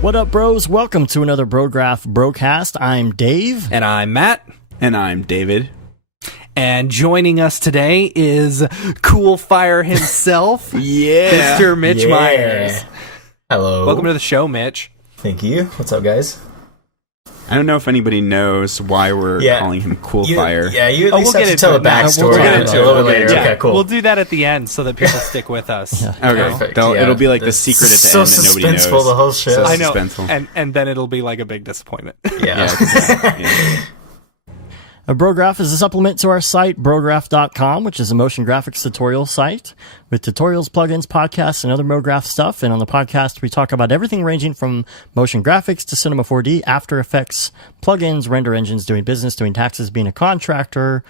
What up, bros? Welcome to another Brograph Brocast. I'm Dave. And I'm Matt. And I'm David. And joining us today is Coolfire himself, Mr. Mitch Myers. Hello. Welcome to the show, Mitch. Thank you. What's up, guys? I don't know if anybody knows why we're calling him Coolfire. You at least have to tell a backstory We'll get into a little bit later. Yeah, okay, cool. We'll do that at the end so that people stick with us. Okay. Perfect. It'll be like the secret at the end that nobody knows. Suspenseful, the whole show. So I know. suspenseful. And then it'll be like a big disappointment. Yeah. Brograph is a supplement to our site, Brograph.com, which is a motion graphics tutorial site with tutorials, plugins, podcasts, and other MoGraph stuff. And on the podcast, we talk about everything ranging from motion graphics to Cinema 4D, After Effects, plugins, render engines, doing business, doing taxes, being a contractor,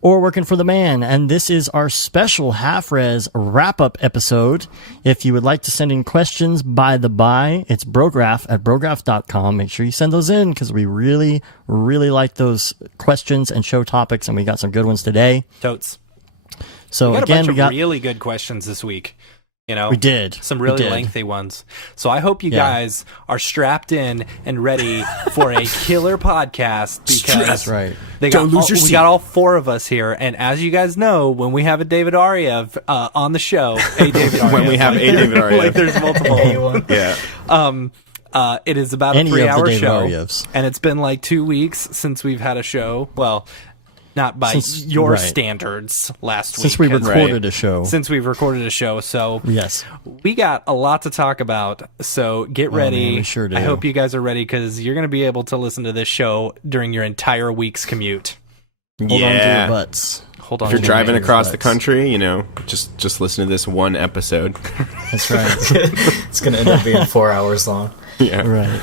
or working for the man. And this is our special half-res wrap-up episode. If you would like to send in questions by the by, it's Brograph at Brograph.com. Make sure you send those in because we really, really like those questions and show topics, and we got some good ones today. Totes. So we got again, a bunch of really good questions this week. You know, we did some really lengthy ones. So I hope you guys are strapped in and ready for a killer podcast because that's right. We got all four of us here, and as you guys know, when we have a David Ariev on the show, when we have a David Ariev, like there's multiple. It is about a 3-hour show, Arievs. And it's been like 2 weeks since we've had a show. Well, not by your standards last week. Since we recorded a show. Since we've recorded a show. So yes, we got a lot to talk about. So get ready. Man, we sure do. I hope you guys are ready because you're going to be able to listen to this show during your entire week's commute. Hold on to your butts. Hold on. If you're driving across the country, you know, just listen to this one episode. That's right. It's going to end up being 4 hours long. Yeah. Right.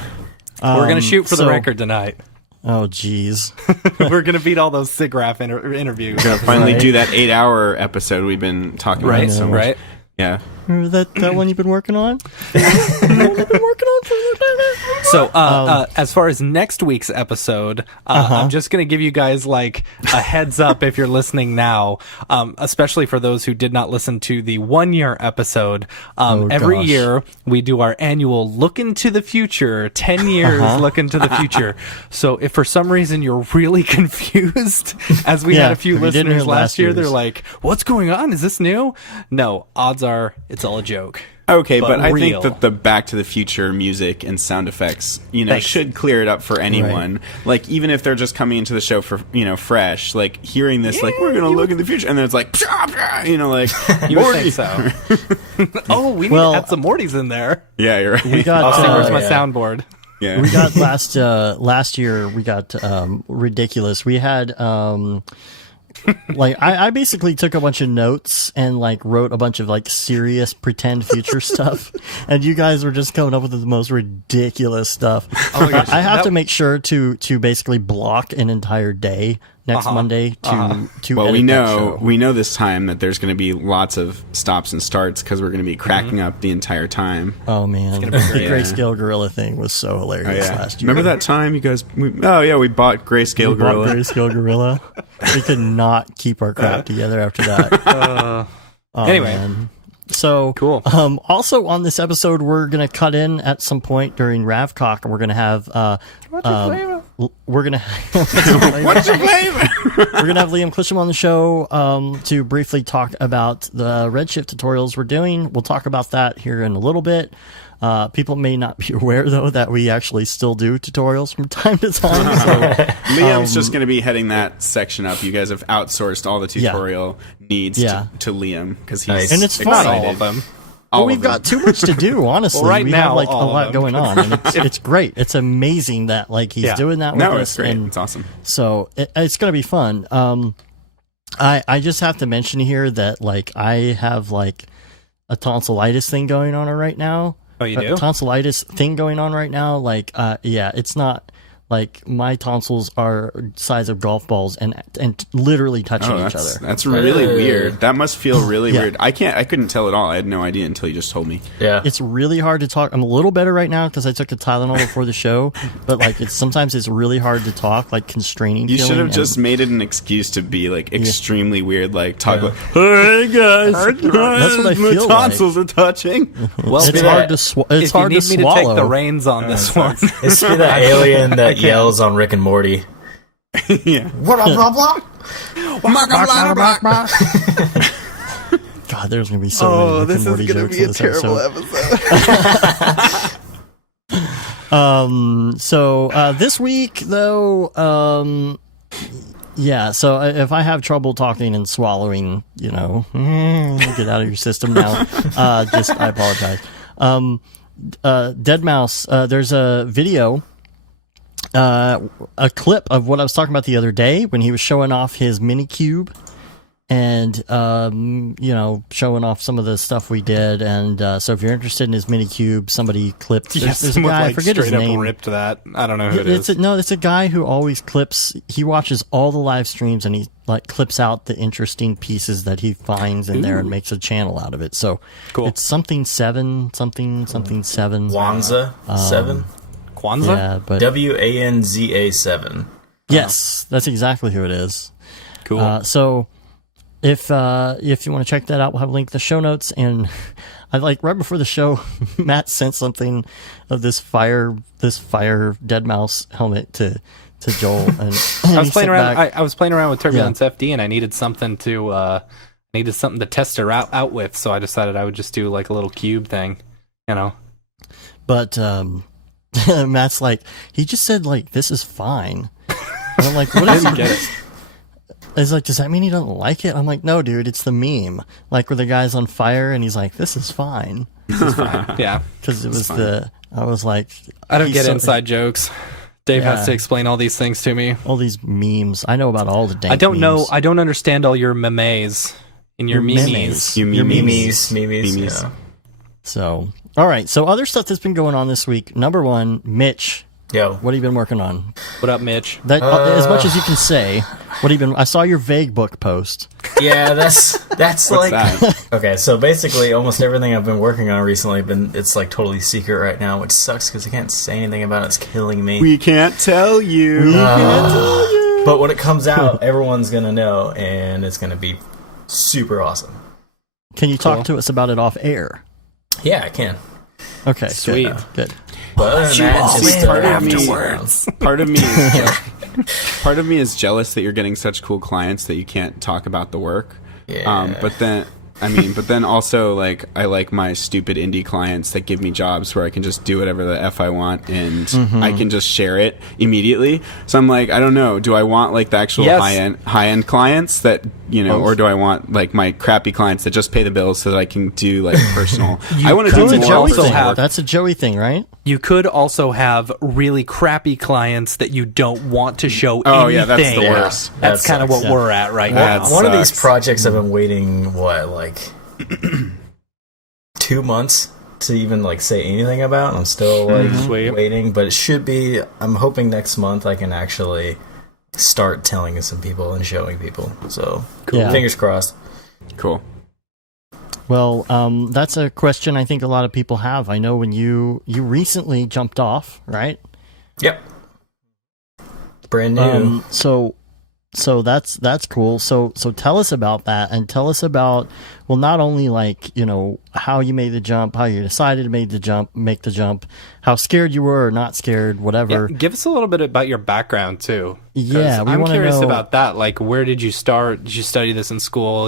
We're going to shoot for the record tonight. Oh, geez. We're going to beat all those SIGGRAPH interviews. We're going to finally do that 8-hour episode we've been talking about so much. Right. Yeah. Remember that one you've been working on? So, as far as next week's episode, I'm just going to give you guys like a heads up if you're listening now, especially for those who did not listen to the 1-year episode. Every year we do our annual look into the future, 10 years look into the future. So if for some reason you're really confused, as we had a few listeners last year, they're like, what's going on? Is this new? No, odds are it's all a joke. Okay, but I think that the Back to the Future music and sound effects, should clear it up for anyone. Right. Like, even if they're just coming into the show for, fresh, like, hearing this, like, we're going to look in the future, and then it's like, you would think so. We need to add some Mortys in there. Yeah, you're right. We got, where's my soundboard? Yeah. We got last year, we got ridiculous. We had... like I basically took a bunch of notes and like wrote a bunch of like serious pretend future stuff, and you guys were just coming up with the most ridiculous stuff. Oh my gosh. I have to make sure to basically block an entire day next Monday to well, edit we know this time that there's going to be lots of stops and starts because we're going to be cracking up the entire time. Oh man, the Grayscale Gorilla thing was so hilarious last year. Remember that time you guys? We bought Grayscale Gorilla. Grayscale Gorilla. We could not keep our crap together after that. Anyway. Man. So cool. Also on this episode, we're gonna cut in at some point during Ravcock, and we're gonna have what's your flavor? We're gonna what's your flavor? We're gonna have Liam Clisham on the show to briefly talk about the Redshift tutorials we're doing. We'll talk about that here in a little bit. People may not be aware, though, that we actually still do tutorials from time to time. So, Liam's just going to be heading that section up. You guys have outsourced all the tutorial needs to Liam because he's and it's excited. fun. All of them. Well, we've got too much to do, honestly. Well, we now, have like a lot going on, and it's great. It's amazing that like he's doing that with us. It's great. And it's awesome. So it's going to be fun. I just have to mention here that like I have like a tonsillitis thing going on right now. Oh, you do? Tonsillitis thing going on right now. Like, it's not Like my tonsils are size of golf balls and literally touching each other. That's really weird. That must feel really weird. I couldn't tell at all. I had no idea until you just told me. Yeah. It's really hard to talk. I'm a little better right now because I took a Tylenol before the show, but like sometimes it's really hard to talk, like constraining. You should have just made it an excuse to be like extremely weird, like talk like, hey guys, that's what I feel my tonsils are touching. Well, it's hard to it's hard to if you need me to take the reins on this one. It's be that alien that yells on Rick and Morty. Yeah. What blah blah blah. God, there's gonna be so many Rick and Morty jokes in this episode. So this week though, yeah. So if I have trouble talking and swallowing, get out of your system now. I apologize. Deadmau5, there's a video. A clip of what I was talking about the other day when he was showing off his Minikube and, showing off some of the stuff we did. And so if you're interested in his Minikube, somebody clipped. There's a guy, I forget his name. Ripped that. I don't know who it is. It's a guy who always clips. He watches all the live streams and he like clips out the interesting pieces that he finds in there and makes a channel out of it. So cool. It's something 7. Wanza 7. Kwanzaa? Yeah, but WANZA 7. Yes, that's exactly who it is. Cool. So if you want to check that out, we'll have a link in the show notes. And I like right before the show, Matt sent something of this fire Deadmau5 helmet to Joel. And I was playing around. I was playing around with Turbulence FD, and I needed something to test her out with. So I decided I would just do like a little cube thing, But Matt's like, he just said like, this is fine. And I'm like, what is I get it. He's like, does that mean he doesn't like it? I'm like, no, dude, it's the meme. Like where the guy's on fire and he's like, this is fine. This is fine. Yeah. Because it was I was like, I don't get inside jokes. Dave has to explain all these things to me. All these memes. I know about all the dank I don't memes. know. I don't understand all your memes and your memes. Your memes. Yeah. So, all right. So other stuff that's been going on this week. Number one, Mitch. Yo. What have you been working on? What up, Mitch? As much as you can say, what have you been? I saw your vague book post. Yeah, that's like that? Okay. So basically, almost everything I've been working on recently it's like totally secret right now, which sucks because I can't say anything about it. It's killing me. We can't tell you. But when it comes out, everyone's gonna know, and it's gonna be super awesome. Can you talk to us about it off air? Yeah, I can. Okay, sweet, good. But other than that, just part of me is jealous that you're getting such cool clients that you can't talk about the work. Yeah. But then also like I like my stupid indie clients that give me jobs where I can just do whatever the F I want and I can just share it immediately. So I'm like, I don't know, do I want like the actual high end clients that or do I want like my crappy clients that just pay the bills so that I can do like personal? I want to do more also have that's a Joey thing, right? You could also have really crappy clients that you don't want to show anything. Oh yeah, that's the worst. That's kind of what we're at right now. One of these projects I've been waiting, like 2 months to even like say anything about. I'm still like waiting, but it should be. I'm hoping next month I can actually start telling some people and showing people. So fingers crossed. Cool. Well, that's a question I think a lot of people have. I know when you recently jumped off, right? Yep. Brand new. So that's cool. So tell us about that, and tell us about not only like how you made the jump, how you decided to make the jump, how scared you were or not scared, whatever. Yeah, give us a little bit about your background too. Yeah, I'm curious about that. Like, where did you start? Did you study this in school?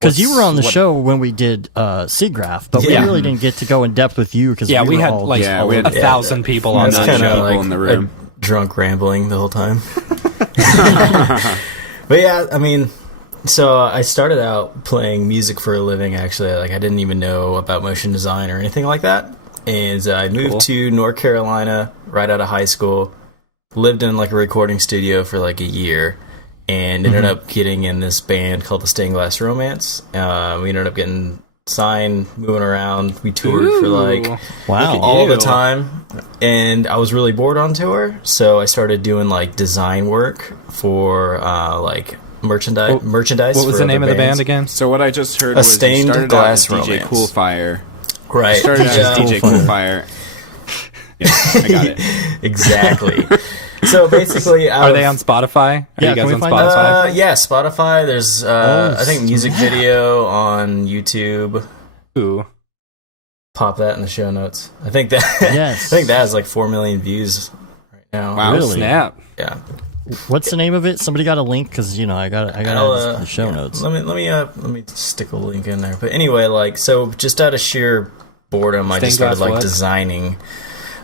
Because you were on the show when we did Seagraph, but we really didn't get to go in depth with you because we had like 1,000 people on that show. Like in the room. Drunk rambling the whole time. But yeah, I mean, so I started out playing music for a living, actually. Like, I didn't even know about motion design or anything like that. And I moved to North Carolina right out of high school, lived in like a recording studio for like a year, and ended up getting in this band called the Stained Glass Romance. We ended up getting sign, moving around. We toured for like all the time, and I was really bored on tour, so I started doing like design work for like merchandise. What was the name of the band again? So what I just heard was Stained you started Glass out as DJ Romance. Coolfire. Right. Started as DJ Coolfire. Yeah, I got it. Exactly. So basically, are they on Spotify? Are you guys on Spotify? Yeah, Spotify. There's I think music video on YouTube. Ooh. Pop that in the show notes. I think that I think that has like 4 million views right now. Wow, really? Snap. Yeah. What's the name of it? Somebody got a link because I got the show notes. Let me stick a link in there. But anyway, like so, just out of sheer boredom, I just started like designing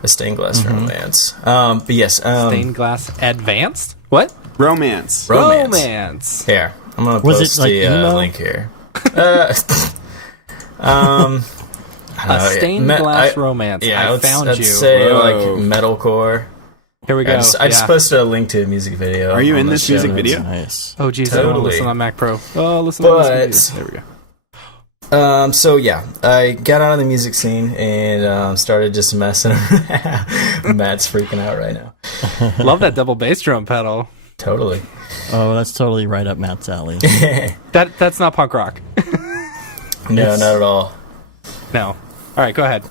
a stained glass romance. But yes, stained glass advanced. What? Romance. Here, I'm gonna post the link here. A stained glass romance. Yeah, I found you. I'd say like metalcore. Here we go. I just posted a link to a music video. Are you in this music video? Nice. Oh, geez. Totally. I want to listen on Mac Pro. Oh, listen on this video. There we go. So yeah, I got out of the music scene and started just messing around. Matt's freaking out right now. Love that double bass drum pedal. Totally. Oh, that's totally right up Matt's alley. That's not punk rock. No, not at all. No. All right, go ahead.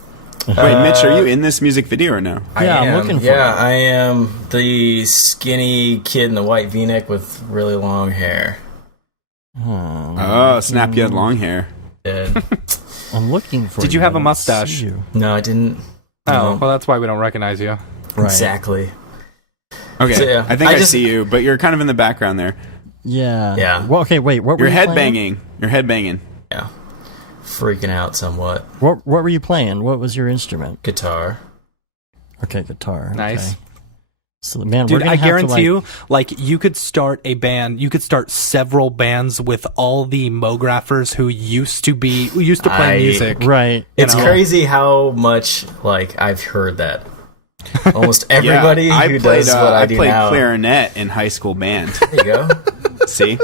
Wait, Mitch, are you in this music video or no? I'm looking for it. I am the skinny kid in the white V-neck with really long hair. Oh, snap! You had long hair. Dead. I'm looking for. Did you have a mustache? No, I didn't. Oh, No. well, that's why we don't recognize you. Right. Exactly. Okay, So, yeah, I think I see you, but you're kind of in the background there. Yeah. Yeah. Well, okay, wait. What were You're you head playing? banging. You're head banging. Yeah. Freaking out somewhat. What were you playing? What was your instrument? Guitar. Okay, guitar. Nice. Okay. So, man, Dude, we're gonna I have guarantee to, you, like, you could start a band, you could start several bands with all the Mographers who used to play music. Right. It's crazy how much, like, I've heard that. Almost everybody who does what I do now. I played clarinet in high school band. There you go. See?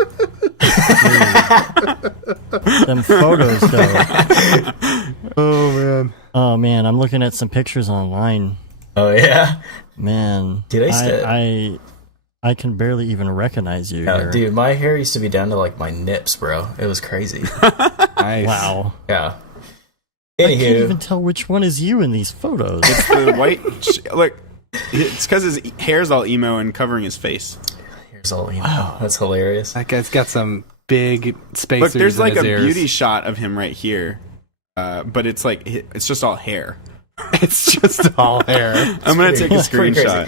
Them photos, though. Oh, man, I'm looking at some pictures online. Oh, yeah? Man. Dude, I can barely even recognize you here. Dude, my hair used to be down to, like, my nips, bro. It was crazy. Nice. Wow. Yeah. I can't Anywho. even tell which one is you in these photos. It's the white... Look, it's because his hair's all emo and covering his face. Here's all you know. That's hilarious. That guy's got some big spacers. Look, there's like in his a ears. beauty shot of him right here. But it's like... It's just all hair. It's just all hair. I'm going to take a screenshot.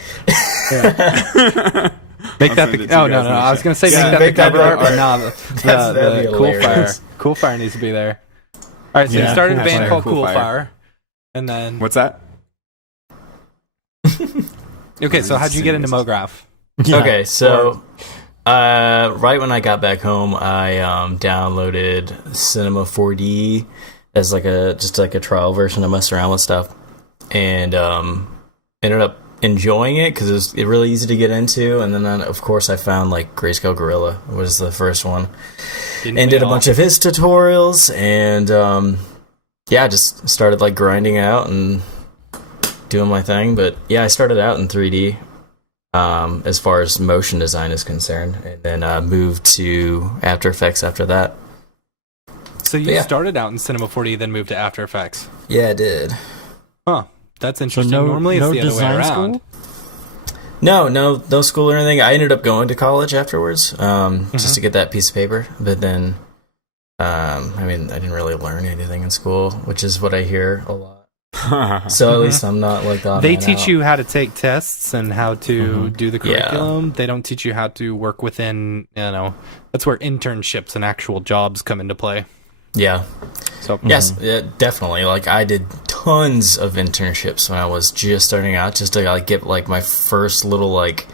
Make that the... Oh, no. I was going to say make that the cover art, but no. The Coolfire. Coolfire needs to be there. All right, so you started a band called Coolfire, and then what's that? Okay, so how'd you get into Mograph? Yeah. Okay, so right when I got back home, I downloaded Cinema 4D as like a trial version to mess around with stuff, and ended up enjoying it because it was really easy to get into. And then of course I found like Grayscale Gorilla was the first one. And did a bunch of his tutorials, and just started like grinding out and doing my thing. But yeah, I started out in 3D as far as motion design is concerned, and then moved to After Effects after that. So you started out in Cinema 4D, then moved to After Effects. Yeah, I did. Huh, that's interesting. So Normally it's the other way around. School? No school or anything. I ended up going to college afterwards, just to get that piece of paper. But then, I didn't really learn anything in school, which is what I hear a lot. So at least I'm not like that. They teach you how to take tests and how to do the curriculum. They don't teach you how to work within, that's where internships and actual jobs come into play. Yeah. So yes, definitely. Like I did tons of internships when I was just starting out, just to like get like my first little like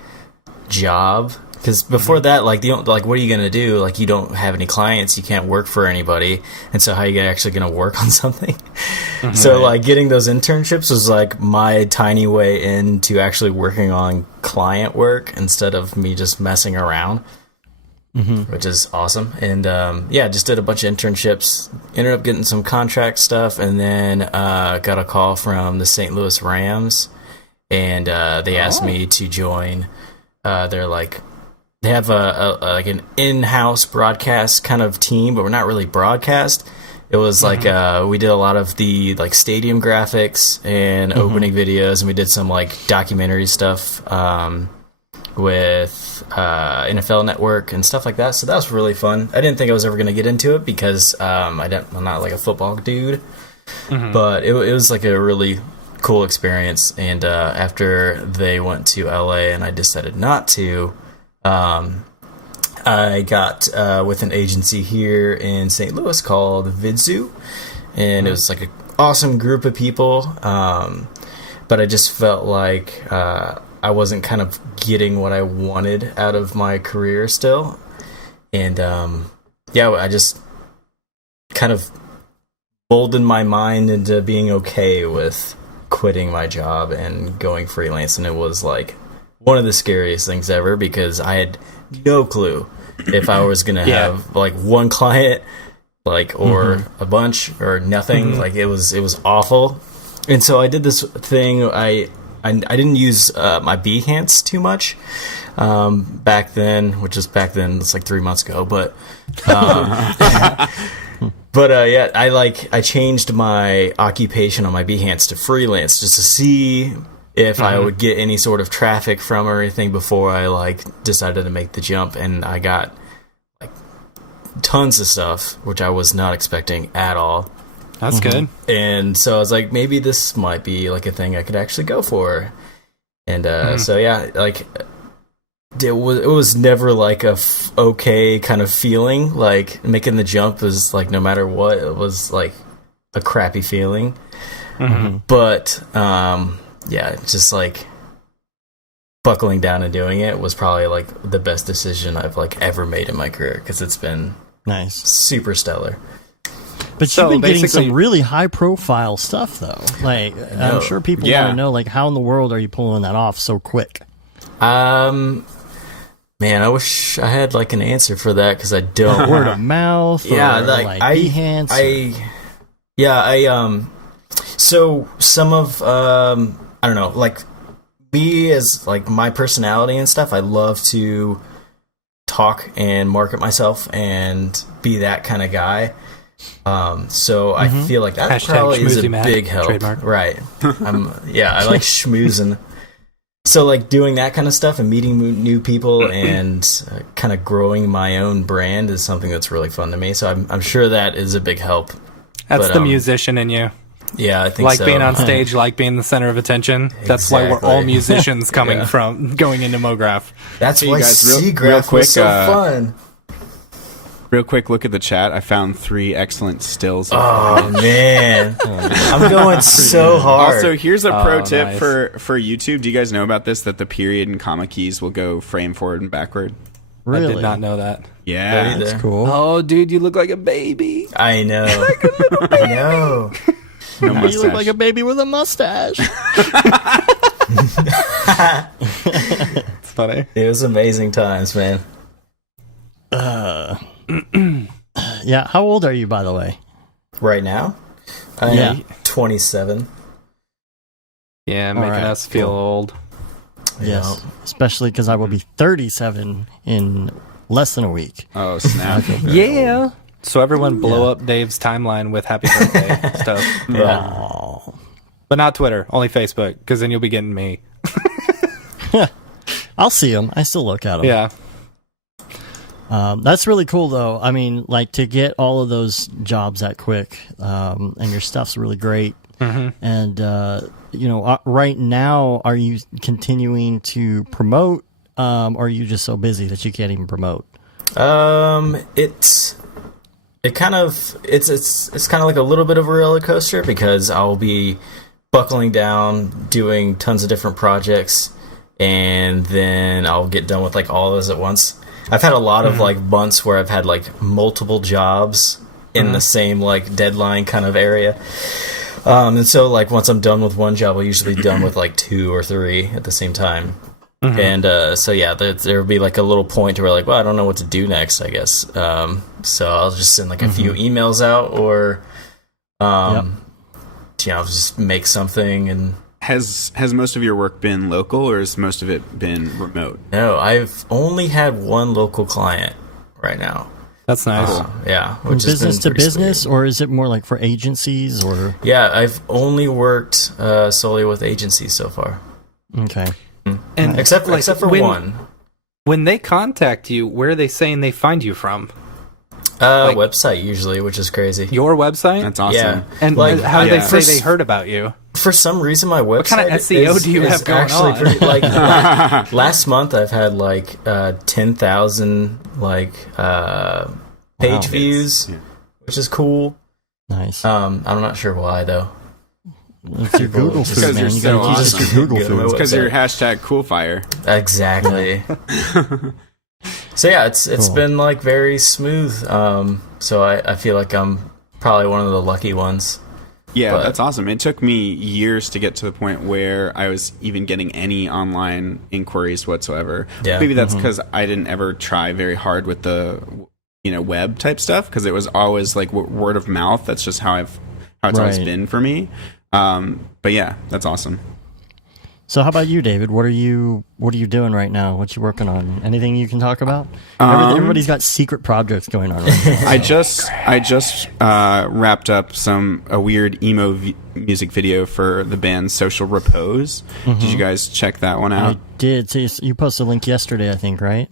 job. Because before that, like what are you gonna do? Like you don't have any clients, you can't work for anybody, and so how are you actually gonna work on something? So like getting those internships was like my tiny way into actually working on client work instead of me just messing around. which is awesome. And just did a bunch of internships. Ended up getting some contract stuff, and then got a call from the St. Louis Rams, and they asked me to join. They have like an in-house broadcast kind of team, but we're not really broadcast. It was like we did a lot of the like stadium graphics and opening videos, and we did some like documentary stuff with NFL Network and stuff like that. So that was really fun. I didn't think I was ever going to get into it because I'm not like a football dude, but it was like a really cool experience. And after they went to LA and I decided not to, I got with an agency here in St. Louis called Vidzu, and it was like an awesome group of people, but I just felt like I wasn't kind of getting what I wanted out of my career still, and I just kind of molded my mind into being okay with quitting my job and going freelance, and it was like one of the scariest things ever because I had no clue if I was gonna have like one client, like or a bunch or nothing. Like it was awful, and so I did this thing. I didn't use my Behance too much back then, it's like 3 months ago, but I changed my occupation on my Behance to freelance just to see if I would get any sort of traffic from or anything before I like decided to make the jump. And I got like tons of stuff, which I was not expecting at all. That's good. And so I was like, maybe this might be like a thing I could actually go for. And like it was never like a okay kind of feeling. Like making the jump was like, no matter what, it was like a crappy feeling. But just like buckling down and doing it was probably like the best decision I've like ever made in my career, because it's been nice, super stellar. But you've been getting some really high profile stuff though. Like I'm sure people want to know, like, how in the world are you pulling that off so quick? Man, I wish I had like an answer for that, because I don't. Word of mouth, like Behance. So some of I don't know, like me as like my personality and stuff, I love to talk and market myself and be that kind of guy. So I feel like that probably is a big help. Trademark. Right. I like schmoozing. So like doing that kind of stuff and meeting new people and kind of growing my own brand is something that's really fun to me. So I'm sure that is a big help. That's the musician in you. Yeah, I think like so. Being on stage, like being the center of attention. That's why we're all musicians going into Mograph. That's hey, why Seagraph was so fun. Real quick look at the chat. I found 3 excellent stills. Oh man, I'm going so hard. Also, here's a pro tip for YouTube. Do you guys know about this? That the period and comma keys will go frame forward and backward. Really? I did not know that. Yeah, that's cool. Oh, dude, you look like a baby. I know. I know. No you look like a baby with a mustache. It's funny. It was amazing times, man. Yeah, how old are you, by the way? Right now? I'm 27. Yeah, making us feel old. Yes, especially because I will be 37 in less than a week. Oh, snap. Yeah. So everyone blow up Dave's timeline with happy birthday stuff. Yeah. Aww. But not Twitter, only Facebook, because then you'll be getting me. I'll see them. I still look at them. Yeah. That's really cool, though. I mean, like, to get all of those jobs that quick, and your stuff's really great. And, right now, are you continuing to promote, or are you just so busy that you can't even promote? It's kind of like a little bit of a roller coaster, because I'll be buckling down, doing tons of different projects, and then I'll get done with like all of those at once. I've had a lot of like months where I've had like multiple jobs in the same like deadline kind of area. And so like once I'm done with one job, I'm usually done with like 2 or 3 at the same time. Mm-hmm. And so yeah, there would be like a little point where like, well, I don't know what to do next, I guess. So I'll just send like a few emails out, or just make something. And has most of your work been local, or has most of it been remote? No, I've only had one local client right now. That's nice. Yeah. From business to business, or is it more like for agencies? Or yeah, I've only worked solely with agencies so far. Okay. And except for one. When they contact you, where are they saying they find you from? Website usually, which is crazy. Your website? That's awesome. Yeah. And like, how do they say they heard about you? For some reason, my website. What kind of SEO do you have going on? Pretty, like last month, I've had like 10,000 page views, which is cool. Nice. I'm not sure why though. It's your Google food, man. You're You so gotta use awesome. your Google food. It's because you're hashtag Coolfire. Exactly. So yeah, it's Cool. been like very smooth. So I feel like I'm probably one of the lucky ones. Yeah, that's awesome. It took me years to get to the point where I was even getting any online inquiries whatsoever. Yeah. Maybe that's because I didn't ever try very hard with the web type stuff, because it was always like word of mouth. That's just how it's always been for me. But yeah, that's awesome. So how about you, David? What are you doing right now? What you working on? Anything you can talk about? Everybody's got secret projects going on right now. I just wrapped up a weird emo music video for the band Social Repose. Did you guys check that one out? I did. So you posted a link yesterday, I think, right?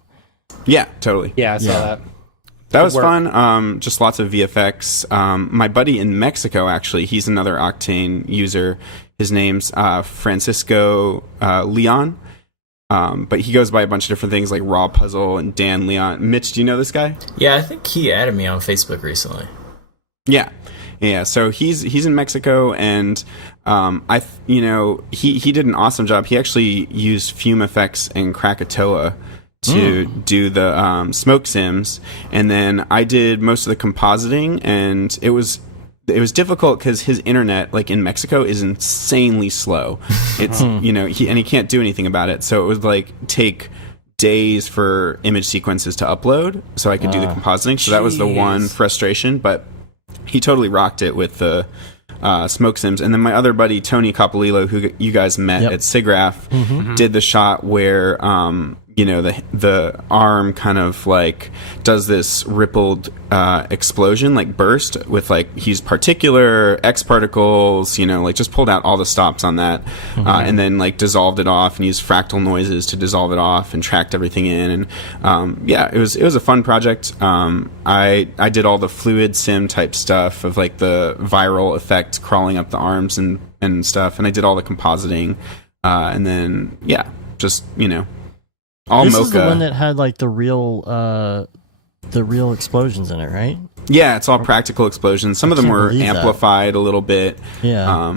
Yeah, totally. Yeah, I saw that. That was fun. Just lots of VFX. My buddy in Mexico, actually, he's another Octane user. His name's Francisco Leon. But he goes by a bunch of different things like Raw Puzzle and Dan Leon. Mitch, do you know this guy? Yeah, I think he added me on Facebook recently. Yeah. So he's in Mexico, and he did an awesome job. He actually used Fume Effects and Krakatoa to do the smoke sims, and then I did most of the compositing, and it was difficult because his internet, like in Mexico, is insanely slow. It's he can't do anything about it, so it would like take days for image sequences to upload so I could do the compositing. So that was the one frustration, but he totally rocked it with the smoke sims. And then my other buddy Tony Capolillo, who you guys met at SIGGRAPH, did the shot where the arm kind of like does this rippled explosion, like burst with like he used particular X particles, like just pulled out all the stops on that, and then like dissolved it off and used fractal noises to dissolve it off and tracked everything in. And it was a fun project. I did all the fluid sim type stuff of like the viral effect crawling up the arms and stuff, and I did all the compositing, and then just all this Mocha. Is the one that had like the real explosions in it, right? Yeah, it's all practical explosions. Some of them were amplified a little bit. Yeah.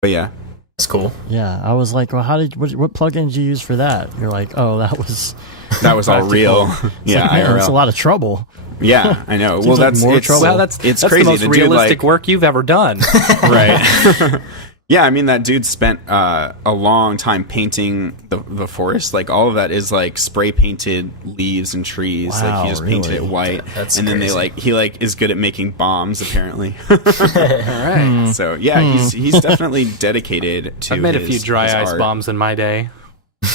But yeah. That's cool. Yeah, I was like, well, what plugin did you use for that? You're like, oh, that was all real. Yeah, like, man, IRL. It's a lot of trouble. Yeah, I know. Well, that's more trouble. Well, that's crazy. The most dude, realistic work you've ever done. Right. Yeah, I mean, that dude spent a long time painting the forest. Like, all of that is, like, spray-painted leaves and trees. Wow, like, he just painted it white. That's and then crazy. he, is good at making bombs, apparently. All right. So, yeah, he's definitely dedicated to I've made a his- few dry his ice art. bombs in my day.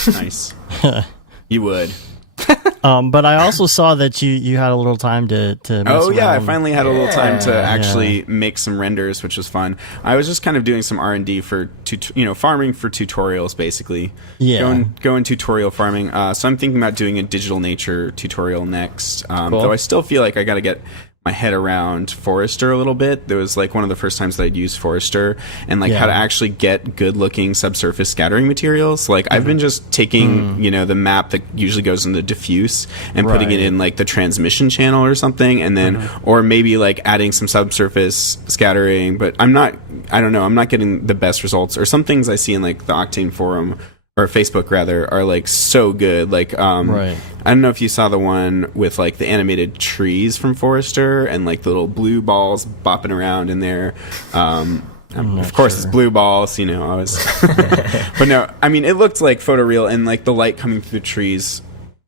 Nice. You would. But I also saw that you had a little time to mess I around. finally had a little time to Yeah. actually make some renders, which was fun. I was just kind of doing some R&D for farming for tutorials, basically. Yeah. Going tutorial farming. So I'm thinking about doing a digital nature tutorial next. Though I still feel like I got to get my head around Forester a little bit. There was like one of the first times that I'd used Forester, and like how to actually get good looking subsurface scattering materials. Like I've been just taking the map that usually goes into diffuse and putting it in like the transmission channel or something, and then or maybe like adding some subsurface scattering, but I'm not getting the best results. Or some things I see in like the Octane forum or Facebook rather are like so good. Like I don't know if you saw the one with like the animated trees from Forester and like the little blue balls bopping around in there. Of course, it's blue balls, I was. But no, I mean, it looked like photoreal, and like the light coming through the trees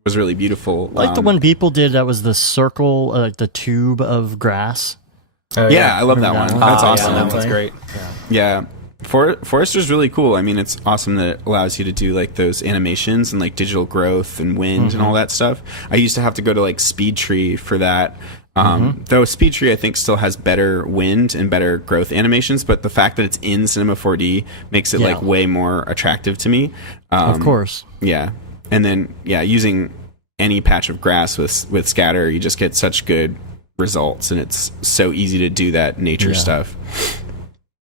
was really beautiful. Like the one people did that was the circle, like the tube of grass. Oh, yeah, I love that one. That's awesome. Yeah, that one's great. Yeah. Forester's really cool. I mean, it's awesome that it allows you to do like those animations and like digital growth and wind and all that stuff. I used to have to go to like SpeedTree for that. Though SpeedTree, I think, still has better wind and better growth animations, but the fact that it's in Cinema 4D makes it like way more attractive to me. Of course. Yeah. And then, using any patch of grass with scatter, you just get such good results, and it's so easy to do that nature stuff.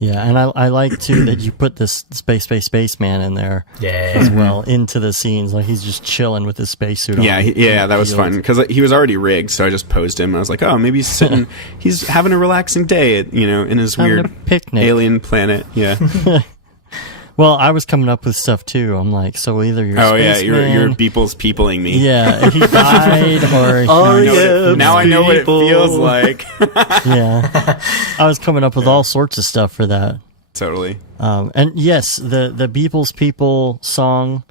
Yeah, and I like too that you put this space man in there as well into the scenes. Like he's just chilling with his spacesuit on. Yeah, that was fun because he was already rigged, so I just posed him. I was like, oh, maybe he's sitting, he's having a relaxing day, in his weird picnic alien planet. Yeah. Well, I was coming up with stuff too. I'm like, so either you're you're Beeple's peopling me. Yeah, he died or now I know what it feels like. Yeah, I was coming up with all sorts of stuff for that. Totally. And yes, the Beeple's People song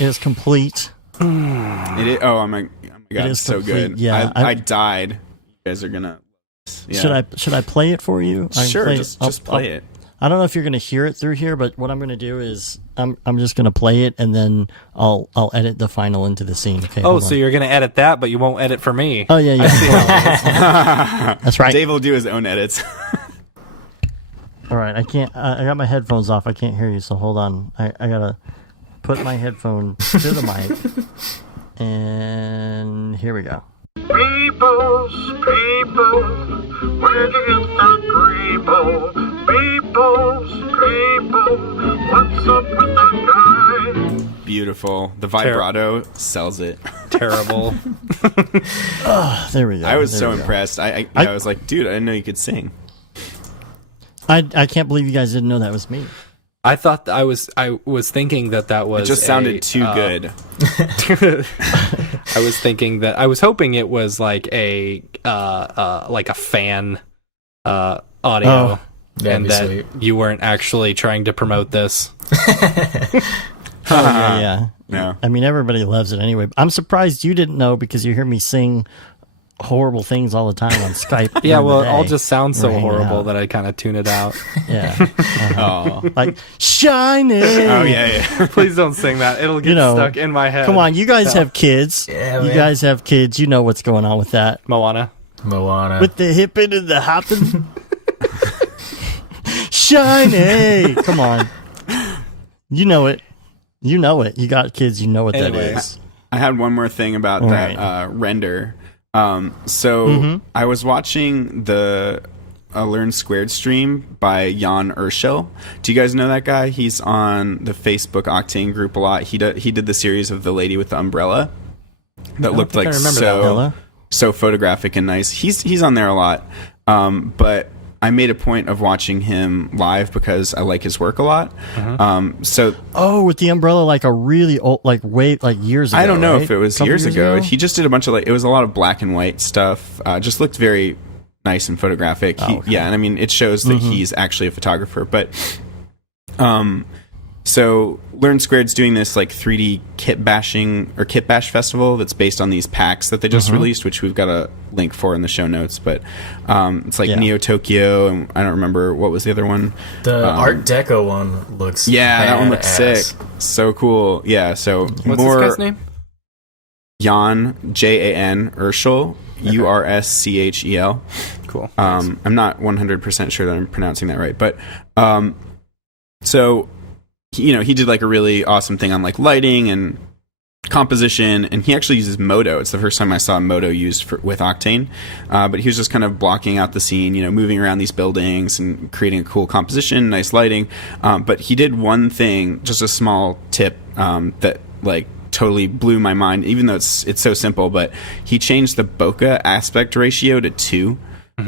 is complete. It is. Oh my god, it's so good. Yeah, I died. You guys are gonna. Yeah. Should I play it for you? Sure, just play it. I don't know if you're going to hear it through here, but what I'm going to do is I'm just going to play it, and then I'll edit the final into the scene. Okay. So you're going to edit that, but you won't edit for me. Oh yeah. That's right. Dave will do his own edits. All right. I can't. I got my headphones off. I can't hear you. So hold on. I gotta put my headphone to the mic, and here we go. People, where'd you get that people? People, what's up with that guy? Beautiful. The vibrato sells it. Terrible. There we go. I was so impressed. I was like, dude, I didn't know you could sing. I can't believe you guys didn't know that was me. I thought I was thinking that was. It just sounded too good. I was hoping it was like a fan audio, and that sweet. You weren't actually trying to promote this. Yeah. No. I mean, everybody loves it anyway. I'm surprised you didn't know because you hear me sing horrible things all the time on Skype. Yeah, well, it all just sounds so horrible that I kind of tune it out. Yeah. Like, shining. Oh, yeah. Please don't sing that. It'll get stuck in my head. Come on, you guys have kids. Yeah, you guys have kids. You know what's going on with that. Moana. With the hipping and the hopping. Shiny. Come on. You know it. You got kids. You know what that is. I had one more thing about that render. I was watching the Learn Squared stream by Jan Urschel. Do you guys know that guy? He's on the Facebook Octane group a lot. He did the series of the lady with the umbrella that looked like so photographic and nice. He's on there a lot. But I made a point of watching him live because I like his work a lot. With the umbrella, like a really old, like years ago. I don't know if it was years ago. He just did a bunch of it was a lot of black and white stuff. Just looked very nice and photographic. And I mean, it shows that he's actually a photographer. But so Learn Squared's doing this like 3D kit bash festival that's based on these packs that they just released, which we've got a link for in the show notes. But it's like Neo Tokyo, and I don't remember what was the other one. The Art Deco one looks that one looks sick, so cool. Yeah, so what's this guy's name? Jan Jan Urschel, Urschel. Cool. I'm not 100% sure that I'm pronouncing that right, but so. He did like a really awesome thing on like lighting and composition, and he actually uses Modo. It's the first time I saw Modo used with Octane, but he was just kind of blocking out the scene, moving around these buildings and creating a cool composition, nice lighting. But he did one thing, just a small tip that like totally blew my mind, even though it's so simple. But he changed the bokeh aspect ratio to 2.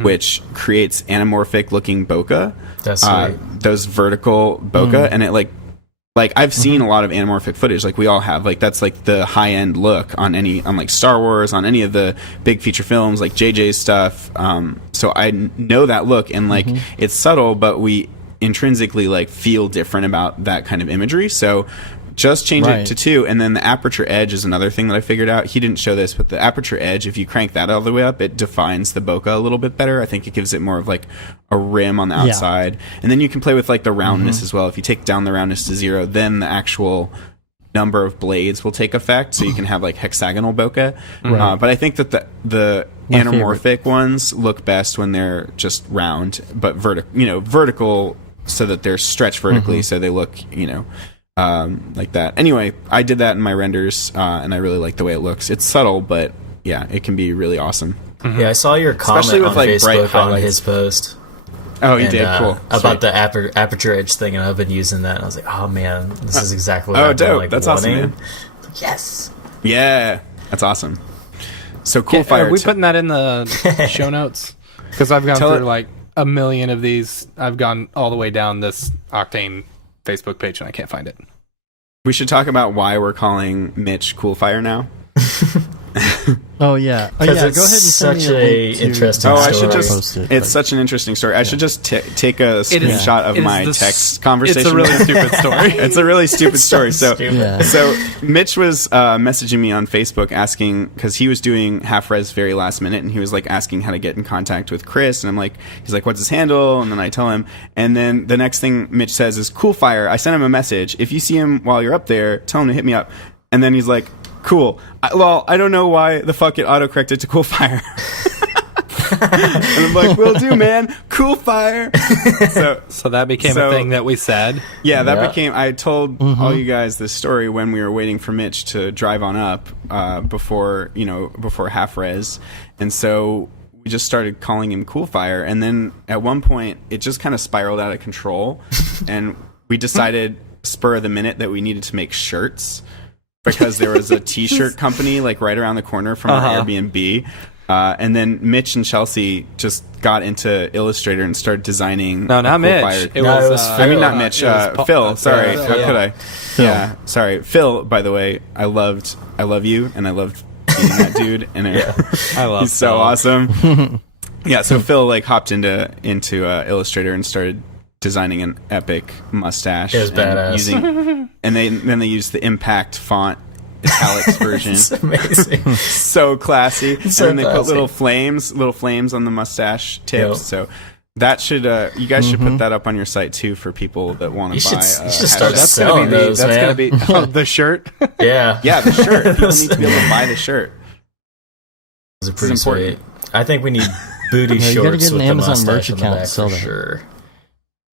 Which creates anamorphic looking bokeh. That's sweet. Those vertical bokeh, and it like I've seen a lot of anamorphic footage, like we all have. Like that's like the high end look on like Star Wars, on any of the big feature films, like JJ's stuff. so I know that look, and like it's subtle, but we intrinsically like feel different about that kind of imagery. So just change it to 2, and then the aperture edge is another thing that I figured out. He didn't show this, but the aperture edge, if you crank that all the way up, it defines the bokeh a little bit better. I think it gives it more of like a rim on the outside. And then you can play with like the roundness as well. If you take down the roundness to 0, then the actual number of blades will take effect, so you can have like hexagonal bokeh. But I think that the anamorphic ones look best when they're just round, but vertical, so that they're stretched vertically, so they look, like that. Anyway, I did that in my renders, and I really like the way it looks. It's subtle, but yeah, it can be really awesome. Yeah, I saw your comment Especially with, on like, Facebook bright on highlights. his post. Oh, you did? Cool. About the aperture edge thing, and I've been using that, and I was like, oh man, this is exactly what I've been, dope. like, That's wanting. awesome, man. Yes. Yeah, that's awesome. So Coolfire. Are we putting that in the show notes? Because I've gone through like a million of these. I've gone all the way down this Octane Facebook page, and I can't find it. We should talk about why we're calling Mitch Coolfire now. Oh yeah, go ahead and send me such a a link to- interesting Oh, I story. should just. Post it, It's but- such an interesting story. I should just take a It is- screenshot of it is my the text conversation. It's a really stupid story. It's a really stupid story. So, stupid. Yeah. so Mitch was messaging me on Facebook asking, because he was doing half res very last minute, and he was like asking how to get in contact with Chris, and I'm like, he's like, what's his handle? And then I tell him, and then the next thing Mitch says is Coolfire. I sent him a message. If you see him while you're up there, tell him to hit me up. And then he's like, cool. I don't know why the fuck it autocorrected to Coolfire. And I'm like, will do, man. Coolfire. So that became a thing that we said. Yeah, that Yeah. became. I told all you guys this story when we were waiting for Mitch to drive on up before half res, and so we just started calling him Coolfire. And then at one point, it just kind of spiraled out of control, and we decided spur of the minute that we needed to make shirts because there was a T-shirt company like right around the corner from our Airbnb. And then Mitch and Chelsea just got into Illustrator and started designing. No, not Mitch. Coolfire. It No, was, it was I mean, Phil. not Mitch. Phil. Sorry. How could I? Yeah. Sorry, Phil. By the way, I love you, and I loved being that dude. And I love he's so Phil. awesome. Yeah. So Phil like hopped into Illustrator and started designing an epic mustache. It was and badass. and then they used the Impact font italics version. It's amazing. So classy. So and then they put classy. little flames on the mustache tips. Yep. So that should you guys should put that up on your site too for people that want You to should, buy. you should start That's selling those, that's man. gonna be the shirt. Yeah. yeah, the shirt. People need to be able to buy the shirt. Those are pretty This is important. sweet. I think we need booty Yeah, you shorts gotta get an with Amazon the merch mustache on the account back to sell for that. sure.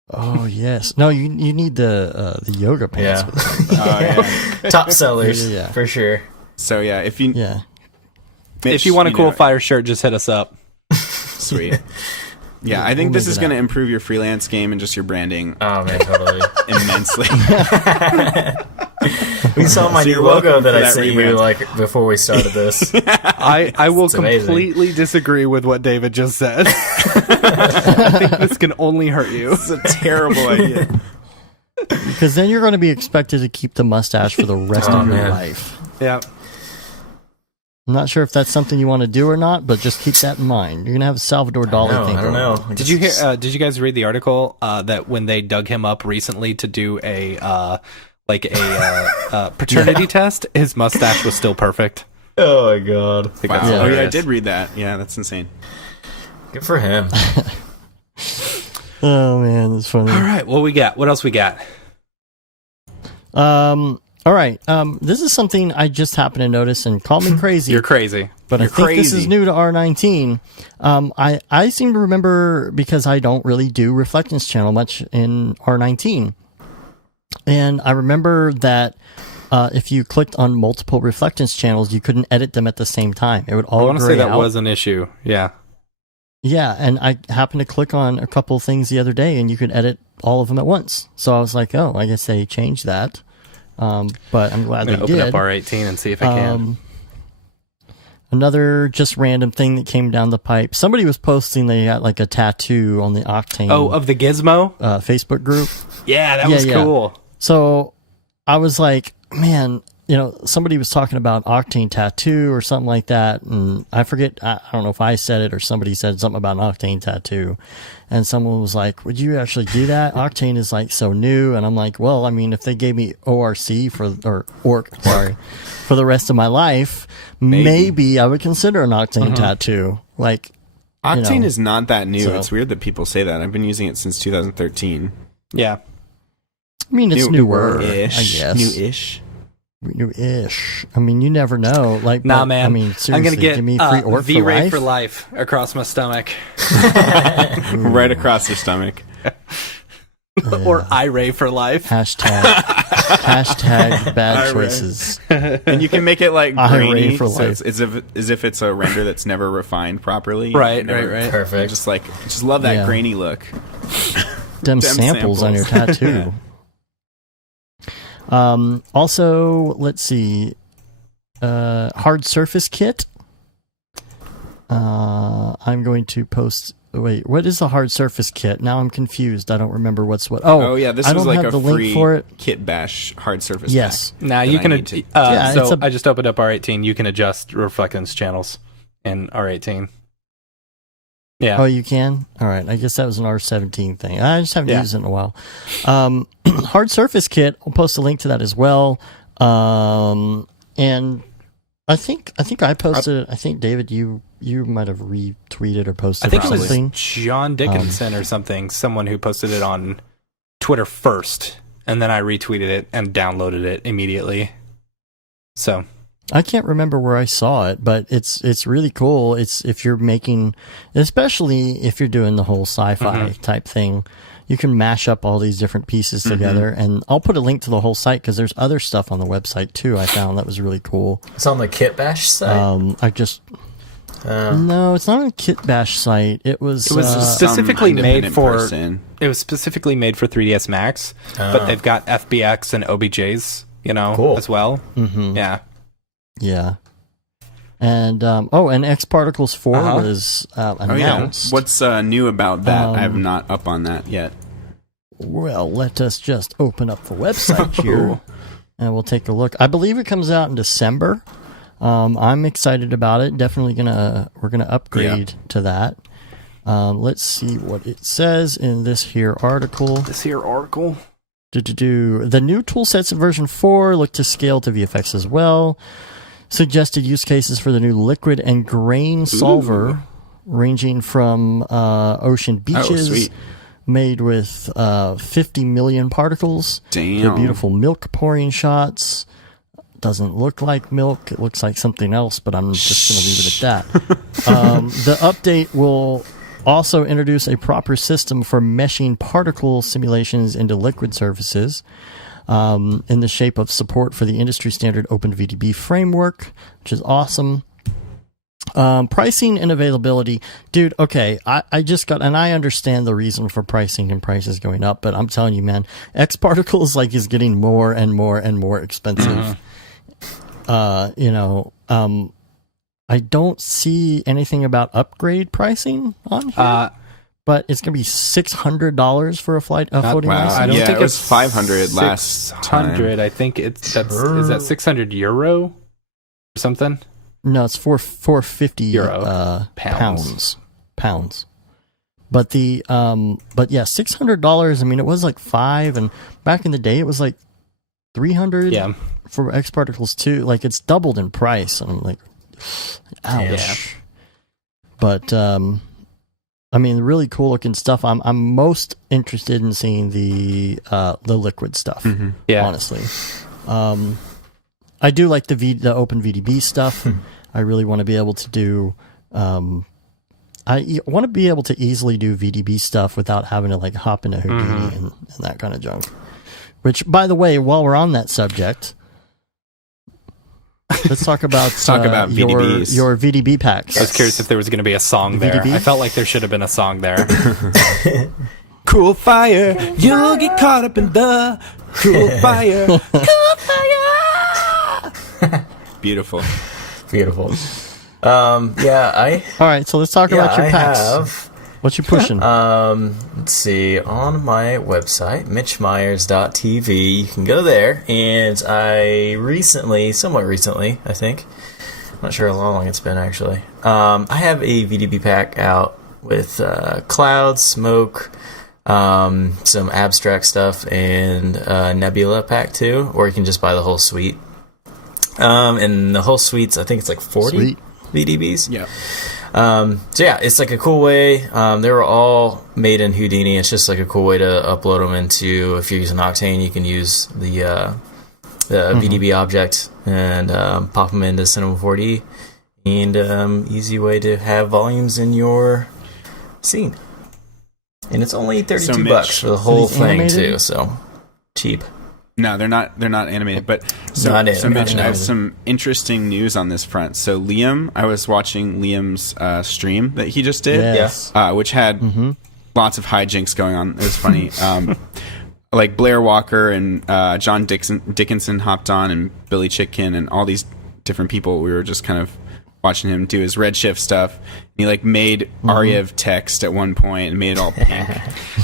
Oh yes. No, you need the yoga pants. Yeah. With it. Oh yeah. Top sellers, Yeah. for sure. So yeah, if you Yeah. Mitch, If you want a know, Coolfire shirt, just hit us up. sweet. Yeah, I think We'll this make is it going to happen. improve your freelance game and just your branding Oh man, totally. immensely. We saw my So new you're logo welcome that for I that sent you rebrand. like before we started this. I will It's amazing. completely disagree with what David just said. I think this can only hurt you. It's a terrible idea. Because then you're going to be expected to keep the mustache for the rest Oh, of your man. life. Yeah. I'm not sure if that's something you want to do or not, but just keep that in mind. You're going to have a Salvador Dali No, thing. I don't going on. know. Did you hear? Did you guys read the article that when they dug him up recently to do a paternity test, his mustache was still perfect? Oh my god. I think Wow. that's Oh yeah, I hilarious. did read that. Yeah, that's insane. Good for him. Oh man, that's funny. All right, what we got? What else we got? All right. This is something I just happened to notice, and call me crazy. You're crazy. But You're I think this crazy. is new to R19. I seem to remember, because I don't really do Reflectance channel much in R19. And I remember that if you clicked on multiple Reflectance channels, you couldn't edit them at the same time. It would all I want to say gray that out. was an issue. Yeah. Yeah, and I happened to click on a couple things the other day, and you could edit all of them at once. So I was like, oh, I guess they changed that. But I'm glad I'm they gonna open did. up R18 and see if I can. Another just random thing that came down the pipe. Somebody was posting they got like a tattoo on the Octane Of the gizmo? Facebook group. Yeah, that Yeah, was yeah. cool. So I was like, man, somebody was talking about Octane Tattoo or something like that, and I forget, I don't know if I said it or somebody said something about an Octane Tattoo, and someone was like, would you actually do that? Octane is like so new, and I'm like, well, I mean, if they gave me ORC for the rest of my life, maybe I would consider an Octane Tattoo. Like, Octane is not that new. So, it's weird that people say that. I've been using it since 2013. Yeah. I mean, it's newer-ish, I guess. New-ish. New-ish. I mean, you never know. Like, nah, man. I mean, seriously, I'm gonna get give me free orc V-Ray for life across my stomach. Right across your stomach. Or I-Ray for life. Hashtag bad choices. And you can make it like grainy, for so life. it's as if it's a render that's never refined properly. Right. Perfect. Just love that grainy look. Them samples on your tattoo. Also, let's see. Hard surface kit. I'm going to post. Wait, what is the hard surface kit? Now I'm confused. I don't remember what's what. Oh yeah, this was like a free for it. Kit bash hard surface. Yes. Now you can. I just opened up R18. You can adjust reflectance channels in R18. Yeah. Oh, you can? All right. I guess that was an R17 thing. I just haven't used it in a while. Hard surface kit. I'll post a link to that as well. And I think I posted it. I think, David, you might have retweeted or posted something. I think it was John Dickinson or something. Someone who posted it on Twitter first. And then I retweeted it and downloaded it immediately. So... I can't remember where I saw it, but it's really cool. It's if you're making, especially if you're doing the whole sci-fi type thing, you can mash up all these different pieces together. And I'll put a link to the whole site because there's other stuff on the website too. I found that was really cool. It's on the Kit Bash site. No, it's not on the Kit Bash site. It was specifically made for. It was specifically made for 3ds Max, but they've got FBX and OBJs, as well. Yeah. Yeah. And and X Particles 4 was announced. What's new about that? I'm not up on that yet. Well, let us just open up the website here and we'll take a look. I believe it comes out in December. I'm excited about it. Definitely we're gonna upgrade to that. Let's see what it says in this here article. The new tool sets in version 4 look to scale to VFX as well. Suggested use cases for the new liquid and grain solver, ranging from ocean beaches made with 50 million particles to beautiful milk pouring shots. Doesn't look like milk. It looks like something else, but I'm just going to leave it at that. The update will also introduce a proper system for meshing particle simulations into liquid surfaces. In the shape of support for the industry standard OpenVDB framework, which is awesome. Pricing and availability. Dude, okay, I just got, and I understand the reason for pricing and prices going up, but I'm telling you, man, X Particles is getting more and more and more expensive. I don't see anything about upgrade pricing on here. But it's going to be $600 for a floating license? I don't think it was 500 last time. 600, I think is that 600 euro or something? No, it's 450 euro. Pounds. But $600, I mean, it was like 5, and back in the day it was like 300 for X Particles 2. Like, it's doubled in price, and I'm like, ouch. Yeah. But I mean, really cool looking stuff. I'm most interested in seeing the liquid stuff. Honestly, I do like the OpenVDB stuff. I really want to be able to do. I want to be able to easily do VDB stuff without having to hop into Houdini and that kind of junk. Which, by the way, while we're on that subject, let's talk about VDBs. Your VDB packs. I was curious if there was going to be a song there. I felt like there should have been a song there. Coolfire, you'll get caught up in the Coolfire. Coolfire. Beautiful. All right, so let's talk about your packs. I have What you pushing? Let's see. On my website, mitchmyers.tv, you can go there. And I somewhat recently, I think, I'm not sure how long it's been actually, I have a VDB pack out with clouds, smoke, some abstract stuff, and Nebula pack too, or you can just buy the whole suite. And the whole suite's, I think it's like 40 VDBs. Yeah. So yeah, it's like a cool way. They were all made in Houdini. It's just like a cool way to upload them into, if you're using Octane, you can use the VDB object and pop them into Cinema 4D. And easy way to have volumes in your scene. And it's only $32 for the whole thing animated? too, so cheap. No, they're not animated. But so Mitch, I have some interesting news on this front. So Liam, I was watching Liam's stream that he just did, Yes. which had lots of hijinks going on. It was funny. Like Blair Walker and John Dickinson hopped on, and Billy Chitkin and all these different people. We were just kind of watching him do his Redshift stuff. He like made Ariev text at one point and made it all pink.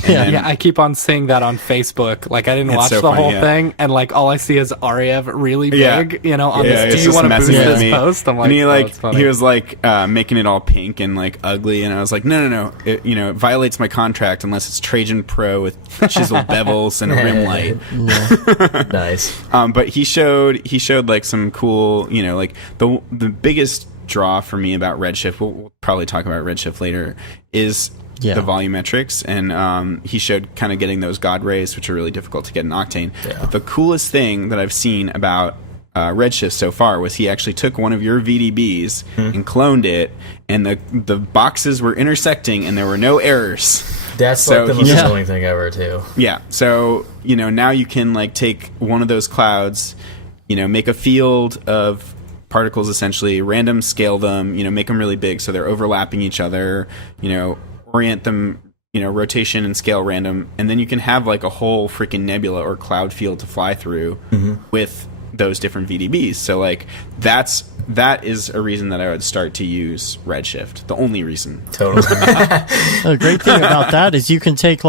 Yeah, I keep on seeing that on Facebook. Like, I didn't watch the whole thing, and like all I see is Ariev really big, on this. Do you want to boost this post? I'm like, and he was like making it all pink and like ugly, and I was like, no, it violates my contract unless it's Trajan Pro with chiseled bevels and a rim light. Nice. But he showed like some cool, like the biggest draw for me about Redshift, we'll probably talk about Redshift later, is the volumetrics, and he showed kind of getting those God rays, which are really difficult to get in Octane. But the coolest thing that I've seen about Redshift so far was he actually took one of your VDBs and cloned it, and the boxes were intersecting and there were no errors. That's like the most annoying thing ever too. Yeah, so now you can like take one of those clouds, make a field of particles, essentially random scale them, make them really big so they're overlapping each other, orient them, rotation and scale random, and then you can have like a whole freaking nebula or cloud field to fly through with those different VDBs. So like that is a reason that I would start to use Redshift. The only reason. Totally. The great thing about that is you can take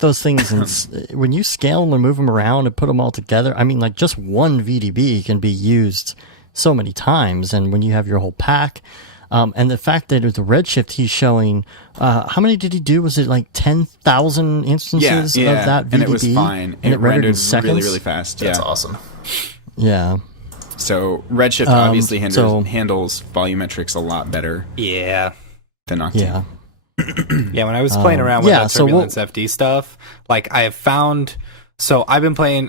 those things and when you scale them and move them around and put them all together, I mean, like just one VDB can be used so many times, and when you have your whole pack, and the fact that with the Redshift he's showing, how many did he do? Was it like 10,000 instances of that VDB? And it was fine. And it rendered in seconds. Really, really fast. That's awesome. Yeah. So Redshift obviously handles volumetrics a lot better. Yeah. Than Octane. Yeah. When I was playing around with that Turbulence FD stuff, like I have found. So I've been playing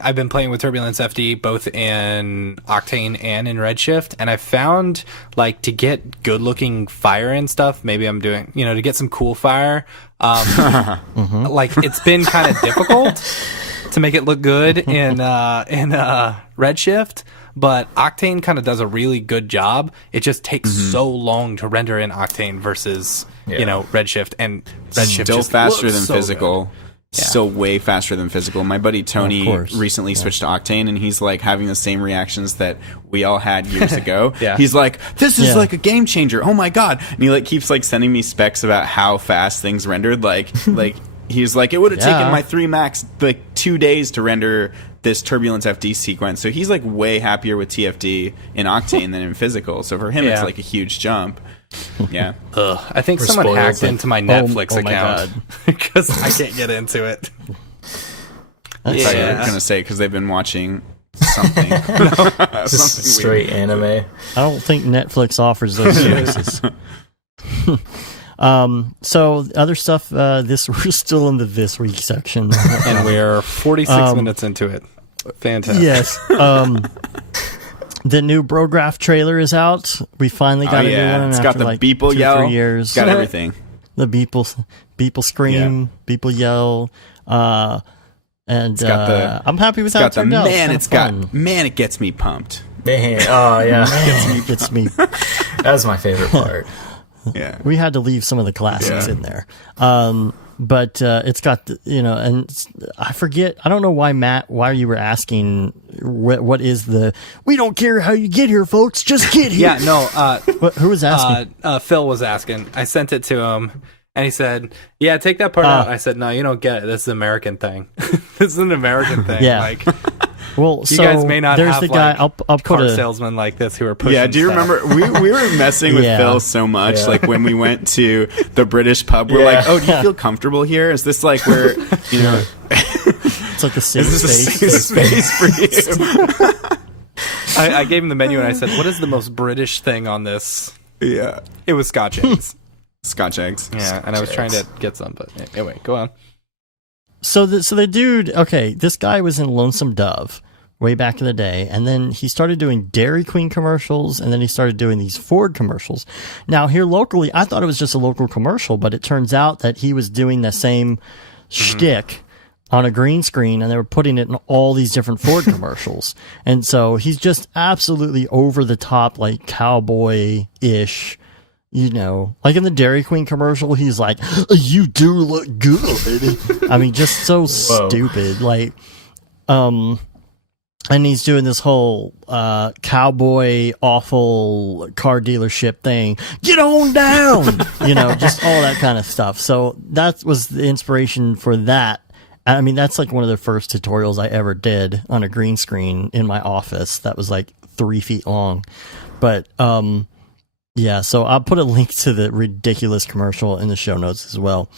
with Turbulence FD both in Octane and in Redshift, and I found like to get good looking fire and stuff, maybe I'm doing, to get some Coolfire, like it's been kind of difficult to make it look good in Redshift, but Octane kind of does a really good job. It just takes so long to render in Octane versus Redshift, and Redshift still just faster looks than so physical. good. Still way faster than physical. My buddy Tony recently switched to Octane, and he's like having the same reactions that we all had years ago. He's like, this is like a game changer. Oh my god. And he like keeps like sending me specs about how fast things rendered. Like he's like, it would have taken my 3 Max like 2 days to render this Turbulence FD sequence. So he's like way happier with TFD in Octane than in physical. So for him it's like a huge jump. Yeah. I think someone hacked into my Netflix account because I can't get into it. I thought you were going to say because they've been watching something. Something straight weird. Anime. I don't think Netflix offers those services. So other stuff, we're still in the This Week section. And we're 46 minutes into it. Fantastic. Yes. The new Brograph trailer is out. We finally got a new one. It's after got the like beeple yell. 3 years. It's got everything. The beeple scream, beeple yell, and I'm happy with how it turned out. It gets me pumped. Man, oh yeah, it gets me. That was my favorite part. Yeah, we had to leave some of the classics in there. But it's got and I forget. I don't know why you were asking what is the. We don't care how you get here, folks. Just get here. Yeah, no. Who was asking? Phil was asking. I sent it to him, And he said, "Yeah, take that part out." I said, "No, you don't get it. This is an American thing. This is an American thing." Yeah. Like, well, you so guys may not there's have the guy. like I'll put car a salesmen like this who are pushing. Yeah, do you stuff. remember we were messing with Yeah. Phil so much? Yeah. Like when we went to the British pub, we're Yeah. like, "Oh, do you feel comfortable here? Is this like where you know? it's like a safe Is this space. a safe space for you?" I gave him the menu and I said, "What is the most British thing on this?" Yeah, It was Scotch eggs. Scotch eggs. Yeah, and I was trying to get some, but anyway, go on. So the dude, okay, this guy was in Lonesome Dove way back in the day, and then he started doing Dairy Queen commercials, and then he started doing these Ford commercials. Now, here locally, I thought it was just a local commercial, but it turns out that he was doing the same shtick on a green screen, and they were putting it in all these different Ford commercials. And so he's just absolutely over the top, like cowboy-ish. You know, like in the Dairy Queen commercial, he's like, "You do look good." I mean, just so stupid. Like, and he's doing this whole cowboy awful car dealership thing. Get on down, you know, just all that kind of stuff. So that was the inspiration for that. I mean, that's like one of the first tutorials I ever did on a green screen in my office. That was like 3 feet long, but yeah, so I'll put a link to the ridiculous commercial in the show notes as well.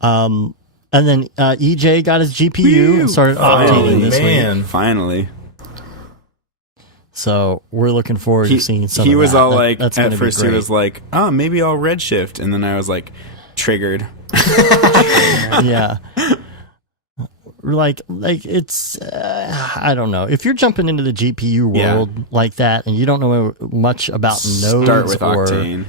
And then EJ got his GPU and started updating this week. Finally. So we're looking forward to seeing some of that. He was all like, that's at gonna be first he great. was like, "Oh, maybe I'll redshift," and then I was like, triggered. Yeah. Like it's I don't know, if you're jumping into the GPU world like that and you don't know much about nodes, Start with or Octane.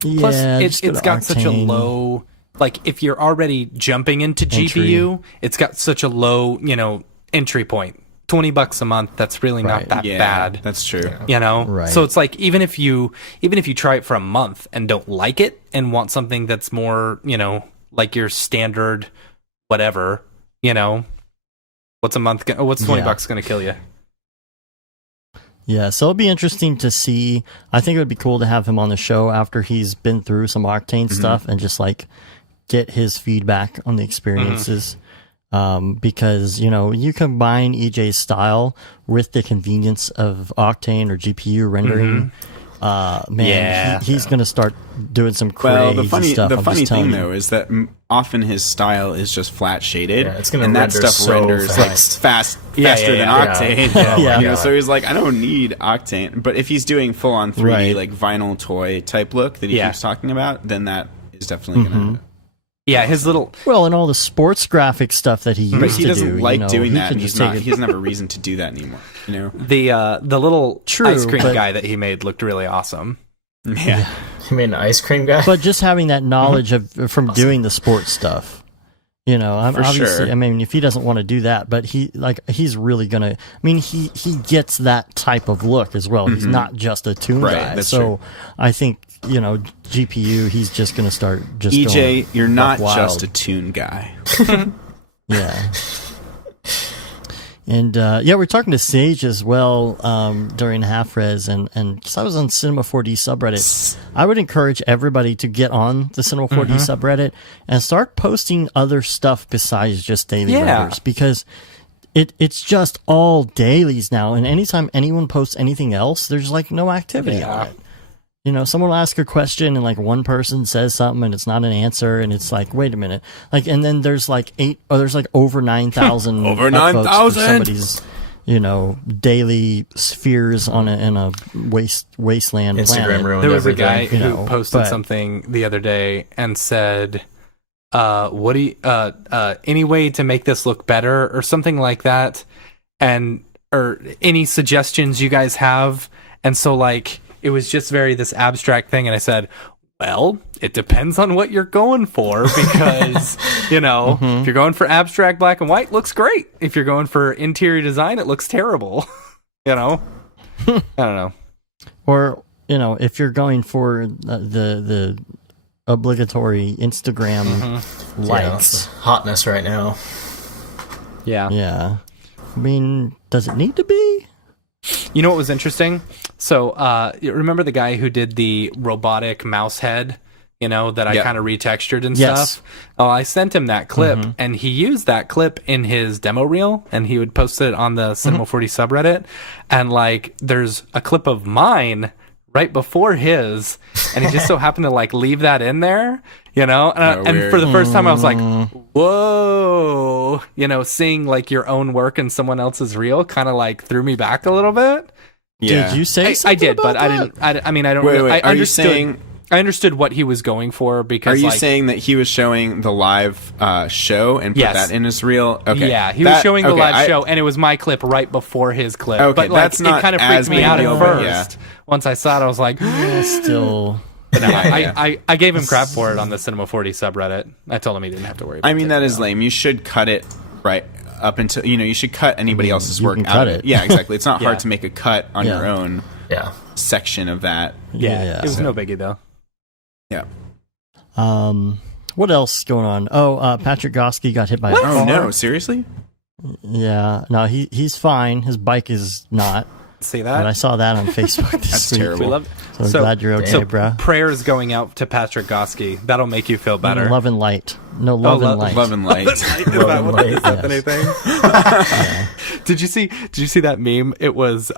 Plus, yeah, it's got such a low, like if you're already jumping into GPU, it's got such a low, you know, entry point. $20 a month, that's really not that bad. That's true. You know? Right. So it's like even if you try it for a month and don't like it and want something that's more, you know, like your standard whatever, you know, what's $20 going to kill you? Yeah, so it'll be interesting to see. I think it would be cool to have him on the show after he's been through some Octane stuff and just like get his feedback on the experiences. Because, you know, you combine EJ's style with the convenience of Octane or GPU rendering. Man, he's going to start doing some crazy stuff. The funny thing though is that often his style is just flat shaded, and that stuff renders fast. like faster than Octane. Yeah. You know, so he's like, I don't need Octane. But if he's doing full on 3D like vinyl toy type look that he keeps talking about, then that is definitely gonna. Yeah, his little and all the sports graphic stuff that he used to do. But he doesn't like doing that, and he just doesn't have a reason to do that anymore. You know, the little ice cream but- guy that he made looked really awesome. yeah. You mean an ice cream guy? But just having that knowledge from doing the sports stuff, you know, For obviously, sure. I mean, if he doesn't want to do that, but he's really gonna. I mean, he gets that type of look as well. He's not just a tune guy. That's so true. I think, you know, GPU, he's just gonna start just EJ, going you're not wild. just a tune guy. Yeah. And we're talking to Sage as well during Half Res, and because I was on Cinema 4D subreddit, I would encourage everybody to get on the Cinema 4D subreddit and start posting other stuff besides just daily renders, because it's just all dailies now, and anytime anyone posts anything else, there's like no activity on it. You know, someone will ask a question and like one person says something and it's not an answer, and it's like, wait a minute, like, and then there's like over 9,000 Over upvotes 9,000 for somebody's, you know, daily spheres on in a wasteland Instagram planet. ruined There was everything. a guy who know, posted but- something the other day and said, "What do you, any way to make this look better or something like that, and or any suggestions you guys have?" And so like it was just very this abstract thing, and I said, well, it depends on what you're going for, because, you know, if you're going for abstract black and white, looks great. If you're going for interior design, it looks terrible. You know? I don't know. Or, you know, if you're going for the obligatory Instagram likes. Hotness right now. Yeah. Yeah. I mean, does it need to be? You know what was interesting? So, you remember the guy who did the robotic mouse head that I kind of retextured and Yes. stuff. Oh, I sent him that clip, and he used that clip in his demo reel, and he would post it on the Cinema 40 subreddit. And like, there's a clip of mine right before his, and he just so happened to like leave that in there, and for the first time I was like, whoa, seeing like your own work in someone else's reel kind of like threw me back a little bit. Yeah. Did you say something I did, about but that? I didn't. I mean, I don't. Wait, really, wait, I are you understood. saying? I understood what he was going for because. Are you like, saying that he was showing the live show and put Yes. that in his reel? Okay. Yeah, he was showing the okay, live show, and it was my clip right before his clip. Okay, but like, that's not it kind of as freaked me out big at of a deal, but first. yeah. Once I saw it, I was like, Still. but no, Yeah. I gave him crap for it on the Cinema 40 subreddit. I told him he didn't have to worry about it. I mean, that is lame. You should cut it right up until you should cut anybody else's you work can out cut of it. it. Yeah, exactly. It's not Yeah. hard to make a cut on Yeah. your own Yeah. section of that. Yeah, it was no biggie though. Yeah. What else is going on? Oh, Patrick Goski got hit by a car. Oh no! Seriously? Yeah, no, he's fine. His bike is not. See But I that? saw that on Facebook this That's week. terrible. We love. So I'm glad you're okay, so bro. prayers going out to Patrick Goski. That'll make you feel better. Love and light. No love and light. Love and light. Is that what Light, is that the new Yes. thing? Did you see that meme? It was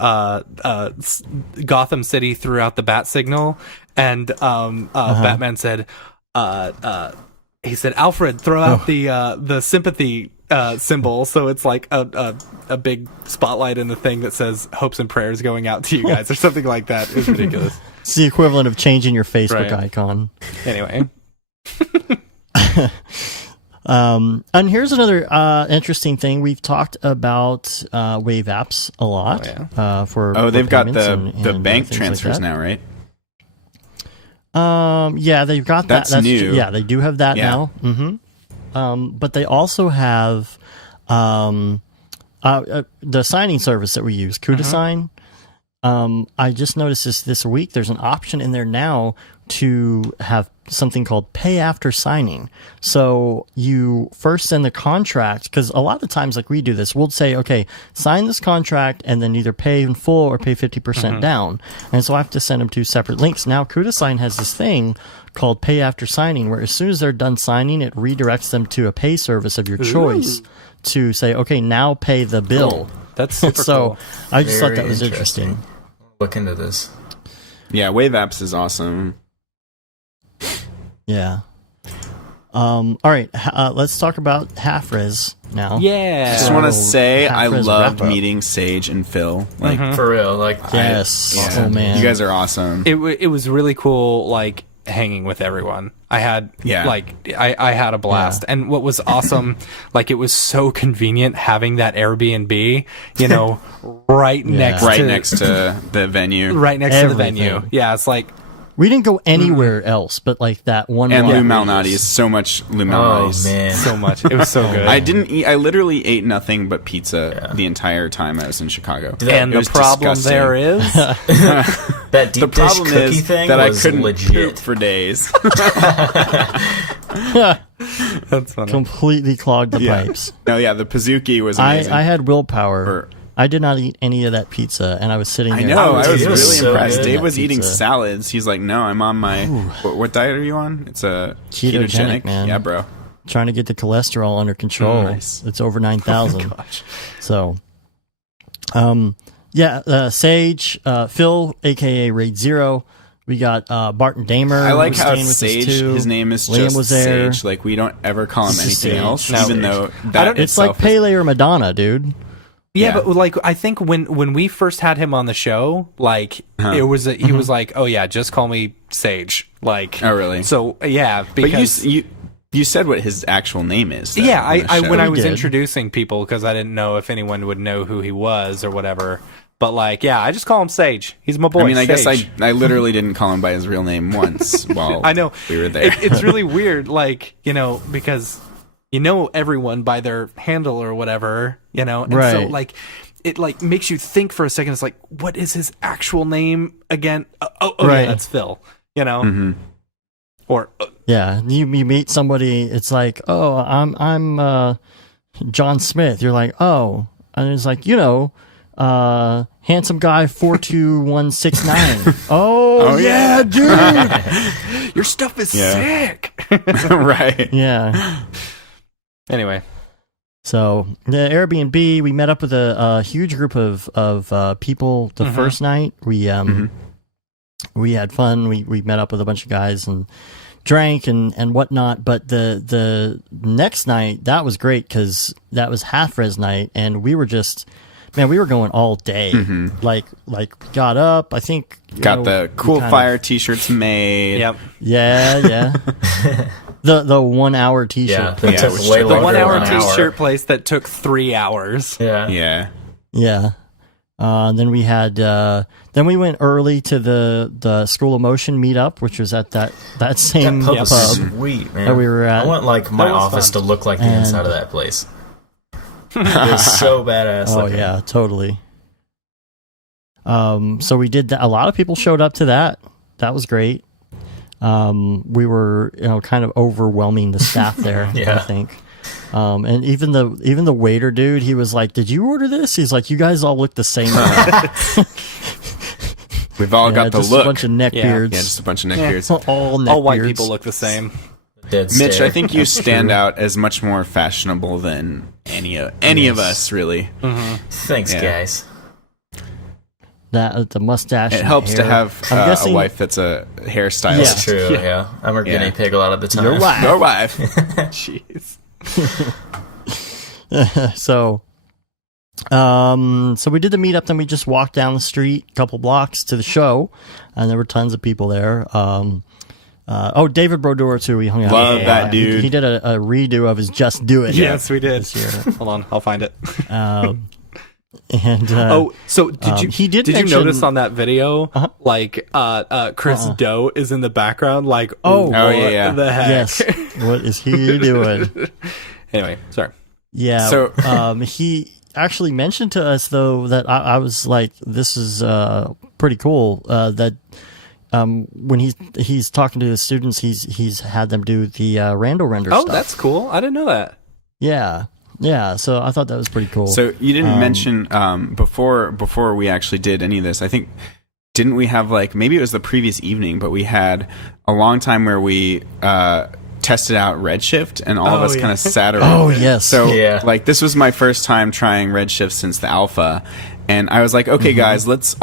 Gotham City threw out the bat signal, and Batman said, he said, Alfred, throw out the sympathy symbol. So it's like a big spotlight in the thing that says hopes and prayers going out to you guys or something like that. It was ridiculous. It's the equivalent of changing your Facebook Right. icon. Anyway. And here's another interesting thing. We've talked about Wave apps a lot. For They've got payments the and bank things transfers like now, right? that. Yeah, they've got that. That's new. Yeah, they do have that Yeah. now. But they also have the signing service that we use, CudaSign. I just noticed this week. There's an option in there now to have something called pay after signing. So you first send the contract, because a lot of times, like we do this, we'll say, okay, sign this contract and then either pay in full or pay 50% down. And so I have to send them two separate links. Now CudaSign has this thing called pay after signing, where as soon as they're done signing, it redirects them to a pay service of your choice to say, okay, now pay the bill. That's super So cool. I just thought Very that was interesting. Look into this. Yeah, Wave apps is awesome. Yeah. All right. Let's talk half res now. Yeah. Just want to say I half-res loved wrap-up. meeting Sage and Phil. Like, For real. Like, Yes. yeah, Oh man. you guys are awesome. It was really cool, like hanging with everyone. I had I had a blast. And what was awesome, like it was so convenient having that Airbnb, right next to the venue. right next to the Everything. venue. Yeah, it's like We didn't go anywhere else, but like that one. And lot Lou we Malnati's, used. so much Lou oh, Malnati's. man. so much. It was so good. I didn't eat. I literally ate nothing but pizza the entire time I was in Chicago. and It the was problem disgusting. there is That deep The dish problem cookie is thing that I was couldn't poop legit. for days. that's funny. completely clogged the Yeah. pipes. No, yeah, the Pizookie was amazing. I had willpower. Or- I did not eat any of that pizza, and I was sitting I there. know. I dude, was it was really so impressed. good. Dave was eating Pizza. salads. He's like, "No, I'm on my what diet are you on? It's a Ketogenic, man. Yeah, bro. Trying to get the cholesterol under control. Nice. It's over 9,000. Gosh. So, Sage, Phil, aka Raid Zero. We got Barton Damer. I like who's how staying it's with us, Sage. too. His name is Liam just was there. Sage. Like we don't ever call him It's just anything Sage. else, No. even though I that don't- It's like itself is- Pele or Madonna, dude. Yeah, Yeah. but like I think when we first had him on the show, like it was he was like, "Oh yeah, just call me Sage." Like, Oh, really? So yeah, But because you said what his actual name is. though, yeah, on the I show. when I We was did. introducing people because I didn't know if anyone would know who he was or whatever. But like, yeah, I just call him Sage. He's my boy. I mean, I guess Sage. I literally didn't call him by his real name once while I know we were there. It's really weird, like because everyone by their handle or whatever, and so Right. like it like makes you think for a second. It's like, what is his actual name again? Oh, Right. yeah, that's Phil. Or Yeah, you meet somebody. It's like, oh, I'm John Smith. You're like, oh, and it's like, handsome guy 42169. Oh yeah, dude. Your stuff is sick. Right. Yeah. Anyway. So the Airbnb, we met up with a huge group of people the first night. We had fun. We met up with a bunch of guys and drank and whatnot. But the next night, that was great because that was half-res night, and we were just, man, we were going all day. Like got up, I think. Got the Coolfire t-shirts made. Yep. Yeah. The 1 hour t-shirt. That took which way took The longer 1 than hour an hour. t-shirt place that took 3 hours. Yeah. Then we had then we went early to the School of Motion meetup, which was at that same That pub pub was sweet, man. that we were at. I want like my That was office fun. to look like the And- inside of that place. It was so badass. Oh looking. yeah, totally. So we did that. A lot of people showed up to that. That was great. We were, kind of overwhelming the staff there. Yeah. I think. And even the waiter dude, he was like, "Did you order this?" He's like, "You guys all look the same." We've all got the just look. a bunch of neck beards. Yeah, just a bunch of neck beards. all neck All white beards. people look the same. Dead Mitch, stare. I think you stand out as much more fashionable than any of us, really. Thanks, Yeah. guys. That the mustache. It and helps to hair. have I'm a guessing wife that's a hairstylist. Yeah. That's true. Yeah, I'm a guinea pig a lot of the time. Your wife. Your wife. Jeez. So we did the meetup, then we just walked down the street a couple blocks to the show, and there were tons of people there. David Brodeur too. We hung out. Love with him. that dude. He did a redo of his "Just Do It." Yes, we did. this year. Hold on, I'll find it. And So did you he did you mention- notice on that video like Chris Doe is in the background like Oh. what Oh, yeah. the heck? yes, what is he doing? Anyway, sorry. Yeah. So- he actually mentioned to us though that I was like, "This is pretty cool." That when he's talking to his students, he's had them do the rando render Oh, stuff. that's cool. I didn't know that. Yeah. So I thought that was pretty cool. So you didn't mention before we actually did any of this. I think didn't we have maybe it was the previous evening, but we had a long time where we tested out Redshift, and all of us kind of sat around. Oh, it. yes. So this was my first time trying Redshift since the alpha, and I was like, okay, guys, let's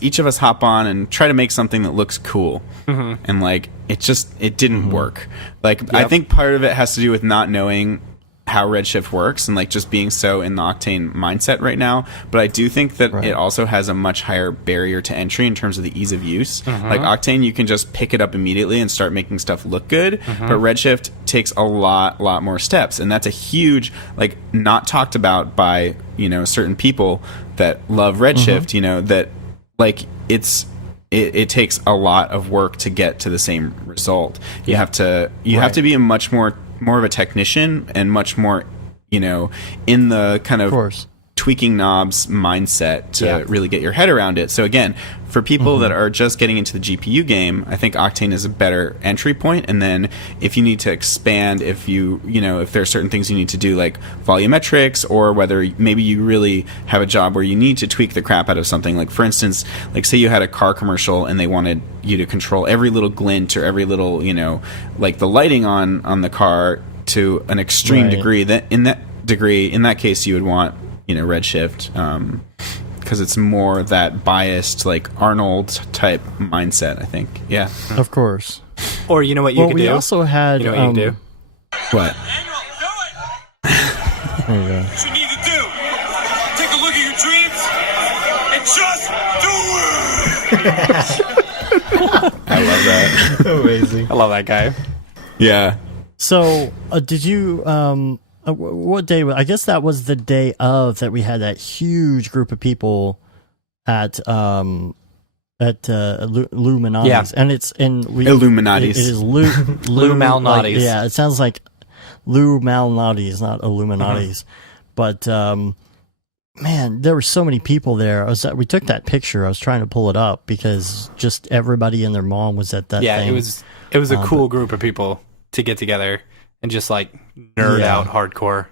each of us hop on and try to make something that looks cool. And it didn't work. I think part of it has to do with not knowing how Redshift works and just being so in the Octane mindset right now. But I do think that it also has a much higher barrier to entry in terms of the ease of use. Octane, you can just pick it up immediately and start making stuff look good. But Redshift takes a lot more steps. And that's a huge, not talked about by, certain people that love Redshift, that it takes a lot of work to get to the same result. You have to be a much more of a technician and much more, in the kind of tweaking knobs mindset to really get your head around it. So again, for people that are just getting into the GPU game, I think Octane is a better entry point. And then if you need to expand, if if there are certain things you need to do like volumetrics, or whether maybe you really have a job where you need to tweak the crap out of something, like for instance, say you had a car commercial and they wanted you to control every little glint or every little, the lighting on the car to an extreme degree, that in that case you would want Redshift, because it's more that biased Arnold type mindset, I think. Yeah, of course. Or you know what you could we do? also had you know what you can do? what? There you go. What you need to do, take a look at your dreams and just do it. I love that. Amazing. I love that guy. Yeah. So did you what day? I guess that was the day of that we had that huge group of people at Illuminati's, and it's Illuminati's. It is Lou Malnati's. Yeah, it sounds like Lou Malnati's, not Illuminati's. But man, there were so many people there. We took that picture. I was trying to pull it up because just everybody and their mom was at that. Yeah, thing. it was a cool group of people to get together and just nerd out hardcore.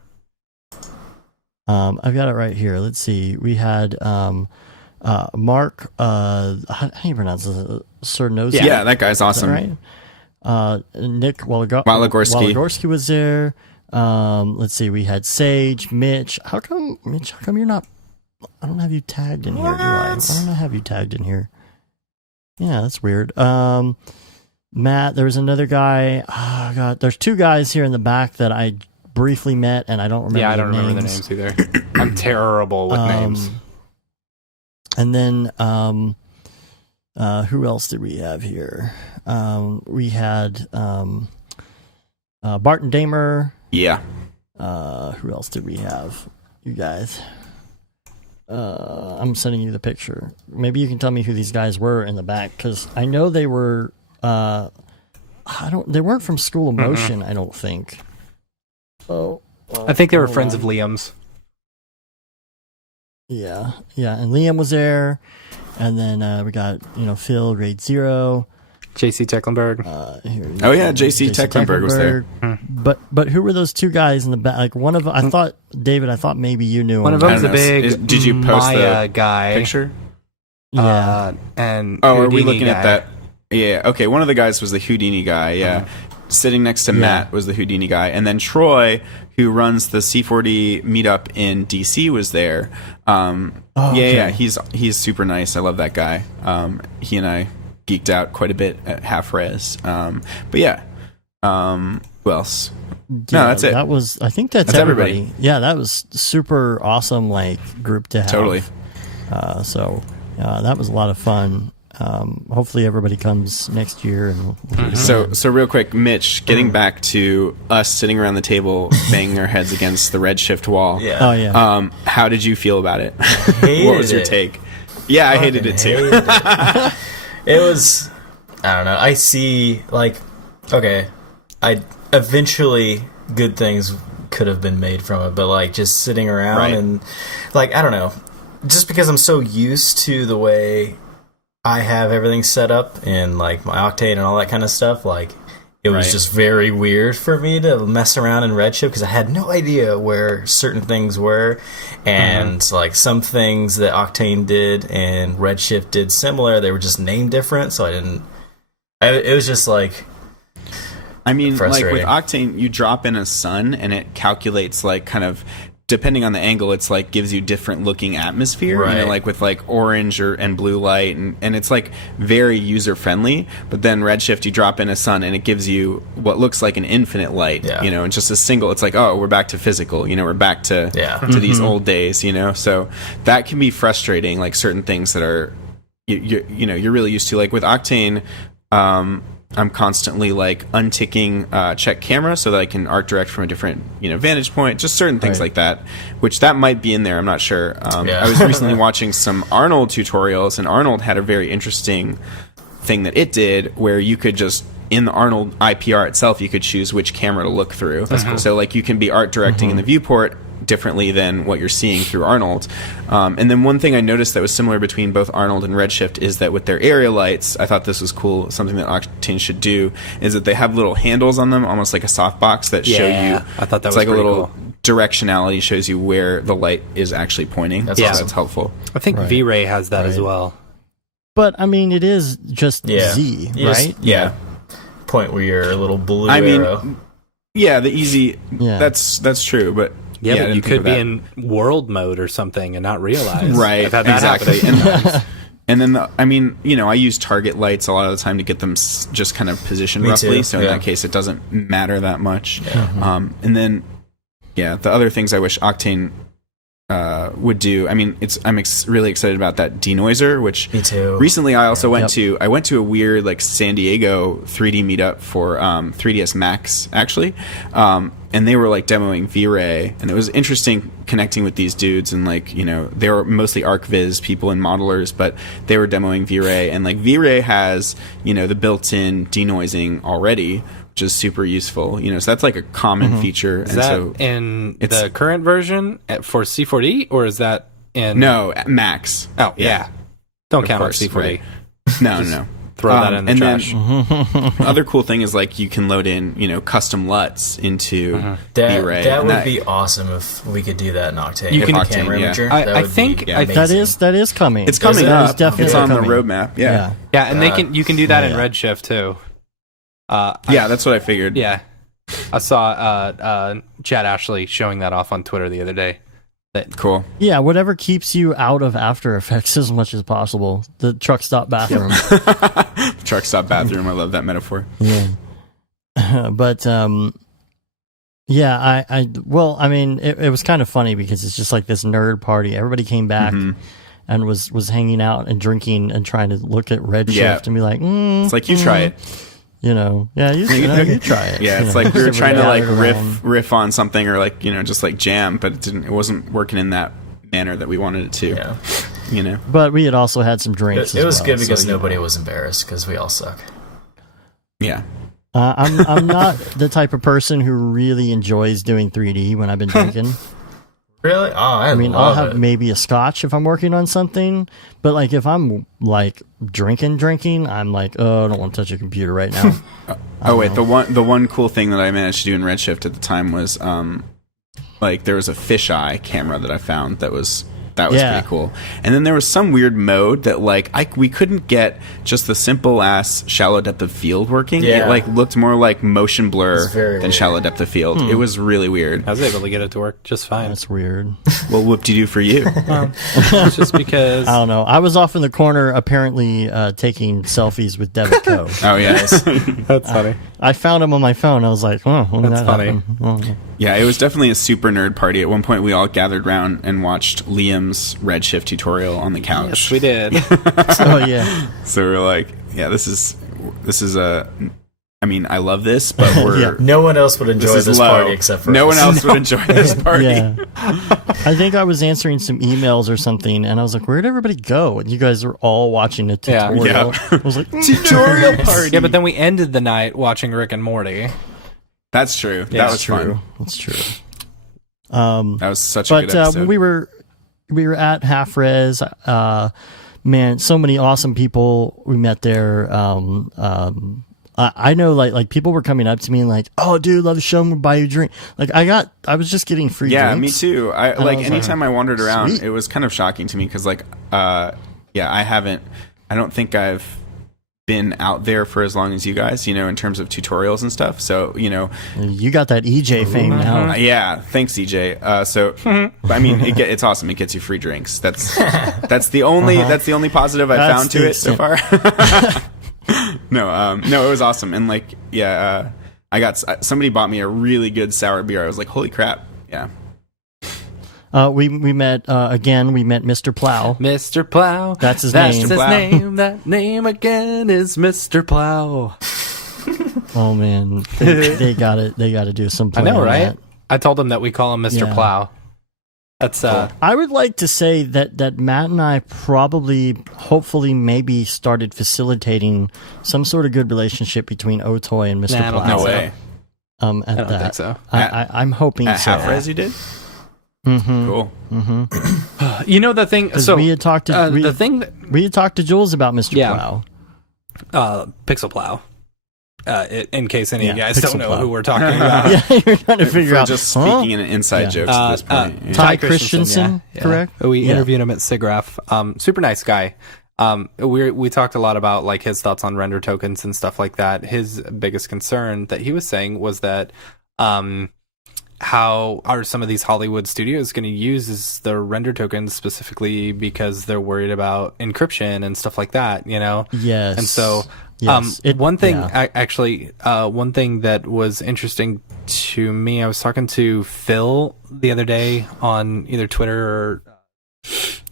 I've got it right here. Let's see. We had Mark. How do you pronounce it? Cernosi? Yeah, that guy's awesome. Right. Nick Walagorsky was there. Let's see. We had Sage, Mitch. How come you're not? I don't have you tagged in here, do I? Why don't I have you tagged in here? Yeah, that's weird. Matt, there was another guy. Oh God, there's two guys here in the back that I briefly met, and I don't remember. Yeah, I don't remember their names either. I'm terrible with names. And then, who else did we have here? We had Barton Damer. Yeah. Who else did we have? You guys. I'm sending you the picture. Maybe you can tell me who these guys were in the back, because I know they were. They weren't from School of Motion. I don't think. I think they were friends of Liam's. Yeah, and Liam was there, and then we got Phil, Grade Zero, JC Tecklenburg. JC Tecklenburg was there. But who were those two guys in the back? Like one of them, I thought maybe you knew him. One of them's the big did you post Maya the guy picture? Yeah, and are we Houdini looking guy. at that? Yeah, okay. One of the guys was the Houdini guy. Yeah, sitting next to Matt was the Houdini guy, and then Troy, who runs the C4D meetup in DC, was there. Yeah, he's super nice. I love that guy. He and I geeked out quite a bit at Half Res. But yeah, who else? No, that's it. I think that's everybody. Yeah, that was super awesome, like group to have. Totally. So that was a lot of fun. Hopefully everybody comes next year. And we'll So real quick, Mitch, getting back to us sitting around the table, banging our heads against the Redshift wall. Yeah. Oh yeah. How did you feel about it? Hated what was your it. take? Yeah, I hated it too. It was, I don't know. I see, eventually good things could have been made from it, but just sitting around and I don't know, just because I'm so used to the way I have everything set up in my Octane and all that kind of stuff, it was just very weird for me to mess around in Redshift because I had no idea where certain things were, and some things that Octane did and Redshift did similar, they were just named different, so it was just I mean, with frustrating. Octane, you drop in a sun and it calculates kind of, depending on the angle, it's gives you different looking atmosphere, right. With orange and blue light, and it's very user friendly. But then Redshift, you drop in a sun and it gives you what looks like an infinite light, and just a single. It's we're back to physical, we're back to these old days, So that can be frustrating. Certain things that are you're really used to, with Octane. I'm constantly unticking check camera so that I can art direct from a different vantage point, just certain things like that, which that might be in there, I'm not sure. I was recently watching some Arnold tutorials, and Arnold had a very interesting thing that it did where you could just, in the Arnold IPR itself, you could choose which camera to look through. That's cool. So you can be art directing in the viewport differently than what you're seeing through Arnold. And then one thing I noticed that was similar between both Arnold and Redshift is that with their area lights, I thought this was cool, something that Octane should do, is that they have little handles on them, almost like a softbox, that show you. I thought that was a little cool. Directionality, shows you where the light is actually pointing. That's awesome. That's helpful. I think V-Ray has that as well. But I mean, it is just Z, right? Yeah. Point where you're a little blue arrow. Yeah, the easy. Yeah, that's true, but. Yeah, but you could be in world mode or something and not realize. Right, I've had that exactly. And then, I use target lights a lot of the time to get them just kind of positioned roughly. Too. So in that case, it doesn't matter that much. Yeah. And then, the other things I wish Octane would do. I'm really excited about that denoiser, which me too. Recently I also went to a weird San Diego 3D meetup for 3ds Max actually, and they were demoing V-Ray, and it was interesting connecting with these dudes, and they were mostly ArcViz people and modelers, but they were demoing V-Ray, and V-Ray has the built-in denoising already, which is super useful, so that's a common feature. Is that in the current version for C4D, or is that in... No, Max. Oh, yeah. Don't count on C4D. Right. No. throw that in the trash. The other cool thing is like you can load in, custom LUTs into V-Ray. That would be awesome if we could do that in Octane. You can camera imager. I think that is coming. It's coming up. It's on coming. the roadmap. Yeah, and you can do that in Redshift too. That's what I figured. Yeah, I saw Chad Ashley showing that off on Twitter the other day. Cool. Yeah, whatever keeps you out of After Effects as much as possible. The truck stop bathroom. Truck stop bathroom. I love that metaphor. Yeah. But yeah, I mean, it was kind of funny because it's just like this nerd party. Everybody came back and was hanging out and drinking and trying to look at Redshift and be like, it's like, you try it. You try it. Yeah, it's like we were trying to like riff on something or like, just like jam, but it wasn't working in that manner that we wanted it to. Yeah. But we had also had some drinks. It was good because nobody was embarrassed because we all suck. Yeah. I'm not the type of person who really enjoys doing 3D when I've been drinking. Really? Oh, I'll have maybe a scotch if I'm working on something, but like if I'm like drinking, I'm like, oh, I don't want to touch a computer right now. The one cool thing that I managed to do in Redshift at the time was like there was a fisheye camera that I found that was pretty cool. And then there was some weird mode that like we couldn't get just the simple ass shallow depth of field working. Yeah. It like looked more like motion blur than weird. shallow depth of field. It was really weird. I was able to get it to work just fine. That's weird. Well, whoop-de-doo for you. It's just because I don't know. I was off in the corner apparently taking selfies with Devitt Coe. Oh yeah. That's funny. I found him on my phone. I was like, oh, when did That's that funny. happen? Oh. Yeah, it was definitely a super nerd party. At one point, we all gathered around and watched Liam's Redshift tutorial on the couch. Yes, we did. Oh yeah. So we were like, yeah, this is a. I mean, I love this, but we're no one else would enjoy this low. party except for no us. one else would enjoy this party. Yeah. I think I was answering some emails or something, and I was like, where'd everybody go? And you guys were all watching the tutorial. Yeah. I was like, Tutorial party. Yeah, but then we ended the night watching Rick and Morty. That's true. Yeah, that was fun. That's true. That was such a good episode. When we were at Half Res, man, so many awesome people we met there. I know like people were coming up to me and like, oh dude, love the show, I'm gonna buy you a drink. Like I was just getting free yeah, drinks. me too. I like anytime I wandered around, sweet. it was kind of shocking to me because like I don't think I've been out there for as long as you guys, in terms of tutorials and stuff. So, you got that EJ fame now. Yeah, thanks EJ. So, I mean, it's awesome. It gets you free drinks. That's the only positive I found to it so far. No, it was awesome. And like, yeah, somebody bought me a really good sour beer. I was like, holy crap. Yeah. We met again. We met Mr. Plow. Mr. Plow. That's his That's name. his name. That name again is Mr. Plow. Oh man, they got it. They got to do some. I know, right? That. I told him that we call him Mr. Yeah. Plow. That's I would like to say that Matt and I probably, hopefully, maybe started facilitating some sort of good relationship between Otoy and Mr. Nah, I don't Plow. No way. At I don't that. think so. I'm hoping At so. Half Res you did? Mm-hmm. Cool. You know the thing. So we had talked to the thing that we had talked to Jules about Mr. Yeah. Plow. Pixel Plow. In case any of you guys Pixel don't know Plow. who we're talking about. Yeah, you're trying to figure For out. just speaking in inside jokes at this point. Yeah. Ty Christensen, correct? We Yeah. interviewed him at SIGGRAPH. Super nice guy. We talked a lot about like his thoughts on render tokens and stuff like that. His biggest concern that he was saying was that how are some of these Hollywood studios going to use the render tokens specifically because they're worried about encryption and stuff like that, Yes. And so Yes. one thing yeah. one thing that was interesting to me, I was talking to Phil the other day on either Twitter or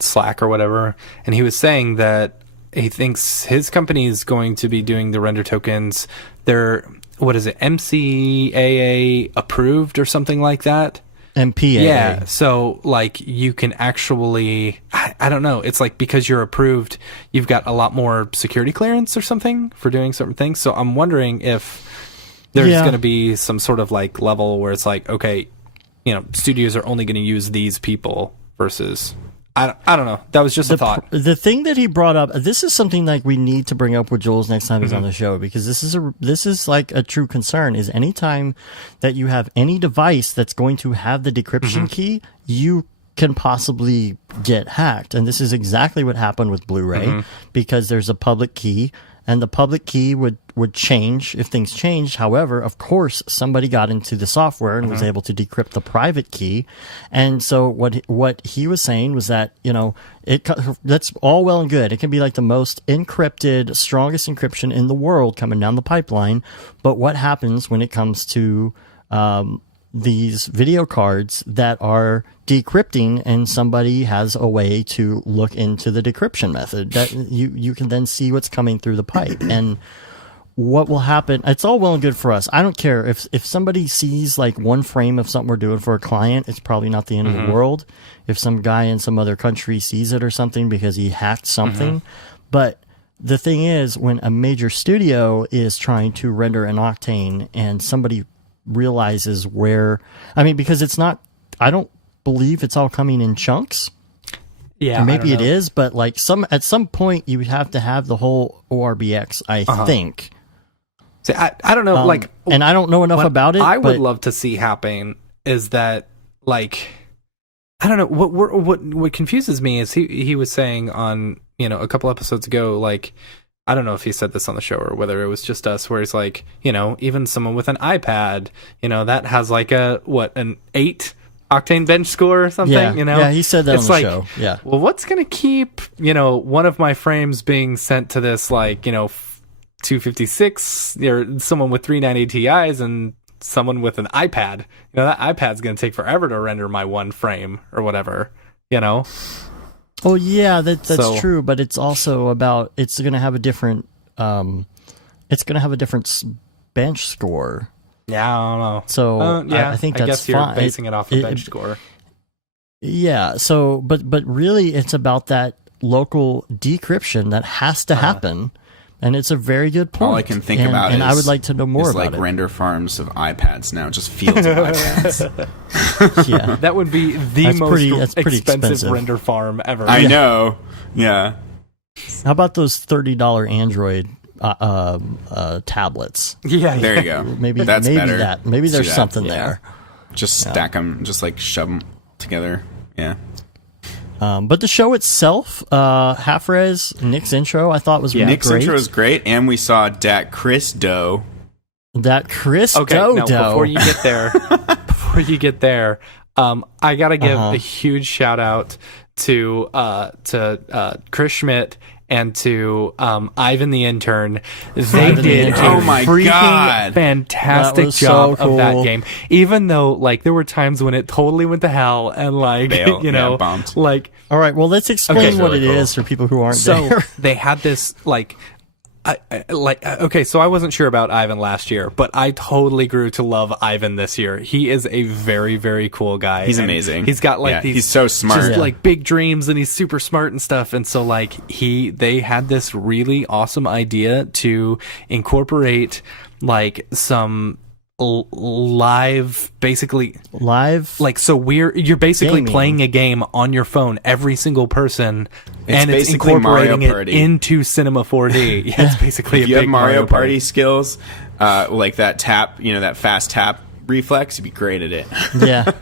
Slack or whatever, and he was saying that he thinks his company is going to be doing the render tokens. They're, what is it, MCAA approved or something like that? MPAA. Yeah, so like you can actually, I don't know, it's like because you're approved, you've got a lot more security clearance or something for doing certain things. So I'm wondering if there's going to be some sort of like level where it's like, okay, studios are only going to use these people versus I don't know. That was just a thought. The thing that he brought up, this is something like we need to bring up with Jules next time he's on the show, because this is like a true concern. Is anytime that you have any device that's going to have the decryption key, you can possibly get hacked. And this is exactly what happened with Blu-ray, because there's a public key, and the public key would change if things changed. However, of course, somebody got into the software and was able to decrypt the private key. And so what he was saying was that, that's all well and good. It can be like the most encrypted, strongest encryption in the world coming down the pipeline. But what happens when it comes to these video cards that are decrypting, and somebody has a way to look into the decryption method that you can then see what's coming through the pipe? And what will happen? It's all well and good for us. I don't care if somebody sees like one frame of something we're doing for a client, it's probably not the end of the world. If some guy in some other country sees it or something because he hacked something. But the thing is, when a major studio is trying to render an Octane and somebody realizes because it's not, I don't believe it's all coming in chunks. Yeah, maybe it is, but like at some point you would have to have the whole ORBX, I think. See, I don't know, and I don't know enough about it. I would love to see happen is that, like, I don't know, what confuses me is he was saying on, a couple episodes ago, like, I don't know if he said this on the show or whether it was just us, where he's like, even someone with an iPad, that has like an 8 Octane bench score or something, Yeah, he said that it's on the like, show. Yeah. Well, what's going to keep, one of my frames being sent to this, like, 256, or someone with 390 Ti's and someone with an iPad? That iPad's going to take forever to render my one frame or whatever, Oh yeah, that's true, but it's also about, it's going to have a different bench score. Yeah, I don't know. So I think that's guess fine. You're basing it off a bench score. Yeah. So, but really, it's about that local decryption that has to happen, and it's a very good point. All I can think about and I would like to know more about like it. render farms of iPads now, just fields of iPads. Yeah, that would be the most pretty expensive render farm ever. I know. Yeah. How about those $30 Android tablets? Yeah, there you go. Maybe that's better. Maybe there's something there. Just stack them, just like shove them together. Yeah. But the show itself, half res, Nick's intro, I thought was really Nick's great. intro was great, and we saw that Chris Doe. That Chris okay, Doe. Now, before you get there, I gotta give a huge shout out to Chris Schmidt and to Ivan the intern. They did a freaking fantastic job of that game. Even though, like, there were times when it totally went to hell and, like, bombed. Like, all right, well, let's explain what it is for people who aren't there. So they had this, like, so I wasn't sure about Ivan last year, but I totally grew to love Ivan this year. He is a very, very cool guy. He's amazing. He's got like these, he's so smart, just like big dreams, and he's super smart and stuff. And so like they had this really awesome idea to incorporate like some live like, so you're basically gaming. playing a game on your phone, every single person, and it's basically incorporating Mario it Party. into Cinema 4D. Yeah, it's basically if a you big have Mario Party skills, like that tap, that fast tap reflex, you'd be great at it. Yeah.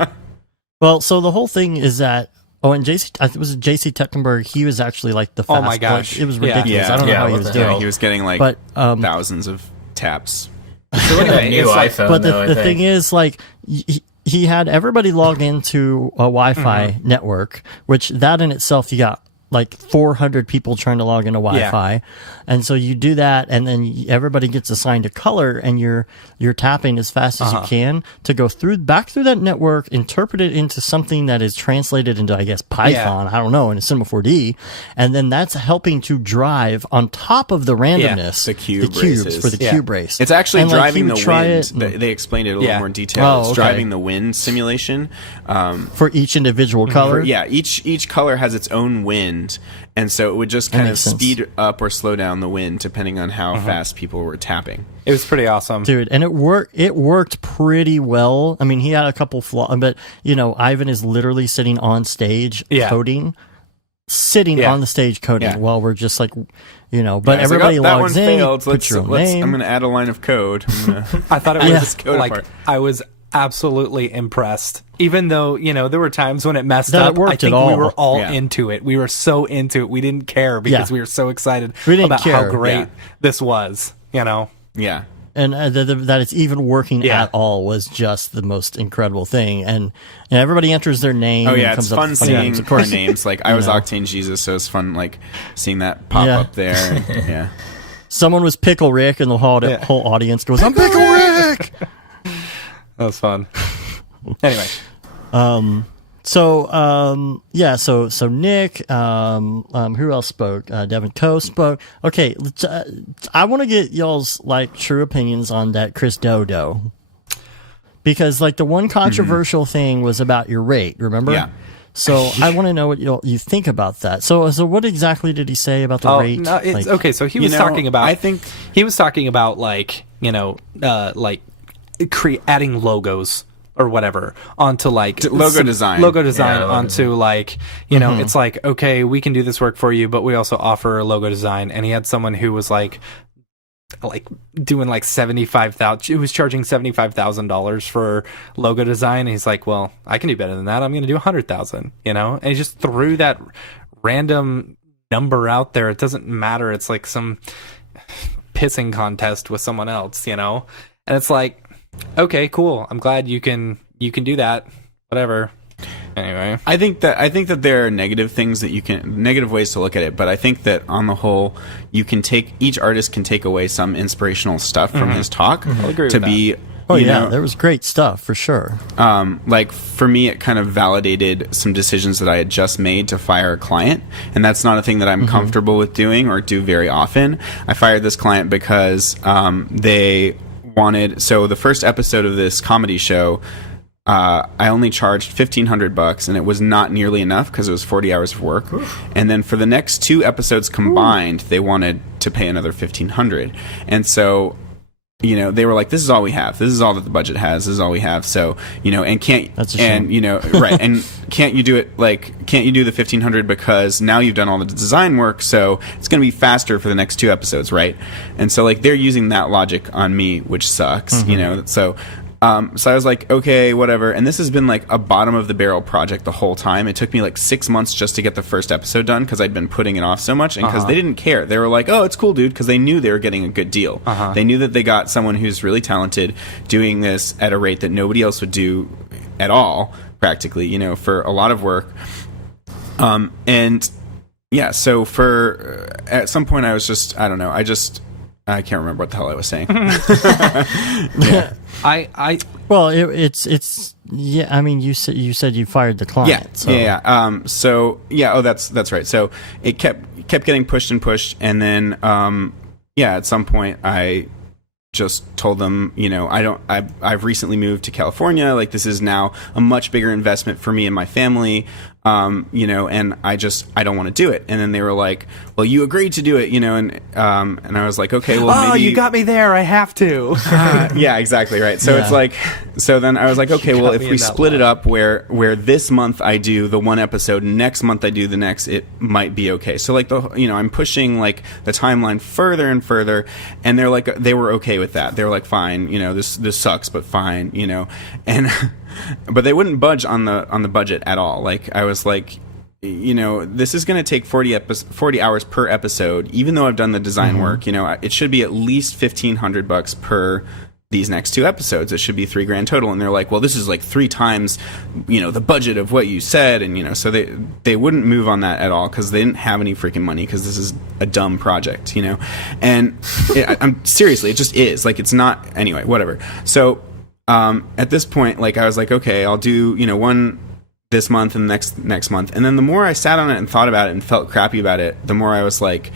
Well, so the whole thing is that and JC, I think it was JC Techenberg. He was actually like the fast. Oh my gosh, like, it was ridiculous. Yeah. I don't know how he was doing. He was getting like thousands of taps. It's like a new iPhone, but though, the thing is, like, he had everybody log into a Wi-Fi network, which that in itself, you got like 400 people trying to log into Wi-Fi. And so you do that, and then everybody gets assigned a color, and you're tapping as fast as you can to go back through that network, interpret it into something that is translated into, I guess, Python, I don't know, in Cinema 4D, and then that's helping to drive on top of the randomness, the cubes for the cube race. It's actually and, driving like, the wind. They explained it a little more in detail. It's driving the wind simulation for each individual color. Each color has its own wind, and so it would just kind of speed up or slow down the wind depending on how fast people were tapping. It was pretty awesome, dude, and it worked pretty well. I mean, he had a couple flaws, but Ivan is literally sitting on stage coding sitting on the stage coding while we're just like, but everybody logs in. Put your own name. I'm going to add a line of code. I thought it was like I was absolutely impressed. Even though there were times when it messed up, I think we were all into it. We were so into it. We didn't care because we were so excited about how great this was. Yeah. And that it's even working at all was just the most incredible thing. And everybody enters their name. Oh yeah, and it's fun seeing our names. Like I was Octane Jesus, so it's fun like seeing that pop up there. And, someone was Pickle Rick, and the whole audience goes, "I'm Pickle Rick." That was fun. Anyway, So Nick, who else spoke? Devin Coe spoke. Okay, I want to get y'all's true opinions on that Chris Dodo, because the one controversial thing was about your rate. Remember? Yeah. So I want to know what you think about that. So what exactly did he say about the rate? No, it's okay. So he was talking about. I think he was talking about adding logos or whatever onto logo design onto it's like, okay, we can do this work for you, but we also offer a logo design. And he had someone who was doing $75,000. Who was charging $75,000 for logo design. And he's like, well, I can do better than that. I'm going to do $100,000. And he just threw that random number out there. It doesn't matter. It's like some pissing contest with someone else. And it's like, okay, cool. I'm glad you can do that. Whatever. Anyway, I think that there are negative ways to look at it, but I think that on the whole, each artist can take away some inspirational stuff from his talk. I'll agree to with be. That. Oh yeah, there was great stuff for sure. For me, it kind of validated some decisions that I had just made to fire a client, and that's not a thing that I'm comfortable with doing or do very often. I fired this client because they wanted. So the first episode of this comedy show, I only charged $1,500, and it was not nearly enough because it was 40 hours of work. Oof. And then for the next 2 episodes combined, they wanted to pay another $1,500, and so. They were like, "This is all we have. This is all that the budget has. This is all we have." So, and can't That's a shame. right? And can't you do it? Can't you do the $1,500 because now you've done all the design work, so it's going to be faster for the next 2 episodes, right? And so, they're using that logic on me, which sucks, So, so I was like, okay, whatever. And this has been a bottom of the barrel project the whole time. It took me 6 months just to get the first episode done because I'd been putting it off so much, and because they didn't care. They were like, oh, it's cool, dude, because they knew they were getting a good deal. They knew that they got someone who's really talented doing this at a rate that nobody else would do at all, practically, for a lot of work. And yeah, so at some point I was just, I don't know, I can't remember what the hell I was saying. Yeah. It's yeah. I mean, you said you fired the client. So that's right. So it kept getting pushed, and then at some point I just told them, I've recently moved to California. This is now a much bigger investment for me and my family. And I don't want to do it. And then they were like, well, you agreed to do it, and I was like, okay, well, maybe you got me there. I have to. Yeah, exactly. Right. So it's so then I was like, okay, well, if we split it up where this month I do the one episode, next month I do the next, it might be okay. So I'm pushing the timeline further and further, and they were okay with that. They were like, fine, this sucks, but fine, and but they wouldn't budge on the budget at all. I was like, this is going to take 40 hours per episode, even though I've done the design work. It should be at least $1,500 per these next 2 episodes. It should be $3,000 total. And they're like, well, this is 3 times, the budget of what you said. And, so they wouldn't move on that at all because they didn't have any freaking money because this is a dumb project, and I'm seriously, it just is it's not anyway, whatever. So, at this point, I was like, okay, I'll do, one this month and next month. And then the more I sat on it and thought about it and felt crappy about it, the more I was like,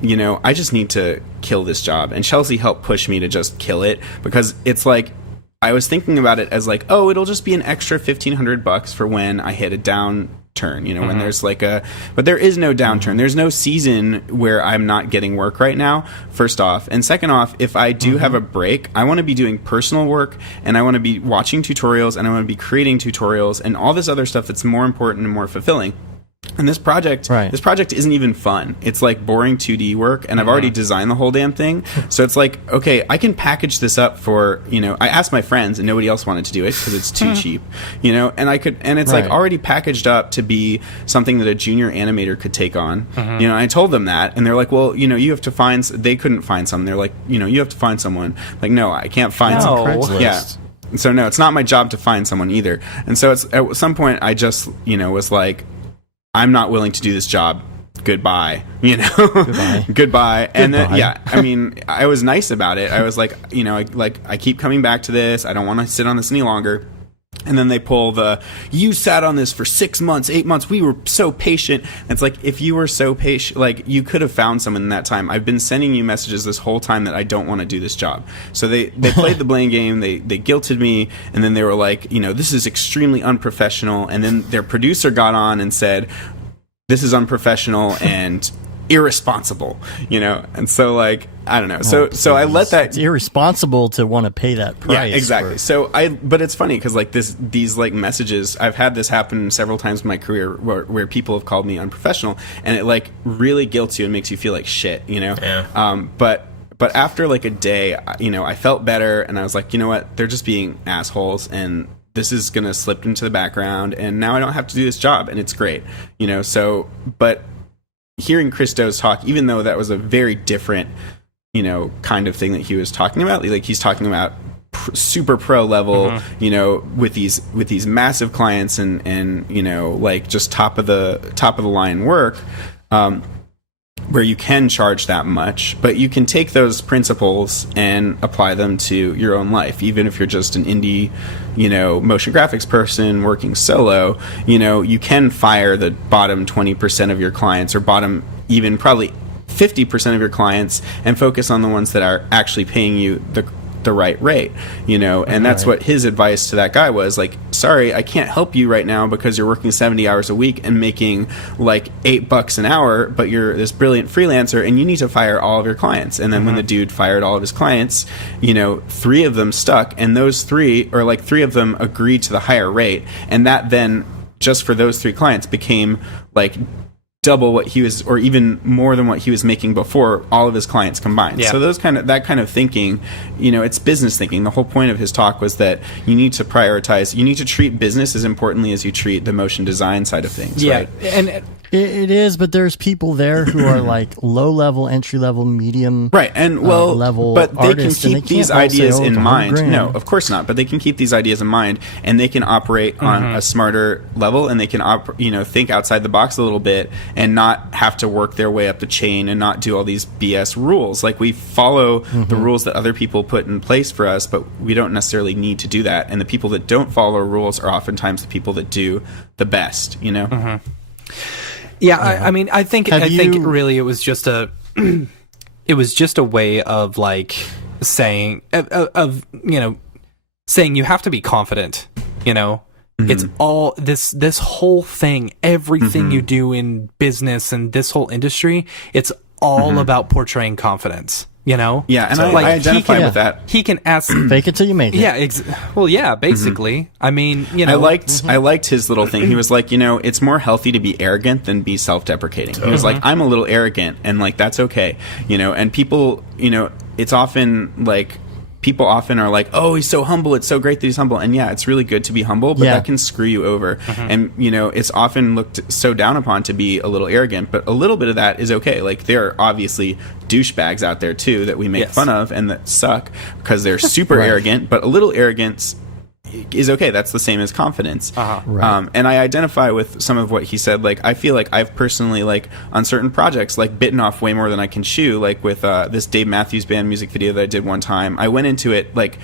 I just need to kill this job. And Chelsea helped push me to just kill it because it's I was thinking about it as oh, it'll just be an extra $1,500 for when I hit a downturn, when there's but there is no downturn. There's no season where I'm not getting work right now, first off. And second off, if I do have a break, I want to be doing personal work, and I want to be watching tutorials, and I want to be creating tutorials and all this other stuff that's more important and more fulfilling. And this project isn't even fun. It's like boring 2D work, and I've already designed the whole damn thing. So it's like, okay, I can package this up for, I asked my friends and nobody else wanted to do it because it's too cheap, and it's like already packaged up to be something that a junior animator could take on. And I told them that, and they're like, well, you have to find, they couldn't find someone. They're like, you have to find someone. Like, no, I can't find someone. Yeah. So no, it's not my job to find someone either. And so it's at some point I just, was like, I'm not willing to do this job. Goodbye. Goodbye. And then, I mean, I was nice about it. I was like, I keep coming back to this. I don't want to sit on this any longer. And then they pull you sat on this for 6 months, 8 months. We were so patient. And it's like, if you were so patient, like, you could have found someone in that time. I've been sending you messages this whole time that I don't want to do this job. So they played the blame game. They guilted me. And then they were like, this is extremely unprofessional. And then their producer got on and said, this is unprofessional and irresponsible, and so, like, I don't know. So I let that. It's irresponsible to want to pay that price. Yeah, exactly. But it's funny because, like, these like messages, I've had this happen several times in my career where people have called me unprofessional, and it like really guilts you and makes you feel like shit, Yeah. But after like a day, I felt better, and I was like, you know what? They're just being assholes, and this is going to slip into the background, and now I don't have to do this job, and it's great, so, but hearing Christo's talk, even though that was a very different, kind of thing that he was talking about, like he's talking about super pro level, with these massive clients and like just top of the line work, where you can charge that much, but you can take those principles and apply them to your own life, even if you're just an indie, motion graphics person working solo. You can fire the bottom 20% of your clients, or bottom even probably 50% of your clients, and focus on the ones that are actually paying you the right rate, and that's what his advice to that guy was. Like, sorry, I can't help you right now because you're working 70 hours a week and making like $8 an hour, but you're this brilliant freelancer and you need to fire all of your clients. And then when the dude fired all of his clients, 3 of them stuck, and those 3, or like 3 of them agreed to the higher rate, and that then just for those 3 clients became like double what he was, or even more than what he was making before all of his clients combined. So that kind of thinking, it's business thinking. The whole point of his talk was that you need to prioritize, you need to treat business as importantly as you treat the motion design side of things. Right? And it is, but there's people there who are like low level, entry level, medium, right, and level, but they can keep these ideas in mind. $100,000. No, of course not. But they can keep these ideas in mind, and they can operate on a smarter level, and they can think outside the box a little bit, and not have to work their way up the chain, and not do all these BS rules. Like, we follow the rules that other people put in place for us, but we don't necessarily need to do that. And the people that don't follow rules are oftentimes the people that do the best. Yeah, I mean, I think really it was just a way of like saying saying you have to be confident. It's all this whole thing, everything you do in business and this whole industry, it's all about portraying confidence. Yeah, and so, I identify with that. He can ask, fake it till you make it. Yeah, basically. I mean, I liked his little thing. He was like, it's more healthy to be arrogant than be self-deprecating. He was like, I'm a little arrogant, and like that's okay, and people, it's often like, people often are like, oh, he's so humble, it's so great that he's humble. And yeah, it's really good to be humble, but that can screw you over. And, it's often looked so down upon to be a little arrogant, but a little bit of that is okay. Like, there are obviously douchebags out there too that we make fun of and that suck because they're super arrogant, but a little arrogance is okay. That's the same as confidence. And I identify with some of what he said. Like, I feel like I've personally, like, on certain projects, like, bitten off way more than I can chew. Like with this Dave Matthews Band music video that I did one time, I went into it like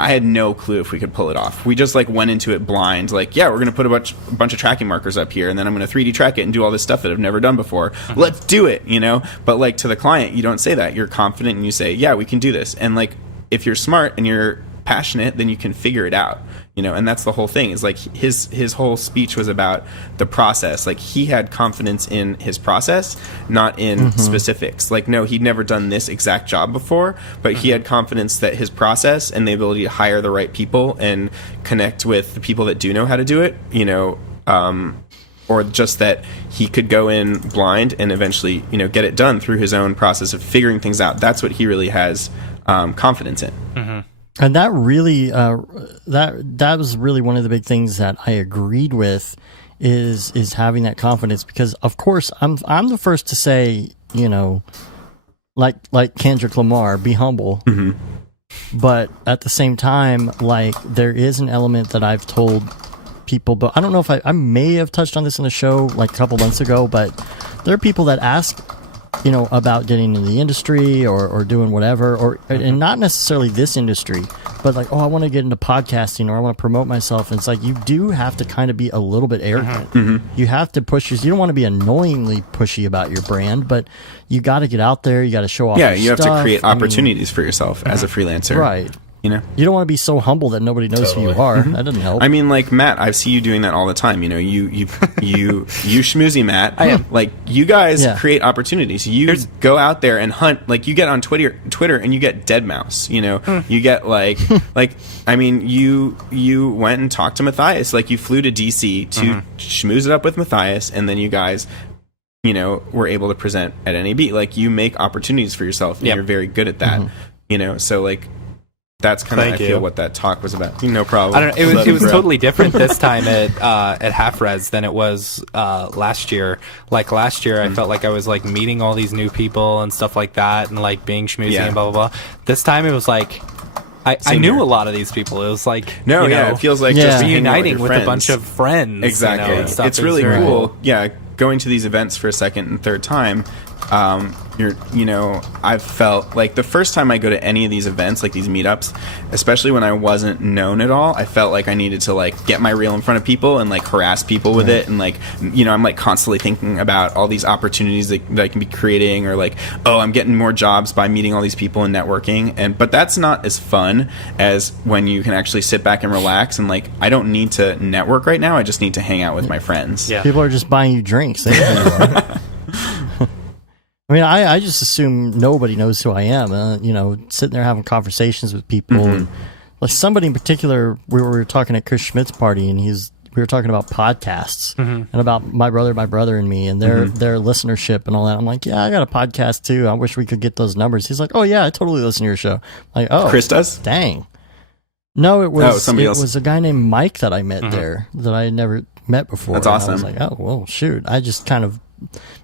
I had no clue if we could pull it off. We just like went into it blind. Like, yeah, we're gonna put a bunch of tracking markers up here, and then I'm gonna 3D track it and do all this stuff that I've never done before. Let's do it, But like, to the client, you don't say that. You're confident and you say, yeah, we can do this. And like, if you're smart and you're passionate, then you can figure it out, and that's the whole thing. Is like, his whole speech was about the process. Like, he had confidence in his process, not in specifics. Like, no, he'd never done this exact job before, but he had confidence that his process and the ability to hire the right people and connect with the people that do know how to do it, or just that he could go in blind and eventually, get it done through his own process of figuring things out. That's what he really has confidence in. Mm-hmm. And that really, that was really one of the big things that I agreed with is having that confidence, because of course I'm the first to say, like Kendrick Lamar, be humble. Mm-hmm. But at the same time, like, there is an element that I've told people, but I don't know if I may have touched on this in the show like a couple months ago, but there are people that ask, about getting in the industry or doing whatever, and not necessarily this industry, but like, I want to get into podcasting, or I want to promote myself. And it's like, you do have to kind of be a little bit arrogant. Mm-hmm. You have to push you don't want to be annoyingly pushy about your brand, but you got to get out there. You got to show off. Yeah, your you have stuff. to create opportunities for yourself as a freelancer. Right. You don't want to be so humble that nobody knows who you are. Mm-hmm. That doesn't help. I mean, like, Matt, I see you doing that all the time. You schmoozy Matt. I am. Like, you guys create opportunities. You go out there and hunt. Like, you get on Twitter and you get dead mouse. You get like I mean, you went and talked to Matthias. Like, you flew to DC to schmooze it up with Matthias, and then you guys, were able to present at NAB. Like, you make opportunities for yourself, and you're very good at that. So like. That's kind of, I feel, what that talk was about. No problem. I don't know. It was totally different this time at Half Res than it was last year. Like last year, I felt like I was like meeting all these new people and stuff like that, and like being schmoozy and blah blah blah. This time it was like I knew a lot of these people. It was like it feels like just reuniting with a bunch of friends. Exactly. And stuff. It's really cool. Yeah, going to these events for a second and third time. I've felt like the first time I go to any of these events, like these meetups, especially when I wasn't known at all, I felt like I needed to like get my reel in front of people and like harass people with it. And like, I'm like constantly thinking about all these opportunities that I can be creating, or like, I'm getting more jobs by meeting all these people and networking. But that's not as fun as when you can actually sit back and relax. And like, I don't need to network right now. I just need to hang out with my friends. Yeah. People are just buying you drinks. They don't know who you are. I mean, I just assume nobody knows who I am. Sitting there having conversations with people. And, like, somebody in particular, we were talking at Chris Schmidt's party, and we were talking about podcasts and about my brother and me and their listenership and all that. I'm like, yeah, I got a podcast too. I wish we could get those numbers. He's like, oh yeah, I totally listen to your show. I'm like, oh, Chris does? Dang. No, it was somebody else. It was a guy named Mike that I met there that I had never met before. That's awesome. I was like, oh well, shoot. I just kind of.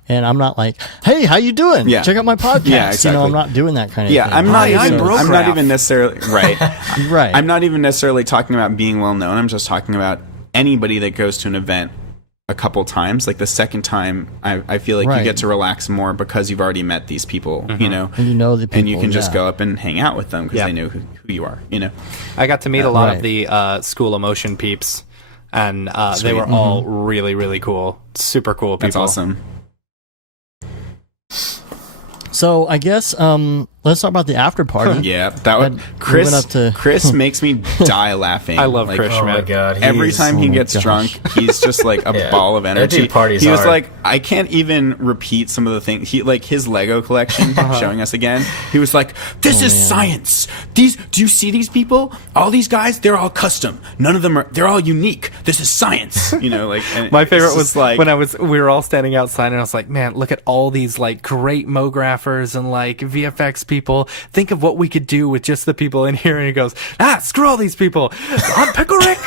And I'm not like, hey, how you doing? Yeah. Check out my podcast. Yeah, exactly. I'm not doing that kind of thing. I'm not even necessarily right. Right. I'm not even necessarily talking about being well known. I'm just talking about anybody that goes to an event a couple times. Like the second time, I feel like you get to relax more because you've already met these people. And you know the people, and you can just go up and hang out with them because they know who you are. I got to meet a lot of the School of Motion peeps, and they were all really, really cool. Super cool people. That's awesome. So I guess let's talk about the after party. Yeah, that would Chris makes me die laughing. I love Chris Schmidt. Oh my god! Every time he gets drunk, he's just like a ball of energy. He was like, I can't even repeat some of the things. He like his Lego collection, showing us again. He was like, "This is science. Do you see these people? All these guys, they're all custom. None of them they're all unique. This is science." My favorite was like when we were all standing outside, and I was like, "Man, look at all these like great mographers and like VFX people. Think of what we could do with just the people in here." And he goes, screw all these people. I'm Pickle Rick.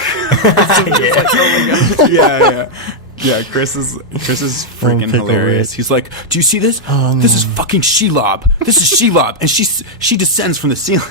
Yeah, Chris is freaking hilarious. He's like, "Do you see this? This is fucking Shelob. This is Shelob, and she descends from the ceiling."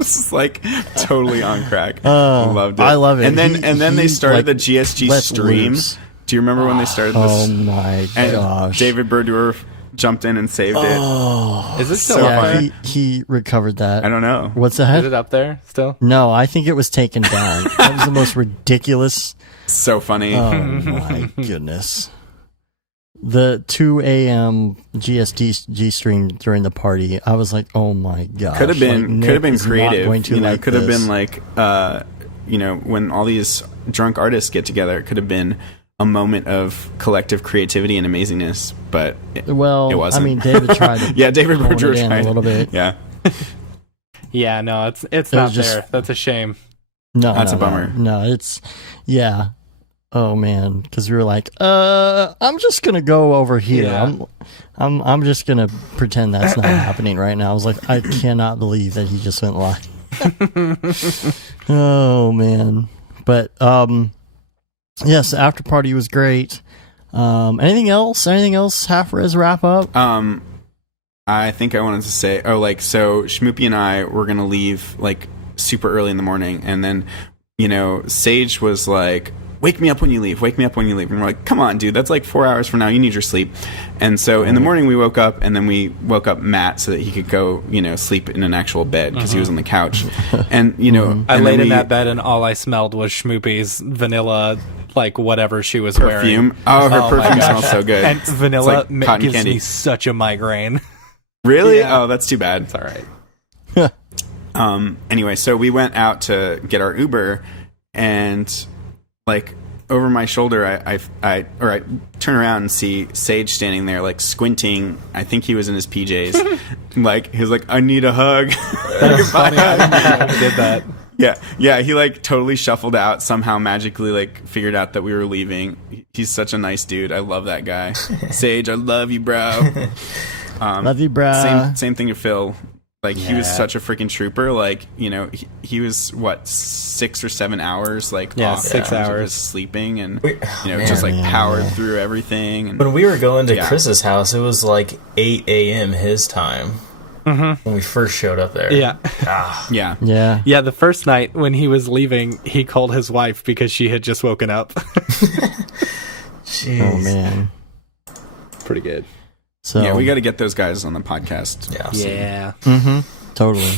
This is like totally on crack. Loved it. I love it. And then they started the GSG stream. Loose. Do you remember when they started this? Oh my gosh! David Berdure jumped in and saved it. Is it still up there? He recovered that. I don't know. What's that? Is it up there still? No, I think it was taken down. That was the most ridiculous. So funny. Oh my goodness. The 2 a.m. GSG stream during the party, I was like, oh my gosh. Could have been creative. Could have been like, when all these drunk artists get together, it could have been a moment of collective creativity and amazingness, but it wasn't. I mean, David tried to David Berdure tried a little bit. Yeah. Yeah, no, it's not there. That's a shame. No, that's a bummer. No, it's Oh man, because we were like, I'm just gonna go over here. Yeah. I'm just gonna pretend that's not happening right now. I was like, I cannot believe that he just went live. Oh man, but yes, the after party was great. Anything else? Anything else? Half res wrap up. I think I wanted to say, so Shmoopy and I were gonna leave like super early in the morning, and then Sage was like, wake me up when you leave, and we're like, come on, dude, that's like 4 hours from now, you need your sleep. And so in the morning we woke up, and then we woke up Matt so that he could go sleep in an actual bed because he was on the couch. And I laid in that bed, and all I smelled was Shmoopy's vanilla, like whatever she was perfume. wearing. Oh, her perfume smells so good. And vanilla like cotton gives candy. me such a migraine. Really? Yeah. Oh, that's too bad. It's all right. Anyway, so we went out to get our Uber, and like over my shoulder, I turn around and see Sage standing there, like squinting. I think he was in his PJs. Like he was like, "I need a hug." That's funny. I didn't know he did that. Yeah. He like totally shuffled out somehow, magically like figured out that we were leaving. He's such a nice dude. I love that guy. Sage, I love you, bro. Love you, bro. Same thing to Phil. Like he was such a freaking trooper. Like he was what 6 or 7 hours like off 6 hours of sleeping, and just like powered through everything. And when we were going to Chris's house, it was like 8 a.m. his time when we first showed up there. Yeah. Yeah. The first night when he was leaving, he called his wife because she had just woken up. Jeez. Oh man. Pretty good. So yeah, we got to get those guys on the podcast. Yeah. Totally.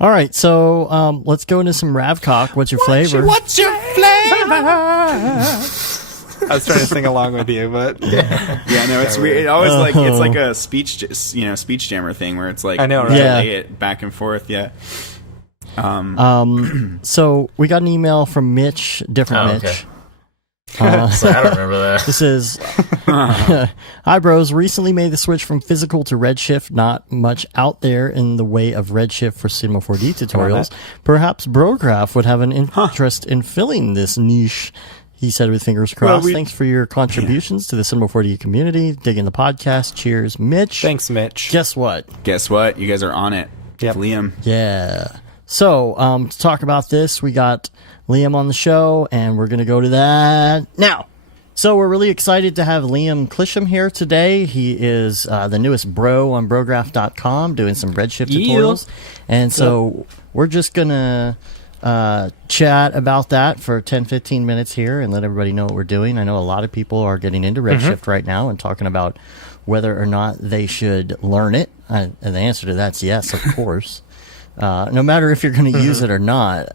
All right, so let's go into some Ravcock. What's your flavor? What's your flavor? I was trying to sing along with you, but No, it's weird. It always like it's like a speech jammer thing where it's like I know, right? relay it back and forth. Yeah. So we got an email from Mitch, different Mitch. Okay. So I don't remember that. This is Hi bros, recently made the switch from physical to Redshift. Not much out there in the way of Redshift for Cinema 4D tutorials. Perhaps Brograph would have an interest in filling this niche, he said with fingers crossed. Thanks for your contributions to the Cinema 4D community. Digging the podcast. Cheers, Mitch. Thanks, Mitch. Guess what? You guys are on it. Yep. Liam. Yeah. So, to talk about this, we got Liam on the show, and we're going to go to that now. So we're really excited to have Liam Clisham here today. He is the newest bro on Brograph.com, doing some Redshift tutorials. And so we're just going to chat about that for 10-15 minutes here and let everybody know what we're doing. I know a lot of people are getting into Redshift right now and talking about whether or not they should learn it. And the answer to that's yes, of course. No matter if you're going to use it or not,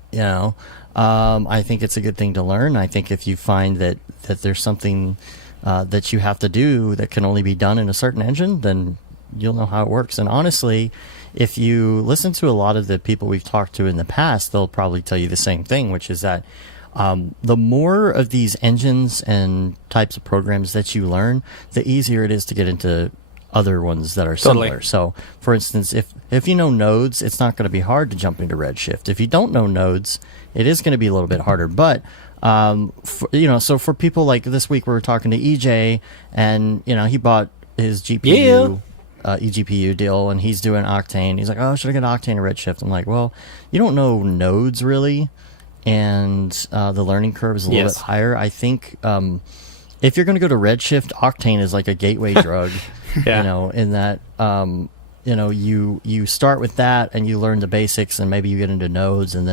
I think it's a good thing to learn. I think if you find that there's something that you have to do that can only be done in a certain engine, then you'll know how it works. And honestly, if you listen to a lot of the people we've talked to in the past, they'll probably tell you the same thing, which is that the more of these engines and types of programs that you learn, the easier it is to get into other ones that are similar. Totally. So, for instance, if you know nodes, it's not going to be hard to jump into Redshift. If you don't know nodes, it is going to be a little bit harder. But so for people like this week, we were talking to EJ, and he bought his GPU, eGPU deal, and he's doing Octane. He's like, "Oh, should I get Octane or Redshift?" I'm like, "Well, you don't know nodes really, and the learning curve is a little bit higher. I think if you're going to go to Redshift, Octane is like a gateway drug." In that, you start with that and you learn the basics and maybe you get into nodes and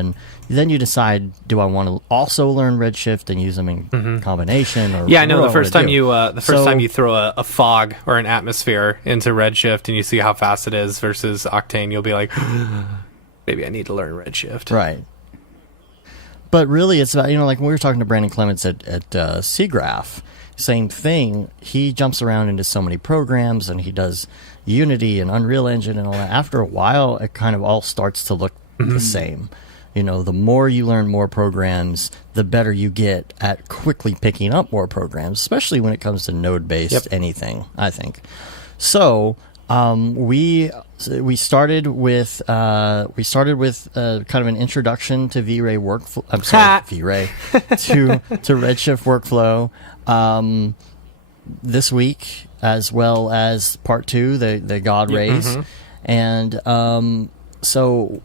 then you decide, do I want to also learn Redshift and use them in combination? Or I know the first time you throw a fog or an atmosphere into Redshift and you see how fast it is versus Octane, you'll be like, maybe I need to learn Redshift. Right. But really, it's about, like when we were talking to Brandon Clements at SeaGraph, same thing. He jumps around into so many programs and he does Unity and Unreal Engine and all that. After a while, it kind of all starts to look the same. The more you learn more programs, the better you get at quickly picking up more programs, especially when it comes to node-based anything, I think. So, We started with kind of an introduction to V-Ray workflow. I'm sorry, V-Ray to Redshift workflow this week, as well as part 2, the God rays, and so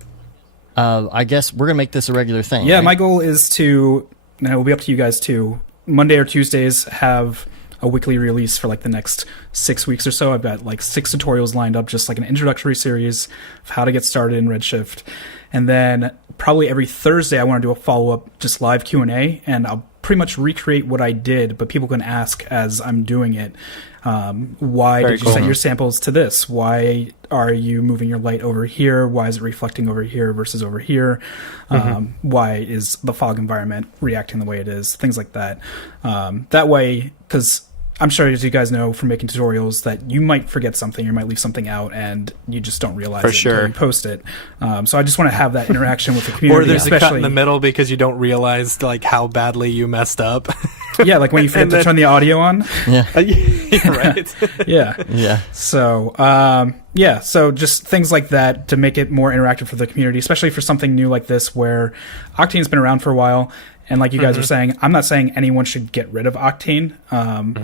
I guess we're gonna make this a regular thing. Yeah, right? my goal is to. Now it will be up to you guys too. Monday or Tuesdays have a weekly release for like the next 6 weeks or so. I've got like 6 tutorials lined up, just like an introductory series of how to get started in Redshift. And then probably every Thursday I want to do a follow-up, just live Q&A, and I'll pretty much recreate what I did, but people can ask as I'm doing it. Why did you set your samples to this? Why are you moving your light over here? Why is it reflecting over here versus over here? Why is the fog environment reacting the way it is? Things like that. That way, because I'm sure, as you guys know from making tutorials, that you might forget something, you might leave something out, and you just don't realize it until you post it. So I just want to have that interaction with the community. Or there's a cut in the middle because you don't realize like how badly you messed up. Yeah, like when you forget to turn the audio on. Yeah. Right. Yeah. Yeah. So, so just things like that to make it more interactive for the community, especially for something new like this where Octane's been around for a while. And like you guys were saying, I'm not saying anyone should get rid of Octane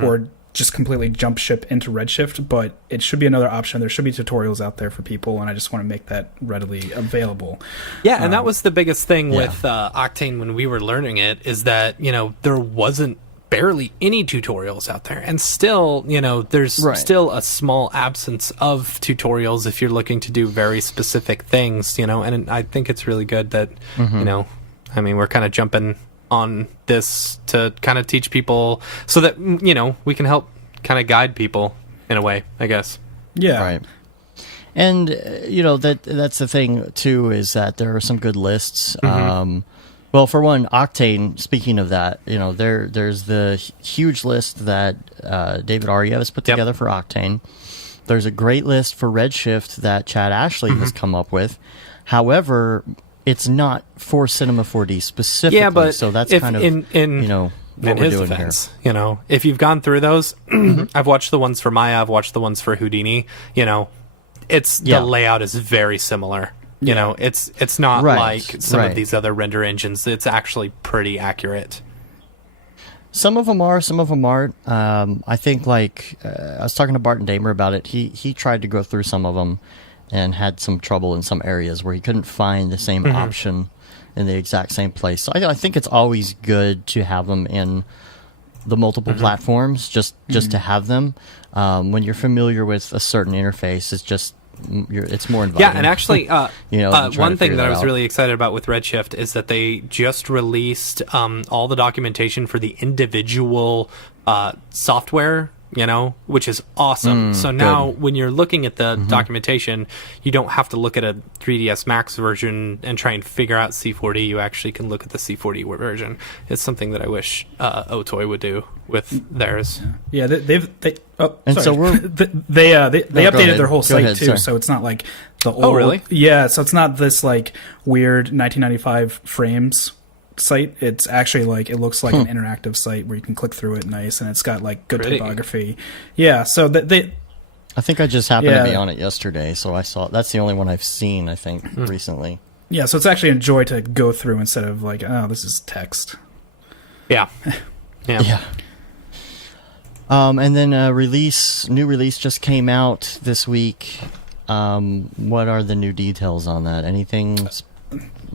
or just completely jump ship into Redshift, but it should be another option. There should be tutorials out there for people, and I just want to make that readily available. Yeah, and that was the biggest thing with Octane when we were learning it, is that, there wasn't barely any tutorials out there. And still, there's still a small absence of tutorials if you're looking to do very specific things, and I think it's really good that, we're kind of jumping on this to kind of teach people so that we can help kind of guide people in a way, I guess. Yeah, right. And that's the thing too, is that there are some good lists. Well, for one, Octane, speaking of that, there's the huge list that David Ariev has put together for Octane. There's a great list for Redshift that Chad Ashley has come up with. However, it's not for Cinema 4D specifically, but so that's if kind of in what we're his doing defense, here. If you've gone through those, I've watched the ones for Maya, I've watched the ones for Houdini. The layout is very similar. It's not like some of these other render engines. It's actually pretty accurate. Some of them are, some of them aren't. I think I was talking to Barton Damer about it. He tried to go through some of them and had some trouble in some areas where he couldn't find the same option in the exact same place. So I think it's always good to have them in the multiple platforms, just to have them. When you're familiar with a certain interface, it's more inviting. Yeah, and actually, one thing that I was out. really excited about with Redshift is that they just released all the documentation for the individual software, which is awesome. So now when you're looking at the documentation, you don't have to look at a 3ds Max version and try and figure out C4D. You actually can look at the C4D version. It's something that I wish Otoy would do with theirs. Yeah, they and so we're they updated their whole site too, so it's not like the old. Oh, really? Yeah, so it's not this like weird 1995 frames site. It's actually it looks like an interactive site where you can click through it nice, and it's got good typography. Yeah, so they I think I just happened to be on it yesterday, so I saw that's the only one I've seen, I think, recently. Yeah, so it's actually a joy to go through instead of this is text. Yeah. Yeah. And then new release just came out this week. What are the new details on that? Anything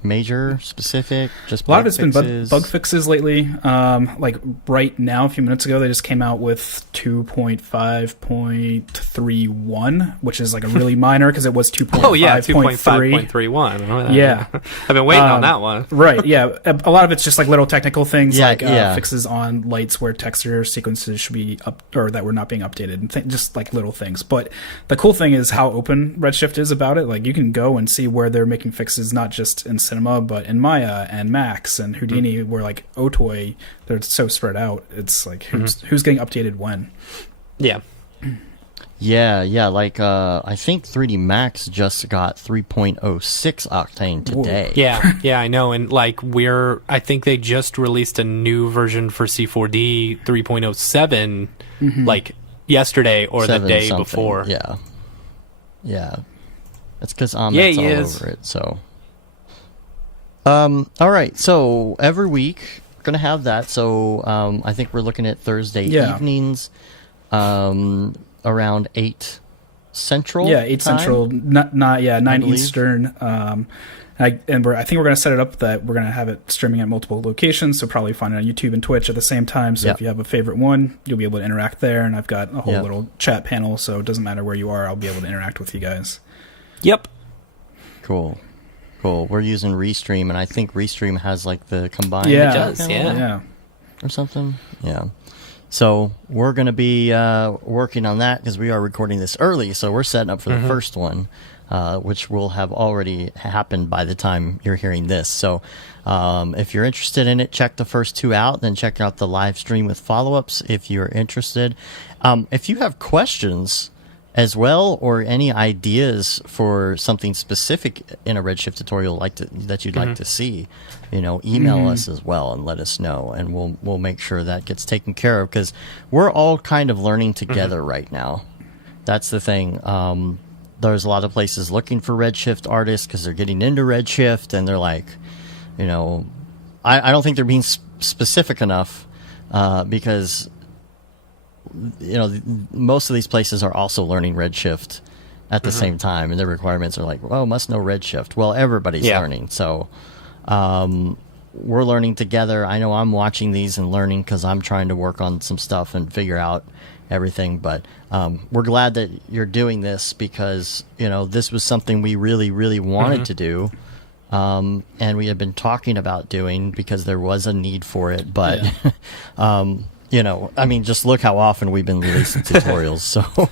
major, specific? Just a lot of it's been bug fixes lately. Right now, a few minutes ago, they just came out with 2.5.31, which is a really minor because it was 2.5.3. Oh yeah, 2.5.31. Yeah, I've been waiting on that one. Right. Yeah, a lot of it's just little technical things, fixes on lights where texture sequences should be up or that were not being updated, and just little things. But the cool thing is how open Redshift is about it. You can go and see where they're making fixes, not just in Cinema, but in Maya and Max and Houdini, where Otoy, they're so spread out. It's who's getting updated when. Yeah. Yeah. I think 3D Max just got 3.06 Octane today. Yeah, I know. And I think they just released a new version for C4D 3.07 yesterday or the day before. Yeah. Yeah. That's because Amit's all over it, so. All right, so every week we're going to have that. So I think we're looking at Thursday evenings around 8 Central. Yeah, 8 time, Central, 9 Eastern. I think we're going to set it up that we're going to have it streaming at multiple locations, so probably find it on YouTube and Twitch at the same time. So if you have a favorite one, you'll be able to interact there. And I've got a whole little chat panel, so it doesn't matter where you are, I'll be able to interact with you guys. Yep. Cool. We're using Restream, and I think Restream has like the combined. It does, yeah. Or something. Yeah. So we're going to be working on that because we are recording this early, so we're setting up for the first one. Which will have already happened by the time you're hearing this. So if you're interested in it, check the first 2 out, then check out the live stream with follow-ups if you're interested. If you have questions as well, or any ideas for something specific in a Redshift tutorial that you'd like to see, email us as well and let us know, and we'll make sure that gets taken care of, because we're all kind of learning together right now. That's the thing. There's a lot of places looking for Redshift artists because they're getting into Redshift, and they're like, I don't think they're being specific enough because, most of these places are also learning Redshift at the same time, and their requirements are like, must know Redshift. Well, everybody's learning, so we're learning together. I know I'm watching these and learning because I'm trying to work on some stuff and figure out everything, but we're glad that you're doing this because this was something we really, really wanted to do, and we had been talking about doing because there was a need for it. But just look how often we've been releasing tutorials. So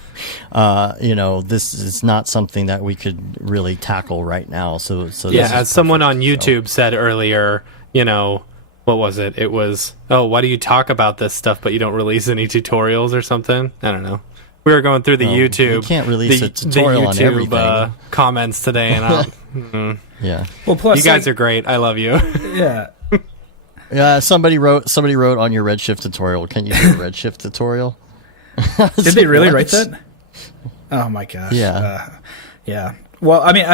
this is not something that we could really tackle right now. So as someone on YouTube said earlier, what was it? It was, why do you talk about this stuff but you don't release any tutorials or something? I don't know. We were going through the YouTube. You can't release a tutorial on everything. Comments today, and yeah. Well, plus you guys are great. I love you. Yeah. Yeah. Somebody wrote on your Redshift tutorial. Can you do a Redshift tutorial? Did they really write that? Oh my gosh. Yeah. Yeah. Well, I mean,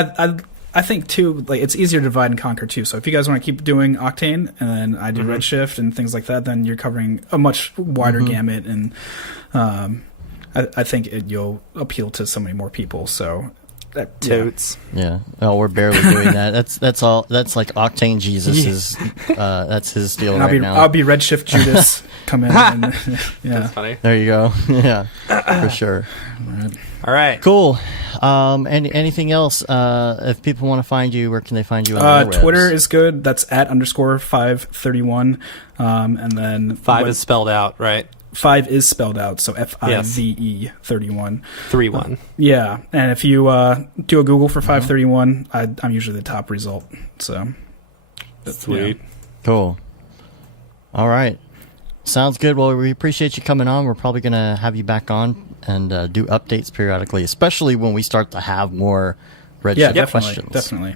I think too, like, it's easier to divide and conquer too. So if you guys want to keep doing Octane and then I do Redshift and things like that, then you're covering a much wider gamut, and I think you'll appeal to so many more people. So totes. Yeah. Oh, we're barely doing that. That's all. That's like Octane Jesus is. That's his deal now. I'll be Redshift Judas. Come in. And, That's funny. There you go. Yeah, for sure. All right. Cool. Anything else? If people want to find you, where can they find you on the Twitter is good. That's @_531. And then 5 is spelled out, right? 5 is spelled out, so FIVE 31. 3-1. Yeah, and if you do a Google for 531, I'm usually the top result. So sweet. Yeah. Cool. All right. Sounds good. Well, we appreciate you coming on. We're probably going to have you back on and do updates periodically, especially when we start to have more Redshift questions. Definitely.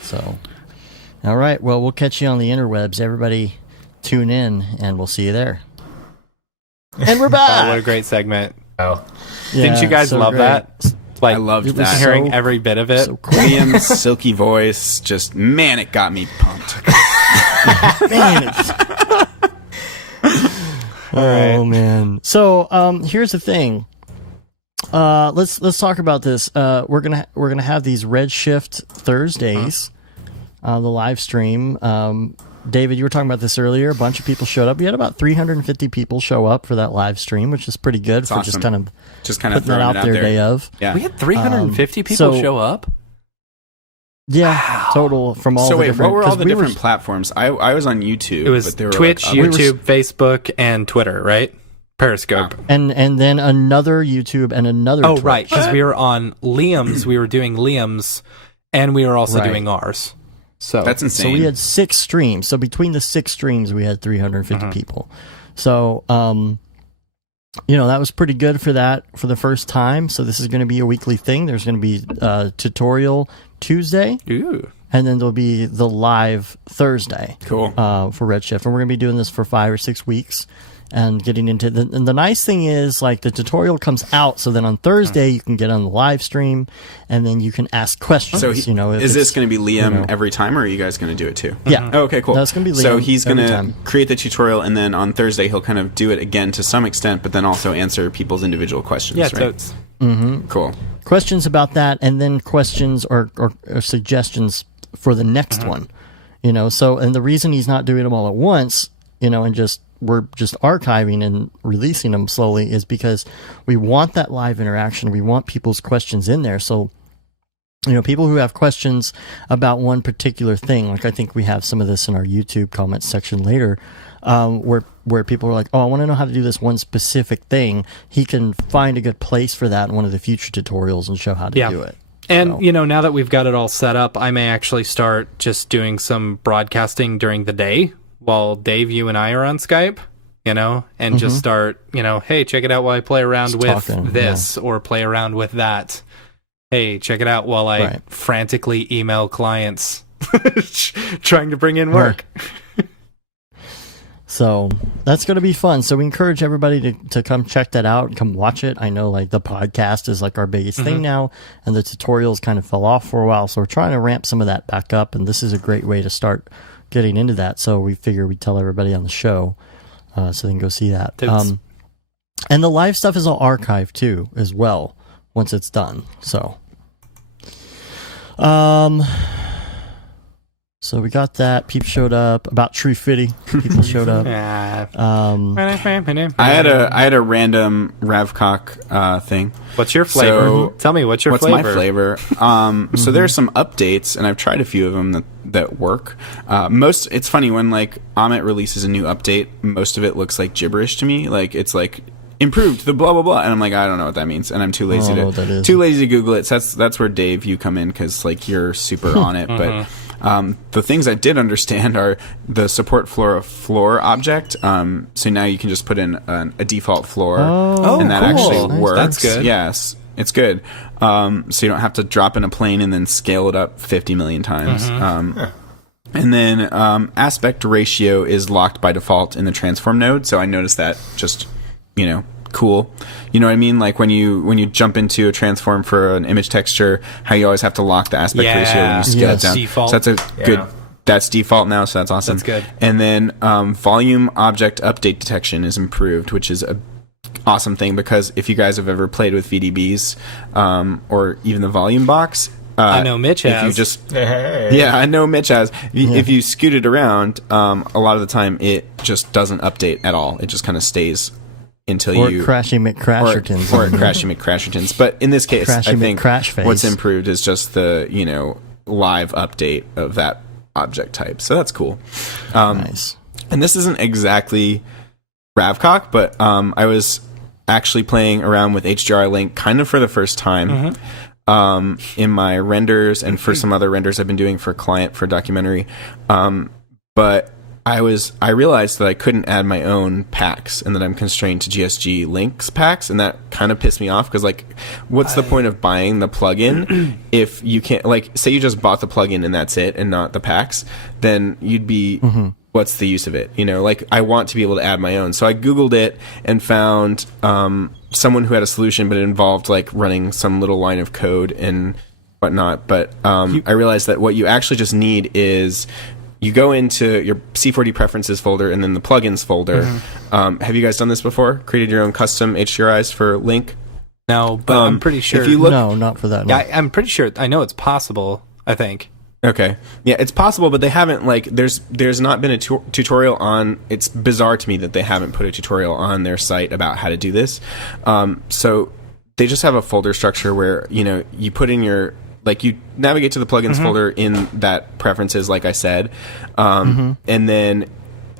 So, all right. Well, we'll catch you on the interwebs. Everybody tune in, and we'll see you there. And we're back. Oh, what a great segment. Oh. Yeah, didn't you guys love that? Like, I loved that. Hearing every bit of it. So cool. Liam's silky voice, it got me pumped. Man, oh man. So here's the thing. Let's talk about this. We're gonna have these Redshift Thursdays, the live stream. David, you were talking about this earlier. A bunch of people showed up. We had about 350 people show up for that live stream, which is pretty good. That's for awesome. just kind of putting throwing it out there day of. Yeah. We had 350 people show up? Yeah, total from all the different... So wait, what were all the different platforms? I was on YouTube. It was but there were Twitch, like YouTube, Facebook, and Twitter, right? Periscope. And then another YouTube and another Twitch. Right, because we were on Liam's. We were doing Liam's, and we were also doing ours. So that's insane. So we had 6 streams. So between the 6 streams, we had 350 people. So, that was pretty good for that for the first time. So this is going to be a weekly thing. There's going to be tutorial Tuesday. Ooh. And then there'll be the live Thursday. Cool. For Redshift. And we're going to be doing this for 5 or 6 weeks. and getting into and the nice thing is, like, the tutorial comes out, so then on Thursday you can get on the live stream and then you can ask questions. So is this going to be Liam every time, or are you guys going to do it too? Yeah. Oh, okay, cool. That's going to be Liam. So he's going to time. create the tutorial, and then on Thursday he'll kind of do it again to some extent, but then also answer people's individual questions. Yeah, right? totes. Cool. Questions about that, and then questions or suggestions for the next one. So, and the reason he's not doing them all at once, and we're just archiving and releasing them slowly, is because we want that live interaction. We want people's questions in there. So, people who have questions about one particular thing, like I think we have some of this in our YouTube comments section later, where people are like, oh, I want to know how to do this one specific thing. He can find a good place for that in one of the future tutorials and show how to do it. And, now that we've got it all set up, I may actually start just doing some broadcasting during the day while Dave, you and I are on Skype, and just start, hey, check it out while I play around with this or play around with that. Hey, check it out while I frantically email clients trying to bring in work. So that's going to be fun. So we encourage everybody to come check that out and come watch it. I know, like, the podcast is like our biggest thing now, and the tutorials kind of fell off for a while. So we're trying to ramp some of that back up, and this is a great way to start getting into that. So we figure we'd tell everybody on the show so they can go see that. And the live stuff is all archived too, as well, once it's done. So, so we got that. People showed up. About Tree Fitty, people showed up. I had a random Ravcock thing. What's your flavor? So, tell me, what's your flavor? What's my flavor? So there's some updates, and I've tried a few of them that work. It's funny when, like, Amit releases a new update, most of it looks like gibberish to me. Like, it's like improved the blah blah blah, and I'm like, I don't know what that means, and I'm too lazy to Google it. So that's where Dave, you come in, because, like, you're super on it, but. The things I did understand are the support floor object. So now you can just put in a default floor, and that actually works. That's good. Yes, it's good. So you don't have to drop in a plane and then scale it up 50 million times. And then aspect ratio is locked by default in the transform node. So I noticed that just, cool. You know what I mean? Like when you jump into a transform for an image texture, how you always have to lock the aspect ratio when you scale it down. Default. So that's good. That's default now, so that's awesome. That's good. And then volume object update detection is improved, which is a awesome thing, because if you guys have ever played with VDBs or even the volume box, I know Mitch has. I know Mitch has. If you scoot it around, a lot of the time it just doesn't update at all. It just kind of stays until or Crashy McCrashertons. Or Crashy McCrashertons. But in this case, I think what's improved is just the, live update of that object type. So that's cool. Nice. And this isn't exactly Ravcock, but I was actually playing around with HDRI Link kind of for the first time in my renders and for some other renders I've been doing for client for documentary. But I realized that I couldn't add my own packs and that I'm constrained to GSG Links packs, and that kind of pissed me off, because, like, what's the point of buying the plugin if you can't, like, say you just bought the plugin and that's it and not the packs, then you'd be what's the use of it? Like, I want to be able to add my own. So I Googled it and found someone who had a solution, but it involved, like, running some little line of code and whatnot. But I realized that what you actually just need is you go into your C4D preferences folder and then the plugins folder. Have you guys done this before? Created your own custom HDRIs for Link? No, but I'm pretty sure. If you look, no, not for that. No. Yeah, I'm pretty sure. I know it's possible, I think. Okay. Yeah, it's possible, but they haven't, like, there's not been a tutorial on, it's bizarre to me that they haven't put a tutorial on their site about how to do this. So they just have a folder structure where, you put in your, like, you navigate to the plugins folder in that preferences, like I said. And then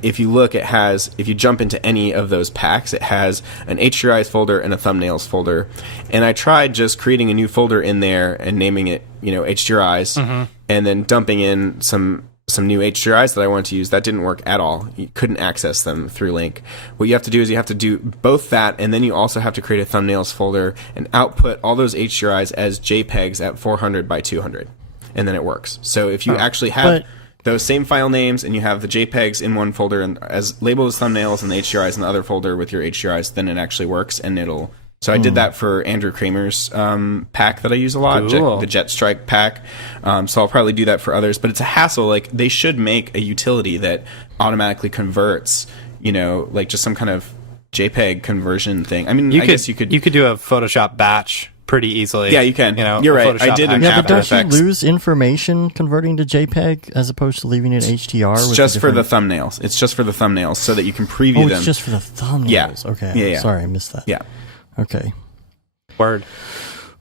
if you look, if you jump into any of those packs, it has an HDRIs folder and a thumbnails folder. And I tried just creating a new folder in there and naming it, HDRIs, and then dumping in some new HDRIs that I wanted to use. That didn't work at all. You couldn't access them through Link. What you have to do is you have to do both that, and then you also have to create a thumbnails folder and output all those HDRIs as JPEGs at 400 by 200, and then it works. So if you actually have... those same file names, and you have the JPEGs in one folder and as labeled as thumbnails, and the HDRIs in the other folder with your HDRIs, then it actually works, and it'll. So I did that for Andrew Kramer's pack that I use a lot, Cool. the Jet Strike pack. So I'll probably do that for others, but it's a hassle. Like, they should make a utility that automatically converts, like just some kind of JPEG conversion thing. I mean, I guess you could do a Photoshop batch pretty easily. Yeah, you can. You're right. I did an but After don't Effects. you lose information converting to JPEG as opposed to leaving it HDR? It's just for the thumbnails. It's just for the thumbnails so that you can preview them. It's just for the thumbnails. Yeah. Okay. Yeah. Sorry, I missed that. Yeah. Okay. Word.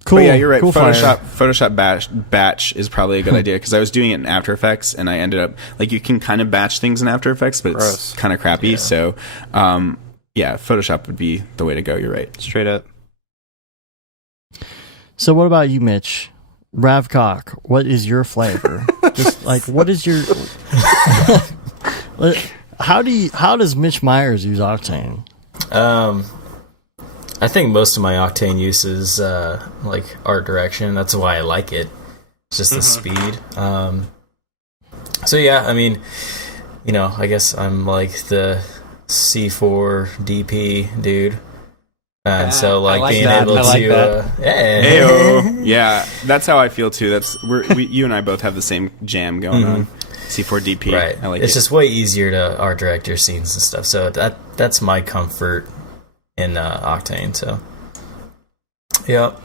Cool. But yeah, you're right. Coolfire. Photoshop batch is probably a good idea because I was doing it in After Effects and I ended up you can kind of batch things in After Effects, but it's kind of crappy. Yeah. So, Photoshop would be the way to go. You're right. Straight up. So what about you, Mitch? Ravcock, what is your flavor? Just what is your how does Mitch Myers use Octane? I think most of my Octane use is art direction. That's why I like it. It's just the speed. So yeah, I mean, I guess I'm like the C4 DP dude. And so being able to yeah, that's how I feel too. That's you and I both have the same jam going on. C4DP. Right. I like it's it. just way easier to art direct your scenes and stuff. So that's my comfort in Octane. So yep.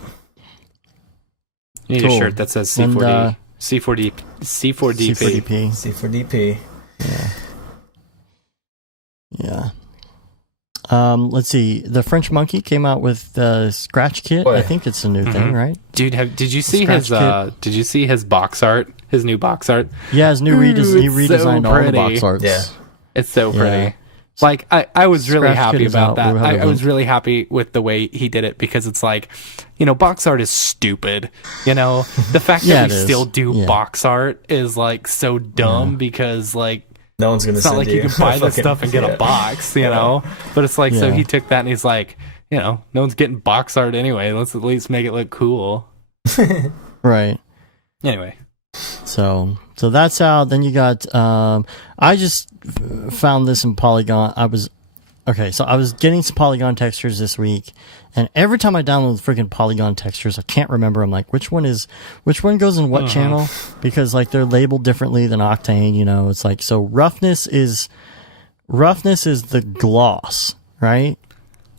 You need a shirt that says C4D. C4DP. C4DP. C4DP. Yeah. Let's see. The French Monkey came out with the Scratch Kit. Boy. I think it's a new thing, right? Dude, did you see his box art? His new box art? Yeah, his new he redesigned all the box arts. Yeah. It's so pretty. Yeah. I was really Scratch happy Kit is about out. that. We'll have a I was link. really happy with the way he did it because it's box art is stupid. The fact Yeah, that we it is. still do Yeah. box art is so dumb because No one's gonna it's not send like you can buy this stuff and get a box, But it's so Yeah. he took that and he's no one's getting box art anyway. Let's at least make it look cool. Right. Anyway. So that's how. Then you got. I just found this in Polygon. I was getting some Polygon textures this week, and every time I download the freaking Polygon textures, I can't remember. I'm like, which one goes in what channel? Because they're labeled differently than Octane. It's so roughness is the gloss, right?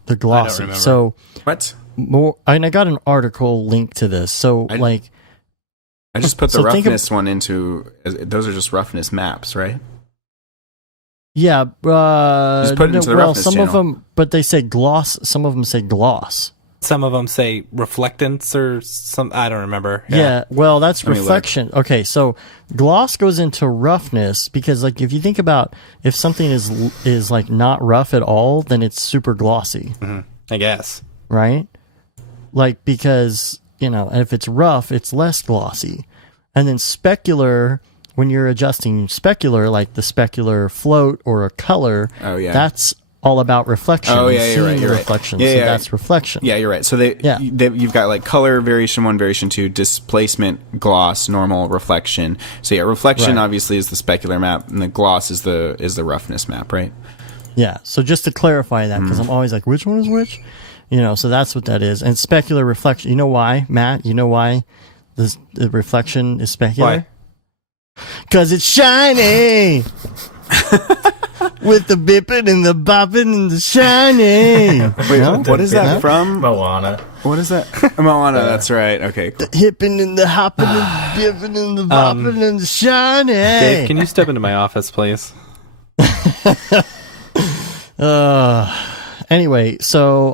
The glossy. I don't remember. So What? more. And I got an article linked to this. So I just put the So think of- roughness one into. Those are just roughness maps, right? yeah, Just put it into the roughness some of channel. them, but they say gloss. Some of them say gloss. Some of them say reflectance or some. I don't remember. Yeah, well, that's Let me look. reflection. Okay, so gloss goes into roughness because, if you think about if something is not rough at all, then it's super glossy, I guess. right? Because and if it's rough, it's less glossy. And then specular, when you're adjusting specular, like the specular float or a color, that's all about reflection. Oh, yeah, you're right, Seeing you're right. reflection. Yeah, So yeah. that's reflection. Yeah, you're right. So you've got color variation 1, variation 2, displacement, gloss, normal, reflection. So yeah, reflection Right. obviously is the specular map, and the gloss is the roughness map, right? Yeah, so just to clarify that, because I'm always like, which one is which? So that's what that is. And specular reflection, you know why, Matt? You know why the reflection is specular? Why? Because it's shiny! With the bipping and the bopping and the shiny! Wait, what is that from? Moana. What is that? Moana, that's right. Okay, cool. Hipping and the hopping and the bipping and the bopping and the shiny! Dave, can you step into my office, please? Anyway, so,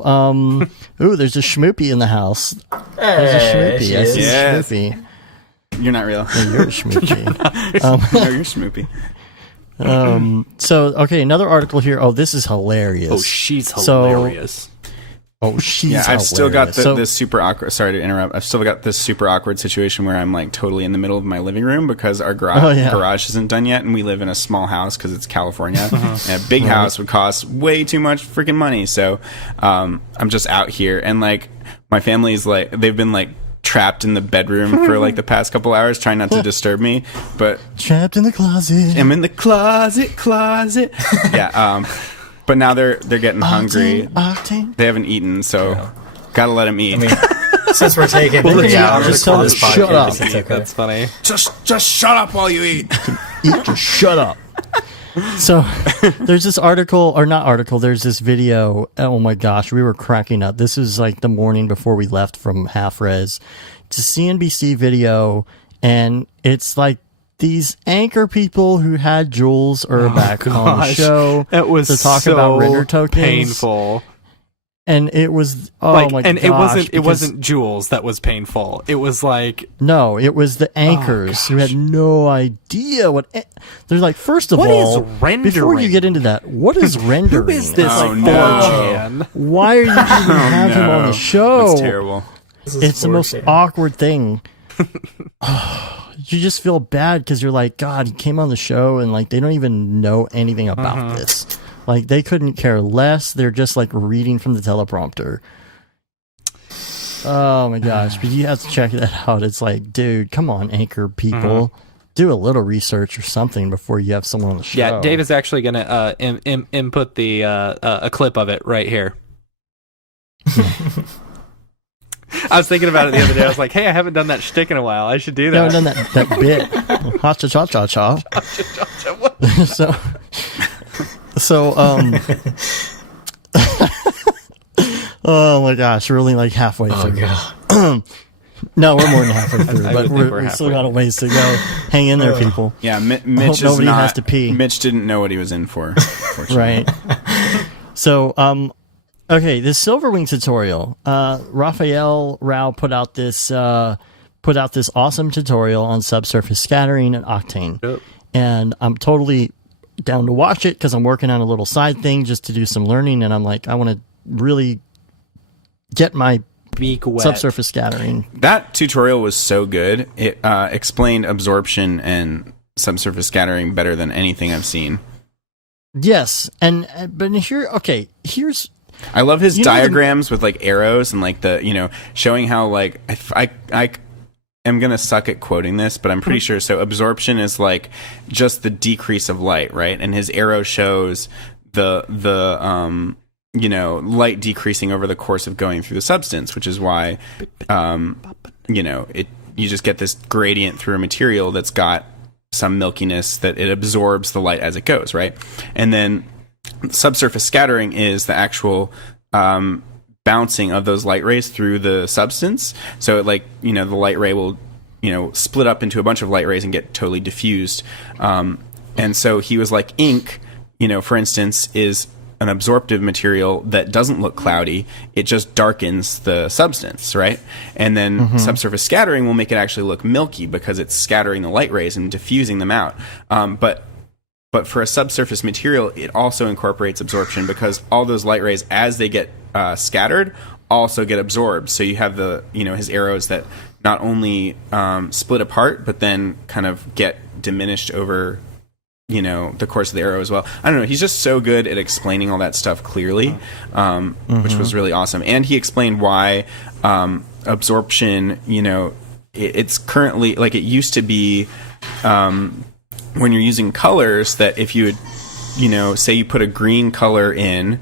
there's a schmoopy in the house. There's a schmoopy. I see Yes. a schmoopy. You're not real. You're a schmoopy. No, you're Schmoopy. So, okay, another article here. Oh, this is hilarious. Oh, she's So- hilarious. Oh, she's Yeah, I've still got hilarious. this super awkward. Sorry to interrupt. I've still got this super awkward situation where I'm totally in the middle of my living room because our garage isn't done yet, and we live in a small house because it's California. And a big house would cost way too much freaking money. So I'm just out here, and my family's they've been trapped in the bedroom for like the past couple hours, trying not to disturb me. But trapped in the closet. I'm in the closet. Yeah. But now they're getting hungry. Octane. They haven't eaten, so gotta let them eat. I mean, since we're taking the hour to just tell call them, this podcast, shut up. it's okay. That's funny. Just shut up while you eat. Just shut up. So there's this article, or not article, there's this video. Oh my gosh, we were cracking up. This is like the morning before we left from Half Res. It's a CNBC video, and it's like these anchor people who had Jules back on the show it was to talk so about render tokens. Painful. And it was my and gosh. it wasn't Jules that was painful. It was like no, it was the anchors who had no idea what they're like. First of what all, is rendering? before you get into that, what is rendering? Who is this? Oh, like, no. 4chan? Why are you even have him on the show? That's terrible. It's the most awkward thing. You just feel bad because you're like, God, he came on the show and like they don't even know anything about this. Like they couldn't care less. They're just like reading from the teleprompter. Oh my gosh! But you have to check that out. It's like, dude, come on, anchor people, do a little research or something before you have someone on the show. Yeah, Dave is actually going to input the a clip of it right here. I was thinking about it the other day. I was like, hey, I haven't done that shtick in a while. I should do that. I haven't done that bit. Ha-cha-cha-cha-cha. So, oh my gosh, we're only like halfway through. God. No, we're more than halfway through, but we're we still got a ways to go. Hang in there, people. Yeah, Mitch is nobody not, has to pee. Mitch didn't know what he was in for. Right. So, okay, this Silverwing tutorial. Raphael Rao put out this awesome tutorial on subsurface scattering and Octane, and I'm totally down to watch it because I'm working on a little side thing just to do some learning, and I'm like, I want to really get my beak wet. Subsurface scattering. That tutorial was so good. It explained absorption and subsurface scattering better than anything I've seen. Yes, but here's. I love his diagrams with like arrows and like the showing how like I am gonna suck at quoting this, but I'm pretty sure. So absorption is like just the decrease of light, right? And his arrow shows the light decreasing over the course of going through the substance, which is why you just get this gradient through a material that's got some milkiness that it absorbs the light as it goes, right? And then subsurface scattering is the actual bouncing of those light rays through the substance. So it the light ray will split up into a bunch of light rays and get totally diffused. And so he was like, ink, for instance, is an absorptive material that doesn't look cloudy. It just darkens the substance, right? And then subsurface scattering will make it actually look milky because it's scattering the light rays and diffusing them out. But for a subsurface material, it also incorporates absorption because all those light rays, as they get scattered, also get absorbed. So you have his arrows that not only split apart, but then kind of get diminished over the course of the arrow as well. I don't know. He's just so good at explaining all that stuff clearly, which was really awesome. And he explained why absorption, it's currently like it used to be when you're using colors that if you would, say you put a green color in,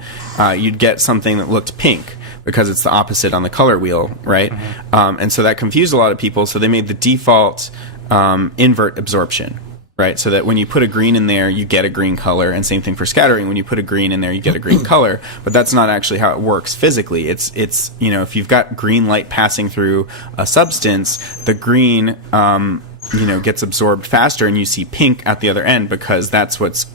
you'd get something that looked pink because it's the opposite on the color wheel, right? And so that confused a lot of people. So they made the default invert absorption. Right, so that when you put a green in there, you get a green color, and same thing for scattering. When you put a green in there, you get a green color. But that's not actually how it works physically. It's if you've got green light passing through a substance, the green gets absorbed faster, and you see pink at the other end because that's what's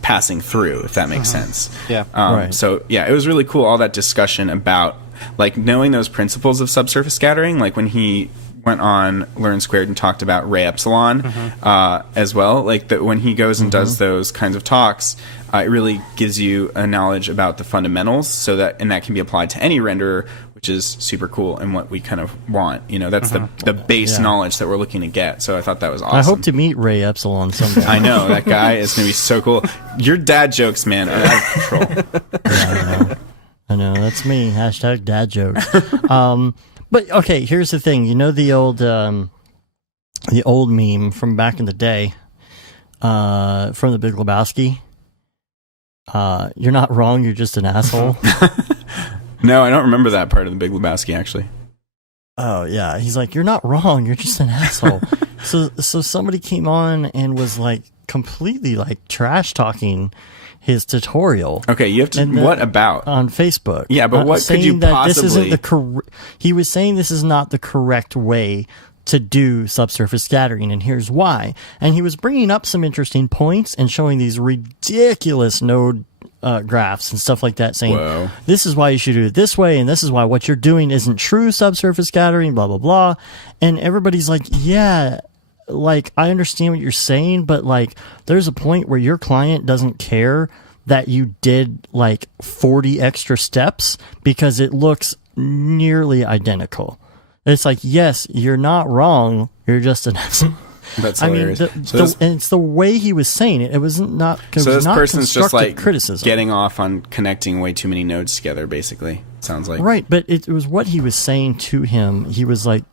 passing through. If that makes sense. Yeah. Right. So yeah, it was really cool. All that discussion about like knowing those principles of subsurface scattering, like when he went on Learn Squared and talked about Ray Epsilon as well. Like that when he goes and does those kinds of talks, it really gives you a knowledge about the fundamentals, so that can be applied to any renderer, which is super cool and what we kind of want. That's the base knowledge that we're looking to get. So I thought that was awesome. I hope to meet Ray Epsilon someday. I know that guy is going to be so cool. Your dad jokes, man, are out of control. Yeah, I know. That's me. # dad jokes. But okay, here's the thing. You know the old meme from back in the day, from the Big Lebowski. You're not wrong. You're just an asshole. No, I don't remember that part of the Big Lebowski, actually. Oh yeah, he's like, you're not wrong. You're just an asshole. So somebody came on and was like completely like trash talking his tutorial. Okay, you have to. What about on Facebook? Yeah, but what could you possibly? This isn't he was saying this is not the correct way to do subsurface scattering, and here's why. And he was bringing up some interesting points and showing these ridiculous node graphs and stuff like that, saying, Whoa. This is why you should do it this way, and this is why what you're doing isn't true subsurface scattering, blah, blah, blah. And everybody's like, yeah, like, I understand what you're saying, but, like, there's a point where your client doesn't care that you did, like, 40 extra steps because it looks nearly identical. It's like, yes, you're not wrong, you're just an asshole. That's hilarious. And it's the way he was saying it. It was not. So this person's just like criticism. Getting off on connecting way too many nodes together. Basically, sounds like right. But it was what he was saying to him. He was like,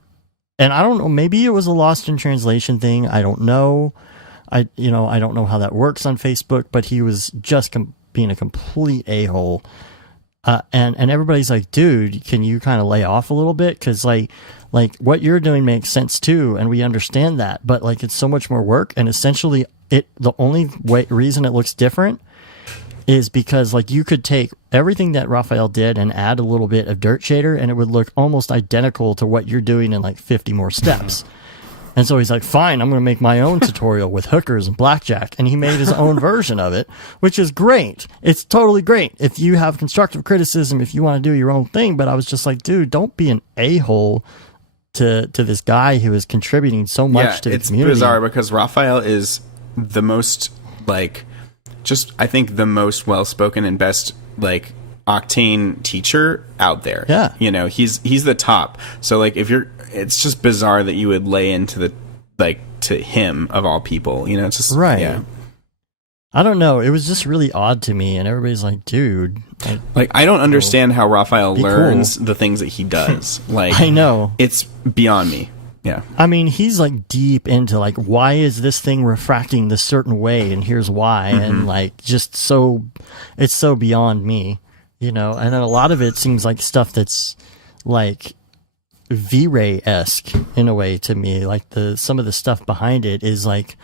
and I don't know. Maybe it was a lost in translation thing. I don't know. I don't know how that works on Facebook. But he was just being a complete a-hole. And everybody's like, dude, can you kind of lay off a little bit? Because like what you're doing makes sense too, and we understand that. But like, it's so much more work, and essentially, the only reason it looks different is because like you could take everything that Raphael did and add a little bit of dirt shader, and it would look almost identical to what you're doing in like 50 more steps. And so he's like, fine, I'm going to make my own tutorial with hookers and blackjack. And he made his own version of it, which is great. It's totally great. If you have constructive criticism, if you want to do your own thing. But I was just like, dude, don't be an a-hole to this guy who is contributing so much to the community. It's bizarre because Raphael is the most, like, just, I think, the most well-spoken and best, like, Octane teacher out there. Yeah. You know, he's the top. So, like, it's just bizarre that you would lay into to him of all people. You know, it's just right. Yeah. I don't know. It was just really odd to me, and everybody's like, "Dude, I don't understand how Raphael learns the things that he does." Like, I know it's beyond me. Yeah, I mean, he's like deep into like, why is this thing refracting this certain way, and here's why, and like, just so it's so beyond me, you know. And then a lot of it seems like stuff that's like V-Ray-esque in a way to me. Like some of the stuff behind it is like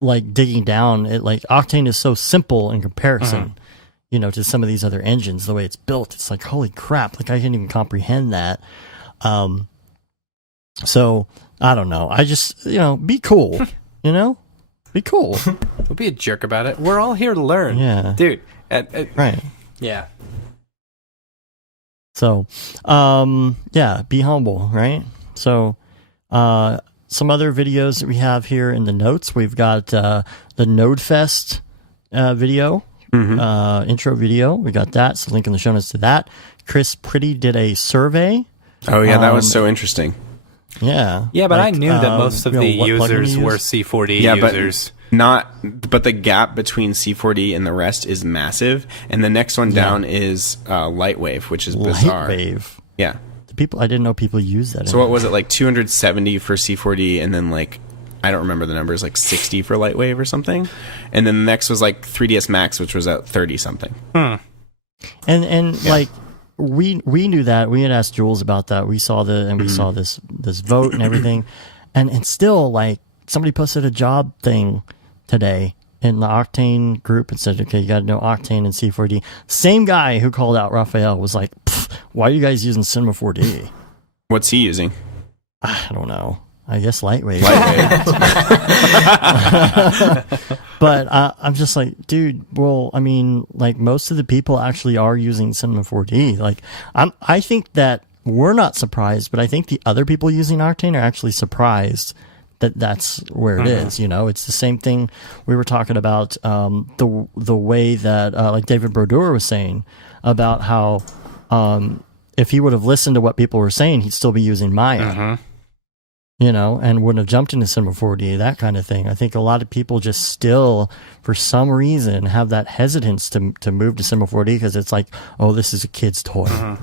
digging down. It like Octane is so simple in comparison, you know, to some of these other engines. The way it's built, it's like, holy crap! Like I can't even comprehend that. So I don't know. I just, you know, be cool. You know, be cool. Don't be a jerk about it. We're all here to learn. Yeah, dude. Right. Yeah. So, yeah, be humble, right? So, some other videos that we have here in the notes. We've got the NodeFest video, intro video. We got that. So, link in the show notes to that. Chris Pretty did a survey. Oh, yeah, that was so interesting. Yeah. Yeah, but like, I knew that most of the users were C4D users. But the gap between C4D and the rest is massive, and the next one down is Lightwave, which is bizarre. Lightwave. Yeah. I didn't know people use that. So what was it, like 270 for C4D, and then like, I don't remember the numbers, like 60 for Lightwave or something, and then the next was like 3ds Max, which was at 30 something. And like we knew that. We had asked Jules about that. We saw we saw this vote and everything, and still like somebody posted a job thing today in the Octane group and said, okay, you got to know Octane and C4D. Same guy who called out Raphael was like, why are you guys using Cinema 4D? What's he using? I don't know. I guess Lightwave. But I'm just like, dude, well, I mean, like most of the people actually are using Cinema 4D. Like, I think that we're not surprised, but I think the other people using Octane are actually surprised that that's where it is. You know, it's the same thing we were talking about, the way that like David Brodeur was saying about how if he would have listened to what people were saying, he'd still be using Maya. You know, and wouldn't have jumped into Cinema 4D, that kind of thing. I think a lot of people just still, for some reason, have that hesitance to move to Cinema 4D because it's like, oh, this is a kid's toy.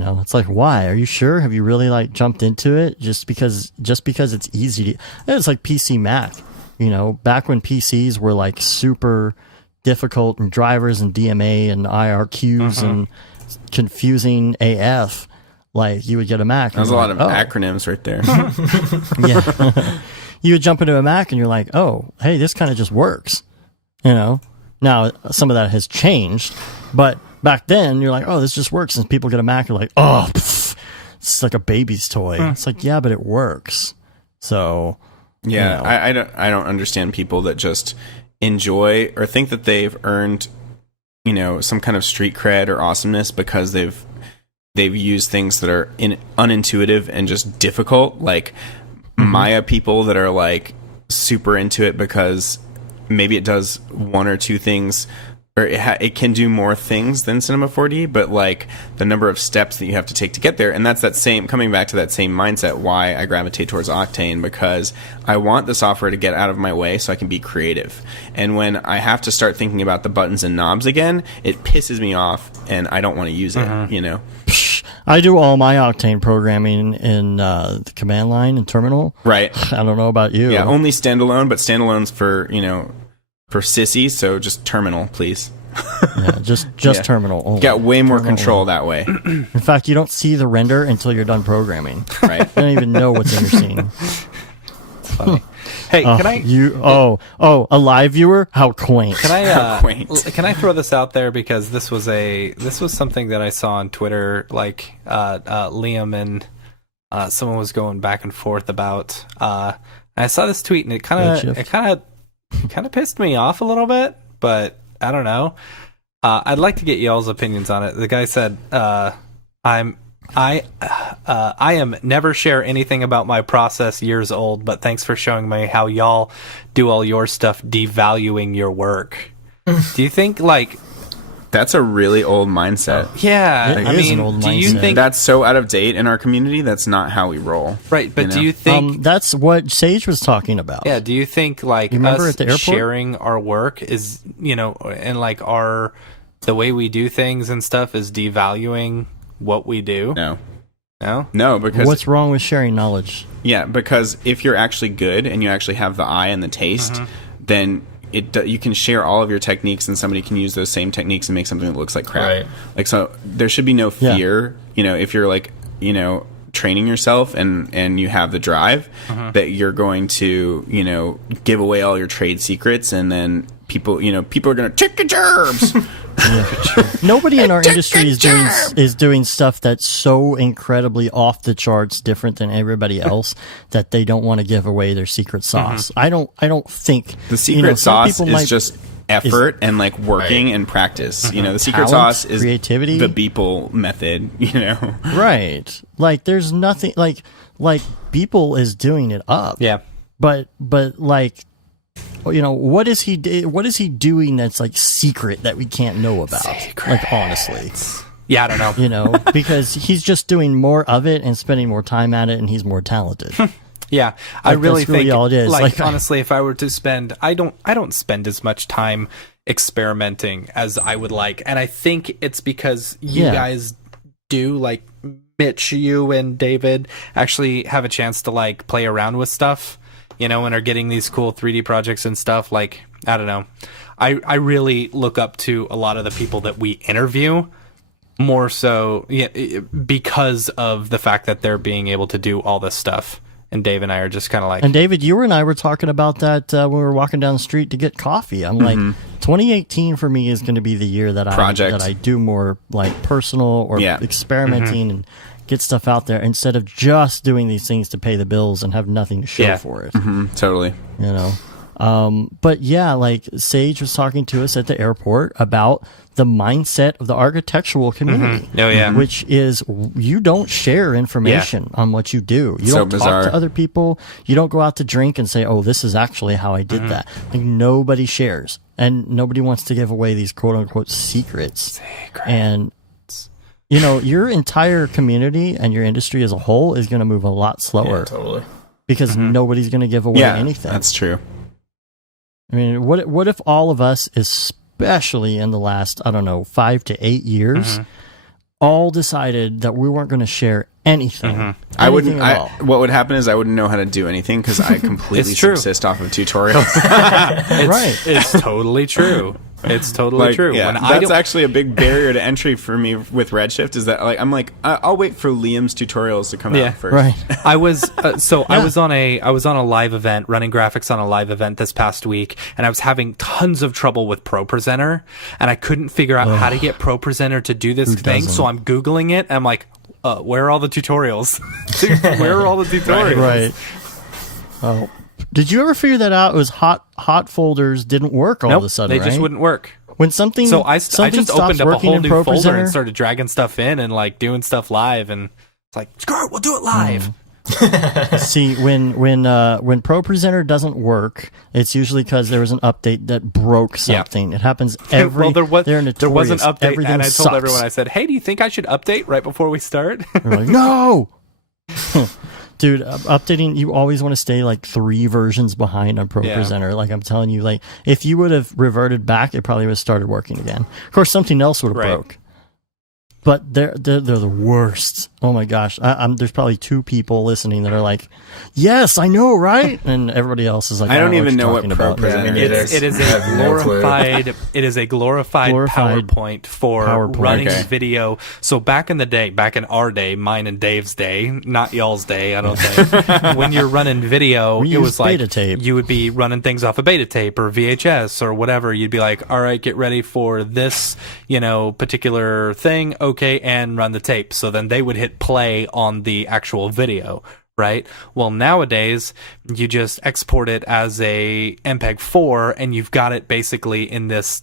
It's like, why? Are you sure? Have you really like jumped into it just because it's easy to? It's like PC Mac. Back when PCs were like super difficult and drivers and DMA and IRQs and confusing AF. Like you would get a Mac. That was a lot of acronyms right there. Yeah. You would jump into a Mac and you're like, oh, hey, this kind of just works. Now some of that has changed, but back then you're like, oh, this just works. And people get a Mac, you're like, oh, it's like a baby's toy. It's like, yeah, but it works. So yeah, I don't understand people that just enjoy or think that they've earned, some kind of street cred or awesomeness because they've used things that are unintuitive and just difficult, like Maya people that are like super into it because maybe it does one or two things, or it can do more things than Cinema 4D, but like the number of steps that you have to take to get there, and that's coming back to that same mindset why I gravitate towards Octane, because I want the software to get out of my way so I can be creative. And when I have to start thinking about the buttons and knobs again, it pisses me off and I don't want to use it, I do all my Octane programming in the command line and terminal. Right. I don't know about you. Yeah, only standalone, but standalone's for sissies, so just terminal, please. Yeah, just terminal only. Get way more control that way. In fact, you don't see the render until you're done programming. Right. You don't even know what's in your scene. It's funny. Hey, can I? A live viewer? How quaint! Can I? Quaint. Can I throw this out there, because this was something that I saw on Twitter. Like Liam and someone was going back and forth about. I saw this tweet and it kind of pissed me off a little bit, but I don't know. I'd like to get y'all's opinions on it. The guy said, I am never share anything about my process years old, but thanks for showing me how y'all do all your stuff, devaluing your work. Do you think that's a really old mindset? Yeah, it is an old do you mindset. think that's so out of date in our community? That's not how we roll. Right, but do you think that's what Sage was talking about? Yeah, do you think remember us at the airport? sharing our work is, and the way we do things and stuff is devaluing what we do? No, because what's wrong with sharing knowledge? Yeah, because if you're actually good and you actually have the eye and the taste, then you can share all of your techniques, and somebody can use those same techniques and make something that looks like crap. Right. Like, so there should be no fear. If you're training yourself and you have the drive, that you're going to give away all your trade secrets, and then people are going to check your gerbs. Nobody in our industry is doing stuff that's so incredibly off the charts different than everybody else that they don't want to give away their secret sauce. I don't think the secret sauce is just effort and working and practice. The secret sauce is creativity, the Beeple method. Right? Like there's nothing like Beeple is doing it up. Yeah, but what is he doing that's secret that we can't know about? Honestly. Yeah, I don't know. Because he's just doing more of it and spending more time at it, and he's more talented. Yeah, I really think all it is. Honestly, if I were to spend, I don't spend as much time experimenting as I would like, and I think it's because you guys do, Mitch, you and David actually have a chance to play around with stuff. And are getting these cool 3D projects and stuff. I don't know. I really look up to a lot of the people that we interview, more so because of the fact that they're being able to do all this stuff. And Dave and I are just kind of And David, you and I were talking about that when we were walking down the street to get coffee. I'm 2018 for me is going to be the year that I do more personal or experimenting and get stuff out there instead of just doing these things to pay the bills and have nothing to show for it. Totally. But Sage was talking to us at the airport about the mindset of the architectural community. Oh yeah. Which is you don't share information on what you do. You don't talk to other people. You don't go out to drink and say, oh, this is actually how I did that. Nobody shares. And nobody wants to give away these quote unquote secrets. And your entire community and your industry as a whole is going to move a lot slower. Yeah, totally. Because nobody's going to give away anything. That's true. I mean, what if all of us, especially in the last, 5 to 8 years, all decided that we weren't going to share anything. I wouldn't. Anything at all. What would happen is I wouldn't know how to do anything because I completely It's true. subsist off of tutorials. Right. It's totally true. It's totally true. Yeah, When that's actually a big barrier to entry for me with Redshift. Is that I'll wait for Liam's tutorials to come out first. Right. I was I was on a live event, running graphics on a live event this past week, and I was having tons of trouble with ProPresenter, and I couldn't figure out how to get ProPresenter to do this thing. So I'm Googling it, and I'm like, where are all the tutorials? Dude, where are all the tutorials? Right. Oh. Did you ever figure that out? It was hot folders didn't work all of a sudden, they just right? wouldn't work. When something So I something just stops opened up a working whole in new folder ProPresenter, and started dragging stuff in and like doing stuff live, and it's like, screw it, we'll do it live. See, when ProPresenter doesn't work, it's usually because there was an update that broke something. It happens every. Well, there was they're an notorious. update, Everything and I told sucks. everyone, I said, hey, do you think I should update right before we start? They're like, no. Dude, updating, you always want to stay like 3 versions behind on ProPresenter. Like I'm telling you, like if you would have reverted back, it probably would have started working again. Of course, something else would have broke. But they're the worst. Oh my gosh! There's probably 2 people listening that are like, "Yes, I know, right?" And everybody else is like, I don't even know what ProPresenter ProPresenter is. It is a glorified PowerPoint for running video. So back in the day, back in our day, mine and Dave's day, not y'all's day, I don't think. When you're running video, it was like beta tape. You would be running things off a beta tape or VHS or whatever. You'd be like, all right, get ready for this, particular thing. Okay, and run the tape. So then they would hit play on the actual video, right? Well, nowadays you just export it as a MPEG-4 and you've got it basically in this,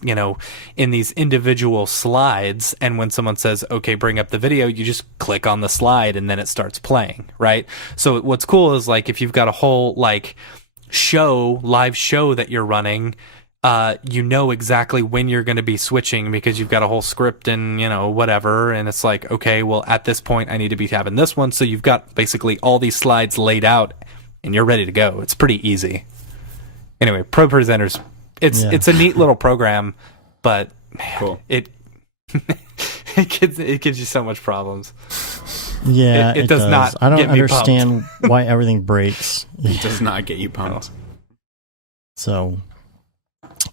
in these individual slides. And when someone says, okay, bring up the video, you just click on the slide and then it starts playing, right? So what's cool is like if you've got a whole like live show that you're running, you know exactly when you're going to be switching because you've got a whole script and, whatever. And it's like, okay, well, at this point, I need to be having this one. So you've got basically all these slides laid out and you're ready to go. It's pretty easy. Anyway, ProPresenter's, it's a neat little program, but cool. It gives you so much problems. Yeah, it does not. I don't get me understand why everything breaks. It does not get you pumped. So.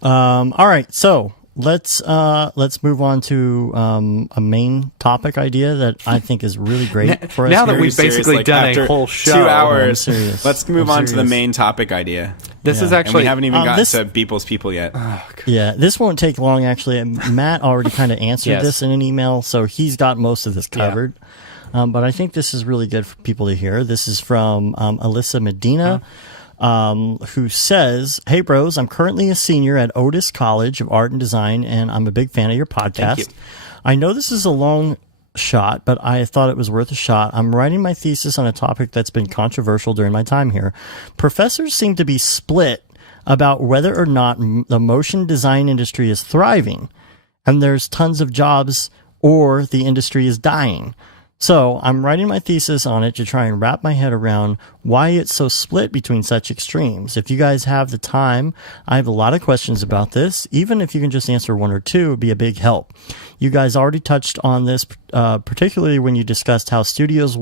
All right, so let's move on to a main topic idea that I think is really great for us. Now here. that we've basically done a whole show, 2 hours, serious. let's move I'm on to the serious. main topic idea. This is And actually we haven't even gotten this- to Beeple's people yet. Yeah, this won't take long. Actually, Matt already kind of answered Yes. this in an email, so he's got most of this covered. But I think this is really good for people to hear. This is from Alyssa Medina. Who says, "Hey bros, I'm currently a senior at Otis College of Art and Design, and I'm a big fan of your podcast. Thank you. I know this is a long shot, but I thought it was worth a shot. I'm writing my thesis on a topic that's been controversial during my time here. Professors seem to be split about whether or not the motion design industry is thriving, and there's tons of jobs, or the industry is dying. So I'm writing my thesis on it to try and wrap my head around why it's so split between such extremes. If you guys have the time, I have a lot of questions about this. Even if you can just answer 1 or 2, it would be a big help. You guys already touched on this, particularly when you discussed how studios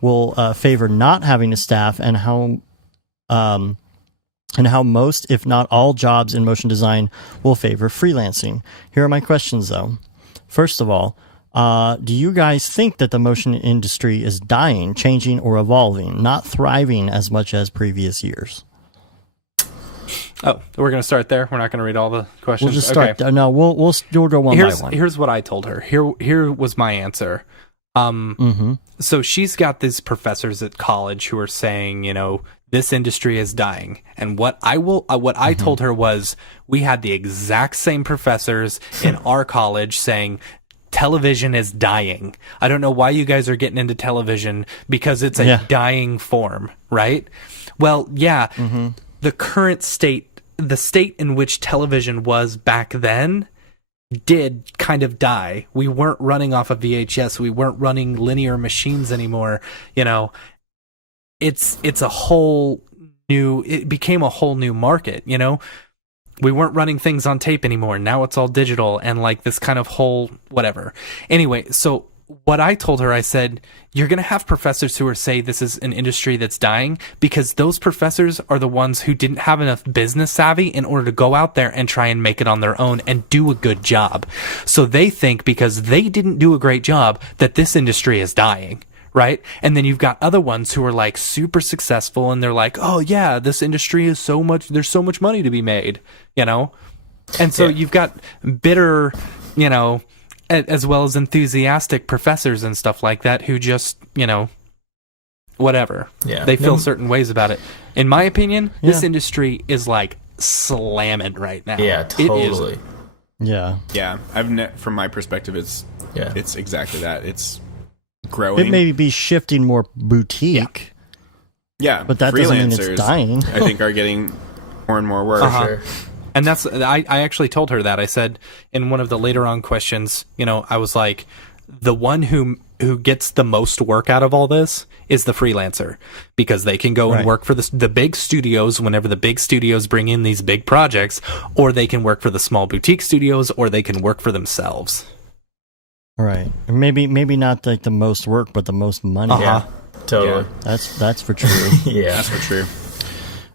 will favor not having a staff and how most, if not all, jobs in motion design will favor freelancing. Here are my questions, though. First of all, do you guys think that the motion industry is dying, changing, or evolving, not thriving as much as previous years? Oh, we're going to start there. We're not going to read all the questions. We'll just start. Okay. No, we'll go one by one. Here's what I told her. Here was my answer. So she's got these professors at college who are saying, this industry is dying. And what I told her was, we had the exact same professors in our college saying, television is dying. I don't know why you guys are getting into television because it's a dying form, right? Well, yeah, the current state, the state in which television was back then did kind of die. We weren't running off of VHS. We weren't running linear machines anymore. It's a whole new, it became a whole new market, We weren't running things on tape anymore. Now it's all digital and like this kind of whole whatever. Anyway, so what I told her, I said, you're going to have professors who are say this is an industry that's dying because those professors are the ones who didn't have enough business savvy in order to go out there and try and make it on their own and do a good job. So they think because they didn't do a great job that this industry is dying. Right. And then you've got other ones who are like super successful and they're like, oh, yeah, this industry is so much. There's so much money to be made, you know. And so you've got bitter, you know, as well as enthusiastic professors and stuff like that who just, you know, whatever. Yeah. They feel certain ways about it. In my opinion, this industry is like slamming right now. Yeah, totally. It is. Yeah. From my perspective, it's exactly that. It's growing. It may be shifting more boutique. Yeah. But that doesn't mean it's dying. I think are getting more and more work. Sure. And that's, I actually told her that. I said in one of the later on questions, you know, I was like, the one who gets the most work out of all this is the freelancer, because they can go and work for the big studios whenever the big studios bring in these big projects, or they can work for the small boutique studios, or they can work for themselves. Right. Maybe not like the most work, but the most money. Yeah, totally. Yeah. That's for true. Yeah, that's for true.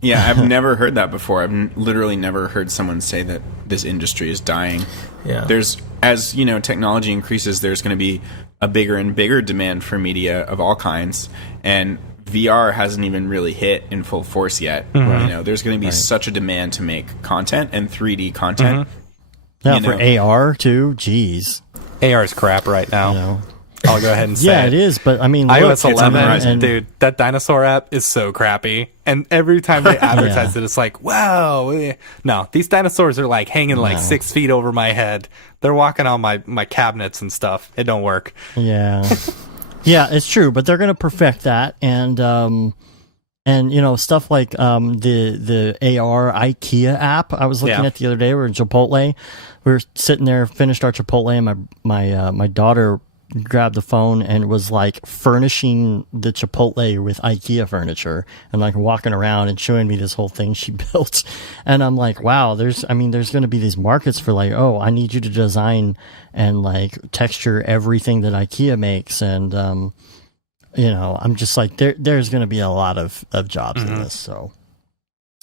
Yeah, I've never heard that before. I've literally never heard someone say that this industry is dying. Yeah. As you know, technology increases, there's going to be a bigger and bigger demand for media of all kinds, and VR hasn't even really hit in full force yet. Mm-hmm. You know, there's going to be such a demand to make content and 3D content. Mm-hmm. Yeah, for AR too. Jeez, AR is crap right now. You know. I'll go ahead and say it is, but I mean, iOS 11, dude, that dinosaur app is so crappy. And every time they advertise it, it's like, wow. No, these dinosaurs are like hanging like 6 feet over my head. They're walking on my cabinets and stuff. It don't work. Yeah. Yeah, it's true, but they're going to perfect that. And you know, stuff like the AR IKEA app I was looking at the other day. We were in Chipotle. We were sitting there, finished our Chipotle, and my daughter grabbed the phone and was like furnishing the Chipotle with IKEA furniture and like walking around and showing me this whole thing she built. And I'm like, wow, there's going to be these markets for like, oh, I need you to design and like texture everything that IKEA makes. And, you know, I'm just like, there's going to be a lot of jobs in this. So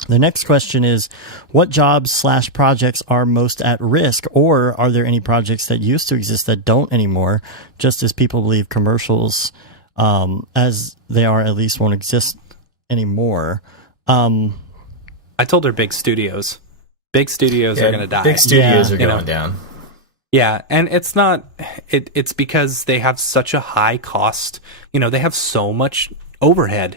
the next question is, what jobs / projects are most at risk, or are there any projects that used to exist that don't anymore, just as people believe commercials as they are at least won't exist anymore? I told her big studios. Big studios are going to die. Big studios are going down. Yeah, and it's not... It's because they have such a high cost. You know, they have so much overhead.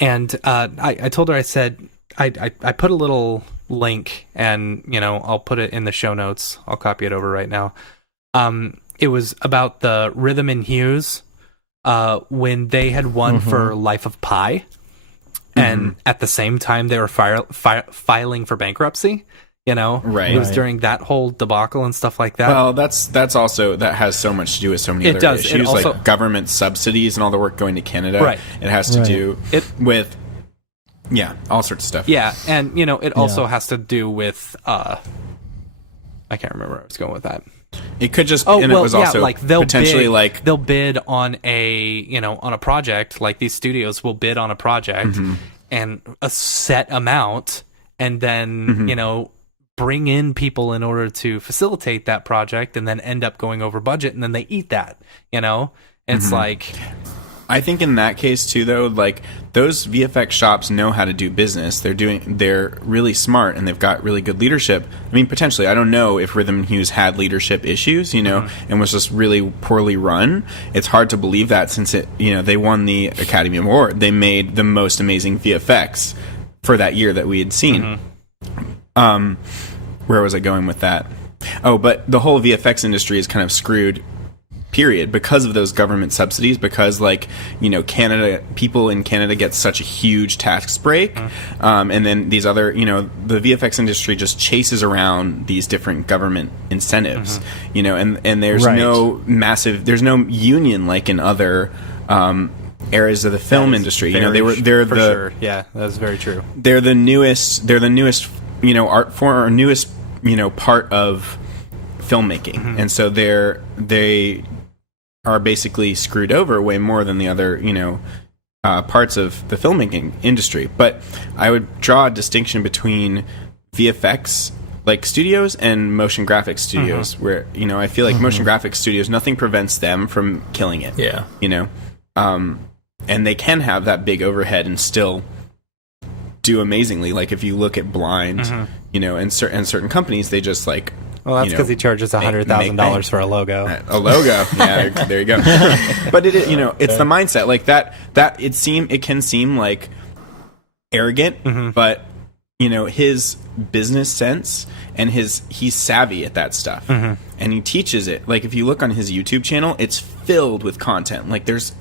And I told her, I said... I put a little link, and you know, I'll put it in the show notes. I'll copy it over right now. It was about the Rhythm and Hues when they had won for Life of Pi, and at the same time they were filing for bankruptcy. You know, it was during that whole debacle and stuff like that. Well, that's also, that has so much to do with so many other issues, also, like government subsidies and all the work going to Canada. Right. It has to do with. Yeah, all sorts of stuff. Yeah, and you know, it also has to do with I can't remember where I was going with that. It could just it was also like they'll potentially bid, they'll bid on a project, like these studios will bid on a project and a set amount, and then you know, bring in people in order to facilitate that project, and then end up going over budget, and then they eat that, you know? It's like, I think in that case too, though, like those VFX shops know how to do business. They're really smart, and they've got really good leadership. I mean, potentially, I don't know if Rhythm and Hues had leadership issues, you know, and was just really poorly run. It's hard to believe that, since they won the Academy Award. They made the most amazing VFX for that year that we had seen. Where was I going with that? Oh, but the whole VFX industry is kind of screwed, period, because of those government subsidies, because people in Canada get such a huge tax break, and then these other, the VFX industry just chases around these different government incentives, and there's there's no union like in other areas of the film industry. Yeah, that's very true. They're the newest art form, or newest part of filmmaking, and so are basically screwed over way more than the other, parts of the filmmaking industry. But I would draw a distinction between VFX like studios and motion graphics studios, where I feel like motion graphics studios, nothing prevents them from killing it. Yeah, and they can have that big overhead and still do amazingly. Like if you look at Blind, and certain companies, they just like. Well, that's because he charges $100,000 for a logo. A logo, yeah. There you go. But it's the mindset like that. That it can seem like arrogant, but his business sense and he's savvy at that stuff, and he teaches it. Like if you look on his YouTube channel, it's filled with content. Like there's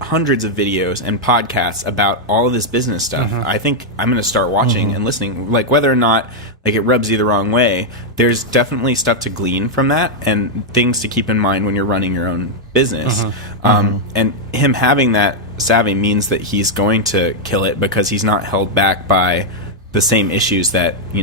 hundreds of videos and podcasts about all of this business stuff. I think I'm going to start watching and listening. Like whether or not like it rubs you the wrong way, there's definitely stuff to glean from that and things to keep in mind when you're running your own business. And him having that savvy means that he's going to kill it because he's not held back by the same issues that the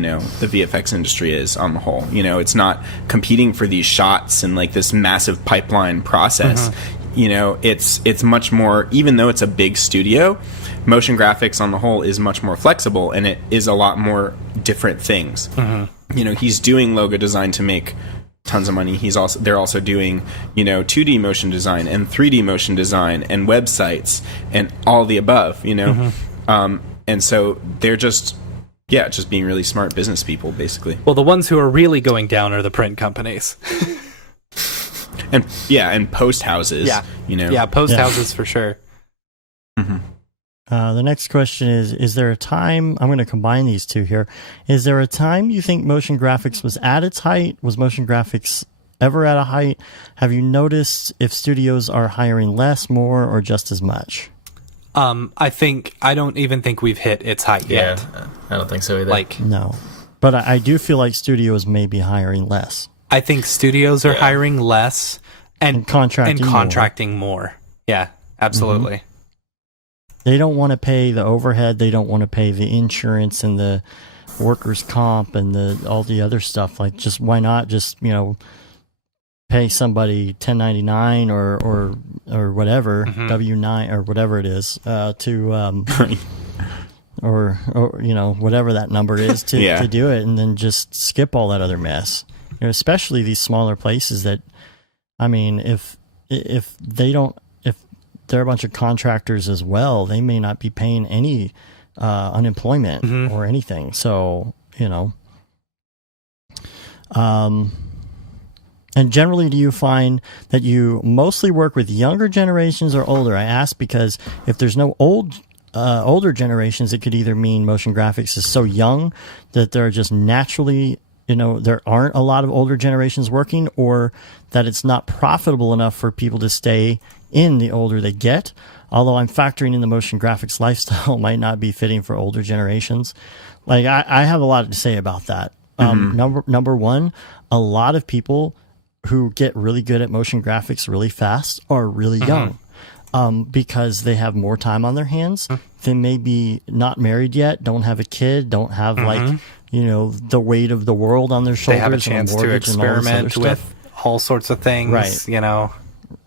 VFX industry is on the whole. It's not competing for these shots and like this massive pipeline process. It's much more, even though it's a big studio, motion graphics on the whole is much more flexible, and it is a lot more different things. He's doing logo design to make tons of money. They're also doing 2D motion design and 3D motion design and websites and all the above. And so they're just being really smart business people, basically. Well, the ones who are really going down are the print companies. and post houses. Post houses for sure. The next question is there a time, I'm going to combine these two here, is there a time you think motion graphics was at its height? Was motion graphics ever at a height? Have you noticed if studios are hiring less, more, or just as much? I don't even think we've hit its height yet. I don't think so either. No. But I do feel like studios may be hiring less. I think studios are hiring less and contracting more. Yeah, absolutely. They don't want to pay the overhead. They don't want to pay the insurance and the workers' comp and all the other stuff. Like, just why not just pay somebody 1099 or whatever, W9 or whatever it is to or whatever that number is to do it, and then just skip all that other mess. Especially these smaller places that, I mean, if they're a bunch of contractors as well, they may not be paying any unemployment or anything. So, and generally, do you find that you mostly work with younger generations or older? I ask because if there's no older generations, it could either mean motion graphics is so young that there are just naturally, there aren't a lot of older generations working, or that it's not profitable enough for people to stay in the older they get. Although I'm factoring in the motion graphics lifestyle might not be fitting for older generations. Like I have a lot to say about that. Number one, a lot of people who get really good at motion graphics really fast are really young, because they have more time on their hands. They may be not married yet, don't have a kid, don't have the weight of the world on their shoulders. They have a chance to experiment with all sorts of things, right?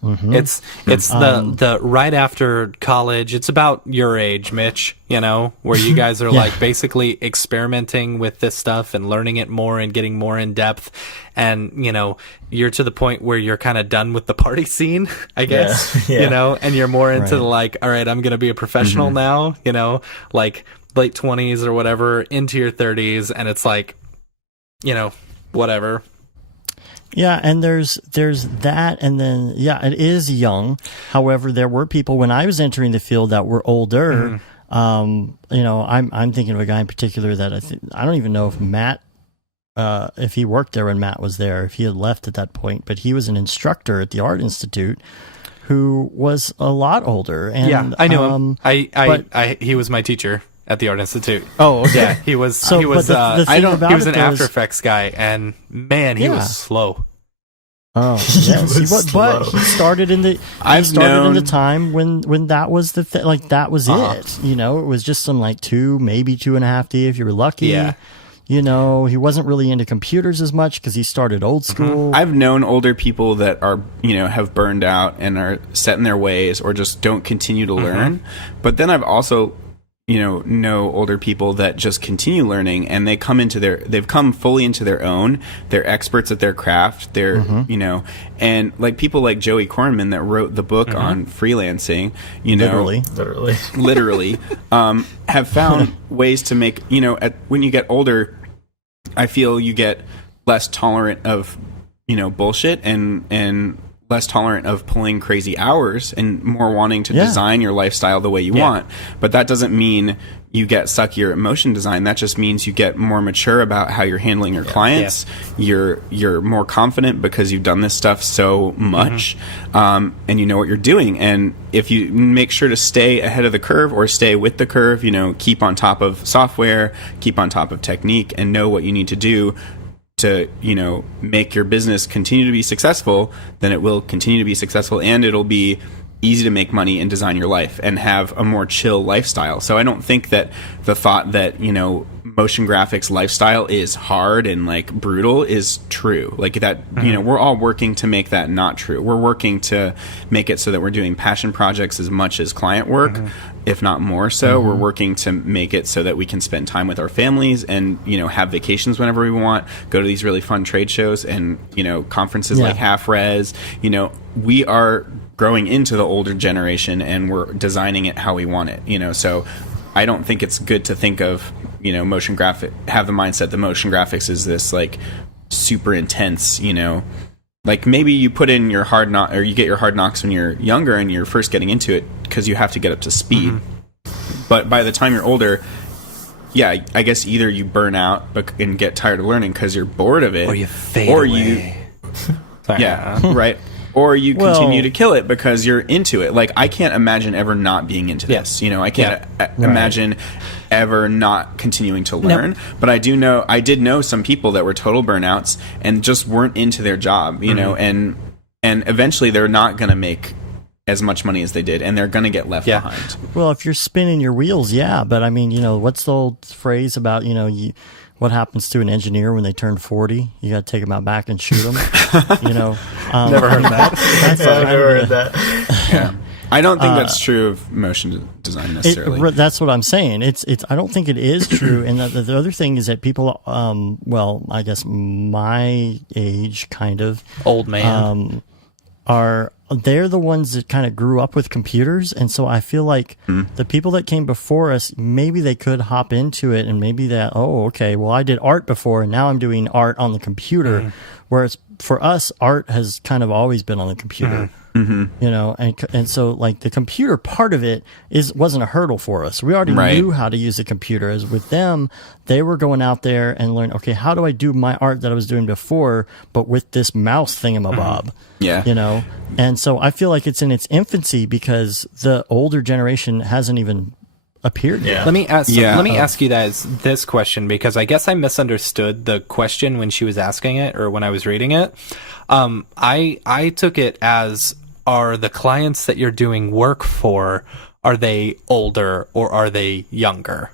It's the right after college. It's about your age, Mitch, where you guys are like basically experimenting with this stuff and learning it more and getting more in depth. And, you're to the point where you're kind of done with the party scene, I guess, and you're more into all right, I'm going to be a professional now, like late 20s or whatever into your 30s. And it's like, whatever. Yeah, and there's that, and then it is young. However, there were people when I was entering the field that were older. I'm thinking of a guy in particular that I don't even know if Matt, if he worked there when Matt was there, if he had left at that point. But he was an instructor at the Art Institute who was a lot older. And, I knew him. He was my teacher at the Art Institute. Oh, okay. Yeah, he was. So, he was. He was an After Effects guy, and man, he was slow. Oh, yes. But he started in the in the time when that was the that was it. It was just some 2, maybe 2.5D if you were lucky. Yeah. he wasn't really into computers as much because he started old school. I've known older people that are, have burned out and are set in their ways or just don't continue to learn. But then I've also, know older people that just continue learning, and they've come fully into their own. They're experts at their craft. They're, and like people like Joey Corman that wrote the book on freelancing, literally, have found ways to make, when you get older, I feel you get less tolerant of, bullshit and less tolerant of pulling crazy hours and more wanting to design your lifestyle the way you want. But that doesn't mean you get suckier at motion design. That just means you get more mature about how you're handling your clients. You're more confident because you've done this stuff so much, and you know what you're doing. And if you make sure to stay ahead of the curve or stay with the curve, keep on top of software, keep on top of technique, and know what you need to do to, make your business continue to be successful, then it will continue to be successful, and it'll be easy to make money and design your life and have a more chill lifestyle. So I don't think that the thought that, motion graphics lifestyle is hard and like brutal is true. Like that, we're all working to make that not true. We're working to make it so that we're doing passion projects as much as client work, if not more so. We're working to make it so that we can spend time with our families and, have vacations whenever we want, go to these really fun trade shows and, conferences like Half Res. We are growing into the older generation and we're designing it how we want it, so I don't think it's good to think of, motion graphic, have the mindset that motion graphics is this like super intense, like maybe you put in your hard knock or you get your hard knocks when you're younger and you're first getting into it because you have to get up to speed. But by the time you're older, I guess either you burn out and get tired of learning because you're bored of it, or you fade away. Right. Or you continue to kill it because you're into it. Like, I can't imagine ever not being into this. I can't imagine ever not continuing to learn. But I did know some people that were total burnouts and just weren't into their job, and eventually they're not going to make as much money as they did, and they're going to get left behind. Well, if you're spinning your wheels, but I mean, what's the old phrase about, what happens to an engineer when they turn 40? You got to take them out back and shoot them. Never heard that. I've never heard that. I don't think that's true of motion design necessarily. That's what I'm saying. It's. I don't think it is true. And the other thing is that people, I guess my age, kind of old man, they're the ones that kind of grew up with computers, and so I feel like the people that came before us, maybe they could hop into it, and maybe I did art before, and now I'm doing art on the computer, whereas for us, art has kind of always been on the computer. And so like the computer part of it wasn't a hurdle for us. We already knew how to use a computer. As with them, they were going out there and learn, okay, how do I do my art that I was doing before, but with this mouse thingamabob? And so I feel like it's in its infancy because the older generation hasn't even appeared yet. Let me ask you guys this question, because I guess I misunderstood the question when she was asking it or when I was reading it. I took it as, are the clients that you're doing work for, are they older or are they younger?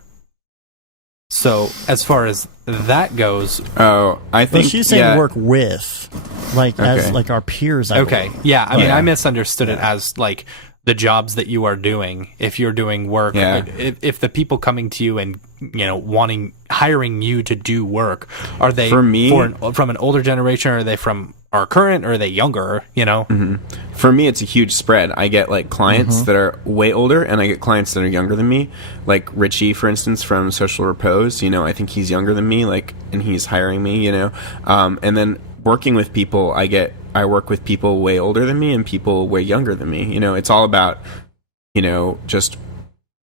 So as far as that goes, I think she's saying work with, as like our peers. I believe. I mean, I misunderstood it as like the jobs that you are doing. If you're doing work, if the people coming to you and hiring you to do work, are they from an older generation, or are they from our current, or are they younger? For me, it's a huge spread. I get like clients that are way older, and I get clients that are younger than me. Like Richie, for instance, from Social Repose. I think he's younger than me. And he's hiring me. And then working with people, I work with people way older than me and people way younger than me. It's all about just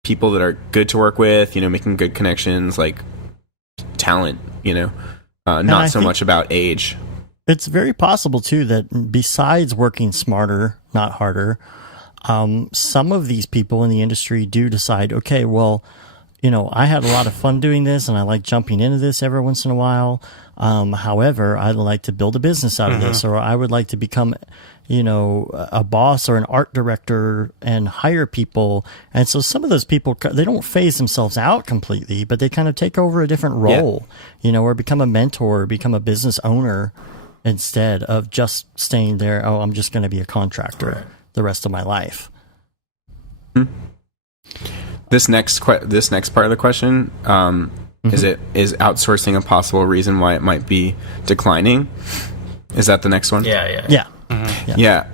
people that are good to work with. Making good connections, like talent. Not so much about age. It's very possible, too, that besides working smarter, not harder, some of these people in the industry do decide, okay, well, I had a lot of fun doing this and I like jumping into this every once in a while. However, I'd like to build a business out of this, or I would like to become a boss or an art director and hire people. And so some of those people, they don't phase themselves out completely, but they kind of take over a different role, or become a mentor, or become a business owner instead of just staying there. Oh, I'm just going to be a contractor the rest of my life. This next part of the question, is outsourcing a possible reason why it might be declining? Is that the next one? Yeah. Mm-hmm. Yeah.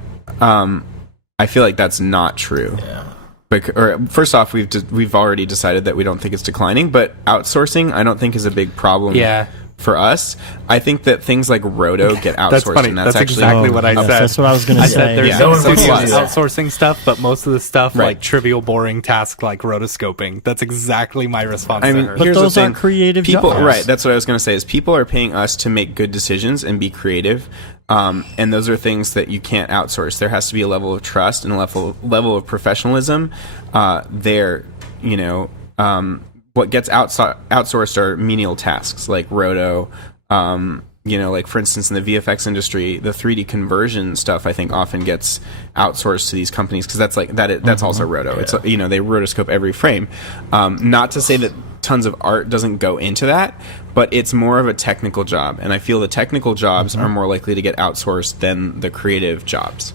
I feel like that's not true. Yeah. First off, we've already decided that we don't think it's declining, but outsourcing I don't think is a big problem. Yeah. For us, I think that things like Roto get outsourced. That's funny. And that's exactly what I said. That's what I was going to say. I said there's no studios outsourcing stuff, but most of the stuff, like trivial, boring tasks like rotoscoping, that's exactly my response to her. But those aren't creative people, jobs. Right, that's what I was going to say, is people are paying us to make good decisions and be creative. And those are things that you can't outsource. There has to be a level of trust and a level of professionalism there, what gets outsourced are menial tasks like Roto. Like for instance, in the VFX industry, the 3D conversion stuff I think often gets outsourced to these companies because that's also Roto. Yeah. It's they rotoscope every frame. Not to say that tons of art doesn't go into that, but it's more of a technical job, and I feel the technical jobs are more likely to get outsourced than the creative jobs.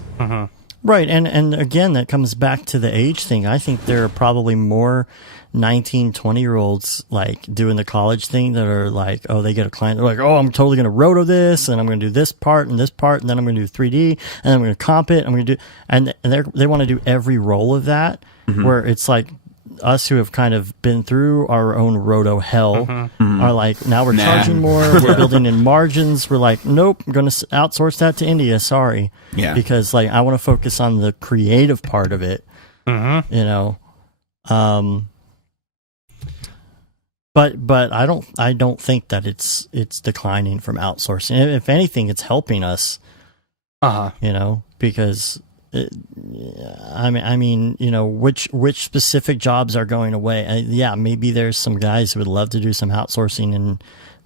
Right, and again, that comes back to the age thing. I think there are probably more 19, 20-year-olds like doing the college thing that are like, oh, they get a client, they're like, oh, I'm totally going to roto this, and I'm going to do this part, and then I'm going to do 3D, and then I'm going to comp it, I'm going to do, and they want to do every role of that, where it's like us who have kind of been through our own roto hell are like, now we're charging more, we're building in margins, we're like, nope, I'm going to outsource that to India, sorry. Yeah. Because like I want to focus on the creative part of it, But I don't think that it's declining from outsourcing. If anything, it's helping us. Because which specific jobs are going away? Maybe there's some guys who would love to do some outsourcing in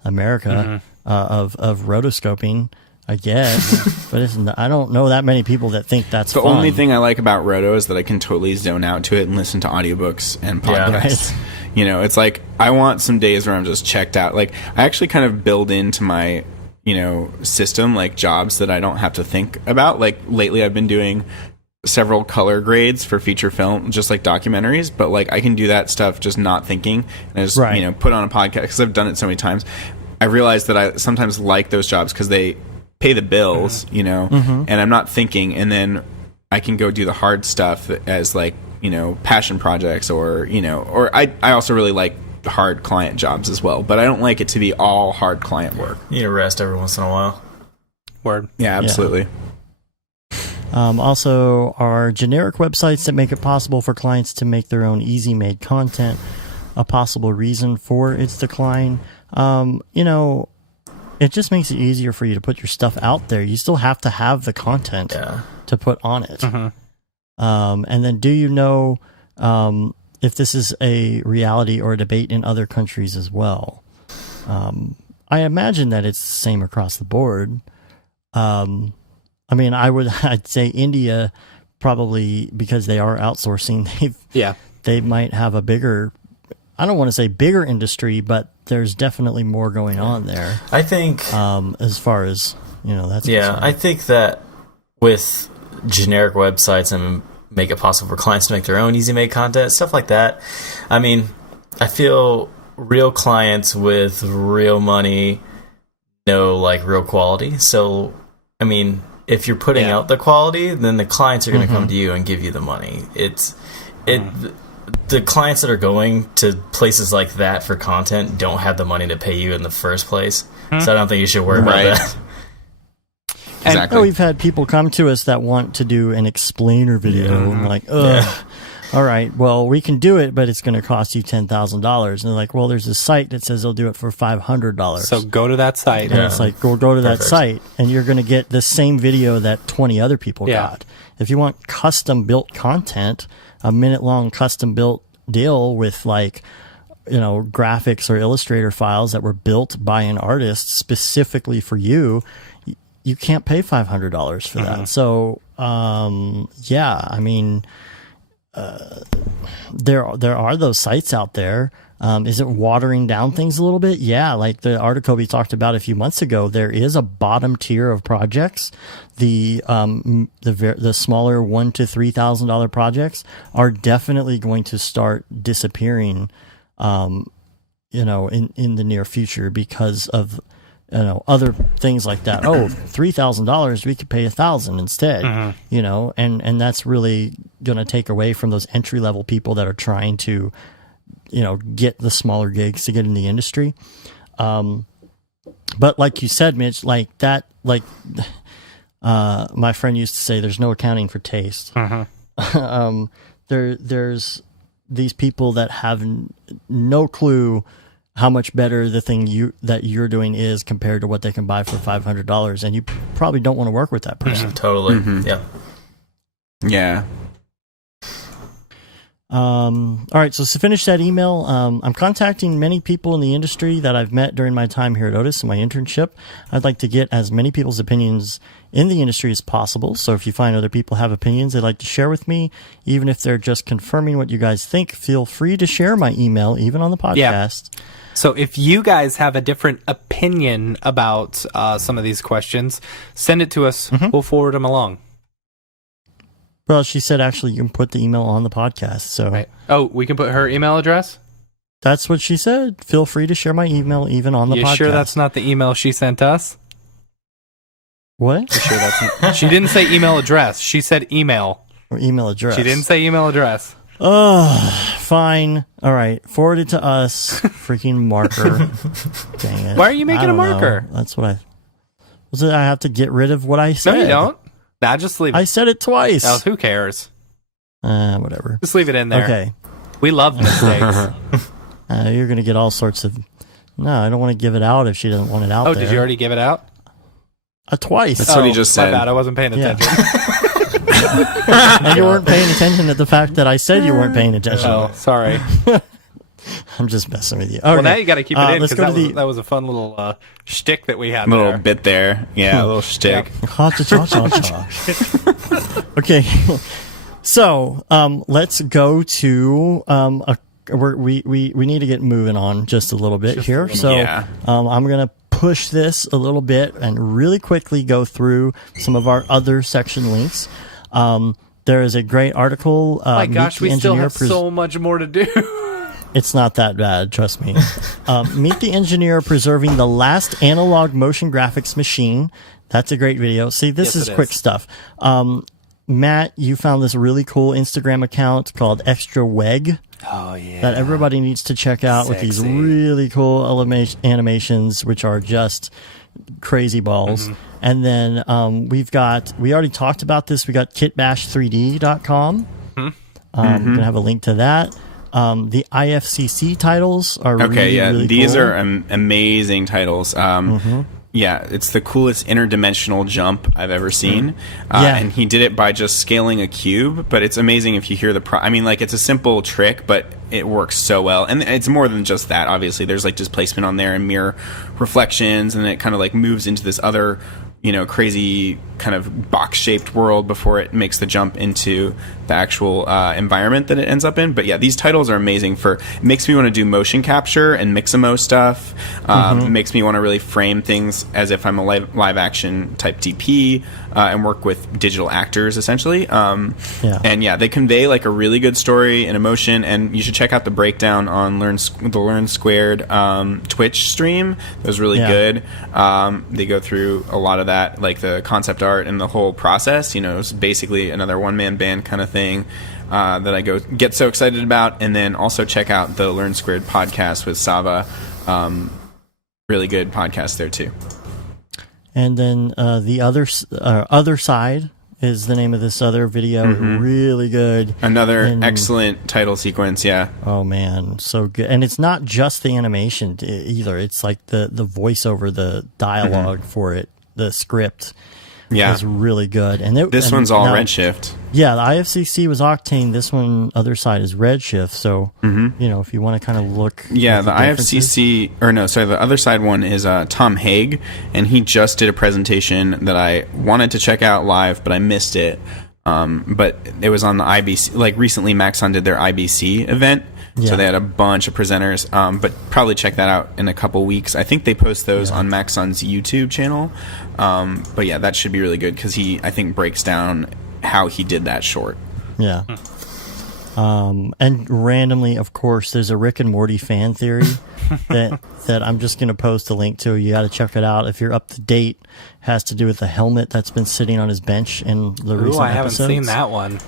America of rotoscoping, I guess. But I don't know that many people that think that's the fun. only thing I like about Roto is that I can totally zone out to it and listen to audiobooks and podcasts. Yeah, right. It's like I want some days where I'm just checked out. Like I actually kind of build into my system like jobs that I don't have to think about. Like lately I've been doing several color grades for feature film, just like documentaries, but like I can do that stuff just not thinking, and I just put on a podcast because I've done it so many times. I realized that I sometimes like those jobs because they pay the bills, and I'm not thinking, and then I can go do the hard stuff as like passion projects, or I also really like hard client jobs as well, but I don't like it to be all hard client work. You need to rest every once in a while. Word. Yeah, absolutely. Also, are generic websites that make it possible for clients to make their own easy-made content a possible reason for its decline? It just makes it easier for you to put your stuff out there. You still have to have the content to put on it. And then do you know if this is a reality or a debate in other countries as well? I imagine that it's the same across the board. I'd say India probably, because they are outsourcing, they might have a bigger, I don't want to say bigger industry, but there's definitely more going on there. I think as far as that's concerned. I think that with generic websites and make it possible for clients to make their own easy-made content, stuff like that. I mean, I feel real clients with real money know like real quality. So, I mean, if you're putting out the quality, then the clients are going to come to you and give you the money. The clients that are going to places like that for content don't have the money to pay you in the first place. So I don't think you should worry about that. Exactly. We've had people come to us that want to do an explainer video. And like, all right, well, we can do it, but it's going to cost you $10,000. And they're like, well, there's a site that says they'll do it for $500. So go to that site. And it's like, go to that site, and you're going to get the same video that 20 other people got. If you want custom-built content, a minute-long custom-built deal with like, graphics or Illustrator files that were built by an artist specifically for you, you can't pay $500 for that. So, yeah, I mean, there are those sites out there. Is it watering down things a little bit? Yeah, like the article we talked about a few months ago, there is a bottom tier of projects. The smaller $1,000 to $3,000 projects are definitely going to start disappearing, in the near future because of other things like that. Oh, $3,000, we could pay $1,000 instead. And that's really going to take away from those entry level people that are trying to get the smaller gigs to get in the industry. But like you said, Mitch, my friend used to say, there's no accounting for taste. There's these people that have no clue how much better the thing that you're doing is compared to what they can buy for $500. And you probably don't want to work with that person. Totally. Yeah. All right, so to finish that email, I'm contacting many people in the industry that I've met during my time here at Otis in my internship. I'd like to get as many people's opinions in the industry as possible. So if you find other people have opinions they'd like to share with me, even if they're just confirming what you guys think, feel free to share my email, even on the podcast. Yeah. So if you guys have a different opinion about some of these questions, send it to us. We'll forward them along. Well, she said actually you can put the email on the podcast. So right. Oh, we can put her email address? That's what she said. Feel free to share my email even on the podcast. You sure that's not the email she sent us? What? You sure that's not? She didn't say email address. She said email. Or email address. She didn't say email address. Oh, fine. All right. Forward it to us. Freaking marker. Dang it. Why are you making a marker? That's what I have to get rid of what I said. No, you don't. Nah, just leave it. I said it twice. Oh, who cares? Whatever. Just leave it in there. Okay. We love mistakes. You're going to get all sorts of... No, I don't want to give it out if she doesn't want it out there. Oh, did you already give it out? Twice. That's what he just said. My bad, I wasn't paying attention. And you weren't paying attention to the fact that I said you weren't paying attention. Oh, sorry. I'm just messing with you. Okay. Well, now you got to keep it in because that was a fun little shtick that we had there. Little bit there. Yeah, a little shtick. Okay. So, let's go to we need to get moving on just a little bit here. I'm going to push this a little bit and really quickly go through some of our other section links. There is a great article. My gosh, we still have so much more to do. It's not that bad, trust me. Meet the engineer preserving the last analog motion graphics machine. That's a great video. See, this is quick stuff. Matt, you found this really cool Instagram account called Extra Weg. Oh, yeah. That everybody needs to check out. With these really cool animations, which are just crazy balls. And then we already talked about this. We got kitbash3d.com. We're going to have a link to that. The IFCC titles are really these cool. are amazing titles. Yeah, it's the coolest interdimensional jump I've ever seen. And he did it by just scaling a cube, but it's amazing if you hear it's a simple trick, but it works so well. And it's more than just that, obviously. There's like displacement on there and mirror reflections, and it kind of like moves into this other, crazy kind of box-shaped world before it makes the jump into the actual environment that it ends up in. But yeah, these titles are amazing it makes me want to do motion capture and Mixamo stuff. It makes me want to really frame things as if I'm a live action type DP and work with digital actors, essentially. And yeah, they convey like a really good story and emotion, and you should check out the breakdown on the Learn Squared Twitch stream. It was really good. They go through a lot of that, like the concept art and the whole process. It's basically another one-man band kind of thing that I get so excited about. And then also check out the Learn Squared podcast with Sava. Really good podcast there too. And then the other side is the name of this other video. Really good. Another excellent title sequence. Yeah. Oh man, so good. And it's not just the animation either. It's like the voiceover, the dialogue for it, the script. is really good. And this one's all Redshift. Yeah, the IFCC was Octane. This one, other side, is Redshift. So, if you want to kind of look... Yeah, the IFCC... the other side one is Tom Haig, and he just did a presentation that I wanted to check out live, but I missed it. But it was on the IBC... Like, recently Maxon did their IBC event, so they had a bunch of presenters. But probably check that out in a couple weeks. I think they post those on Maxon's YouTube channel. But yeah, that should be really good, because he, I think, breaks down how he did that short. Yeah. And randomly, of course, there's a Rick and Morty fan theory that I'm just going to post a link to. You got to check it out if you're up to date. It has to do with the helmet that's been sitting on his bench in the recent episodes. I haven't seen that one.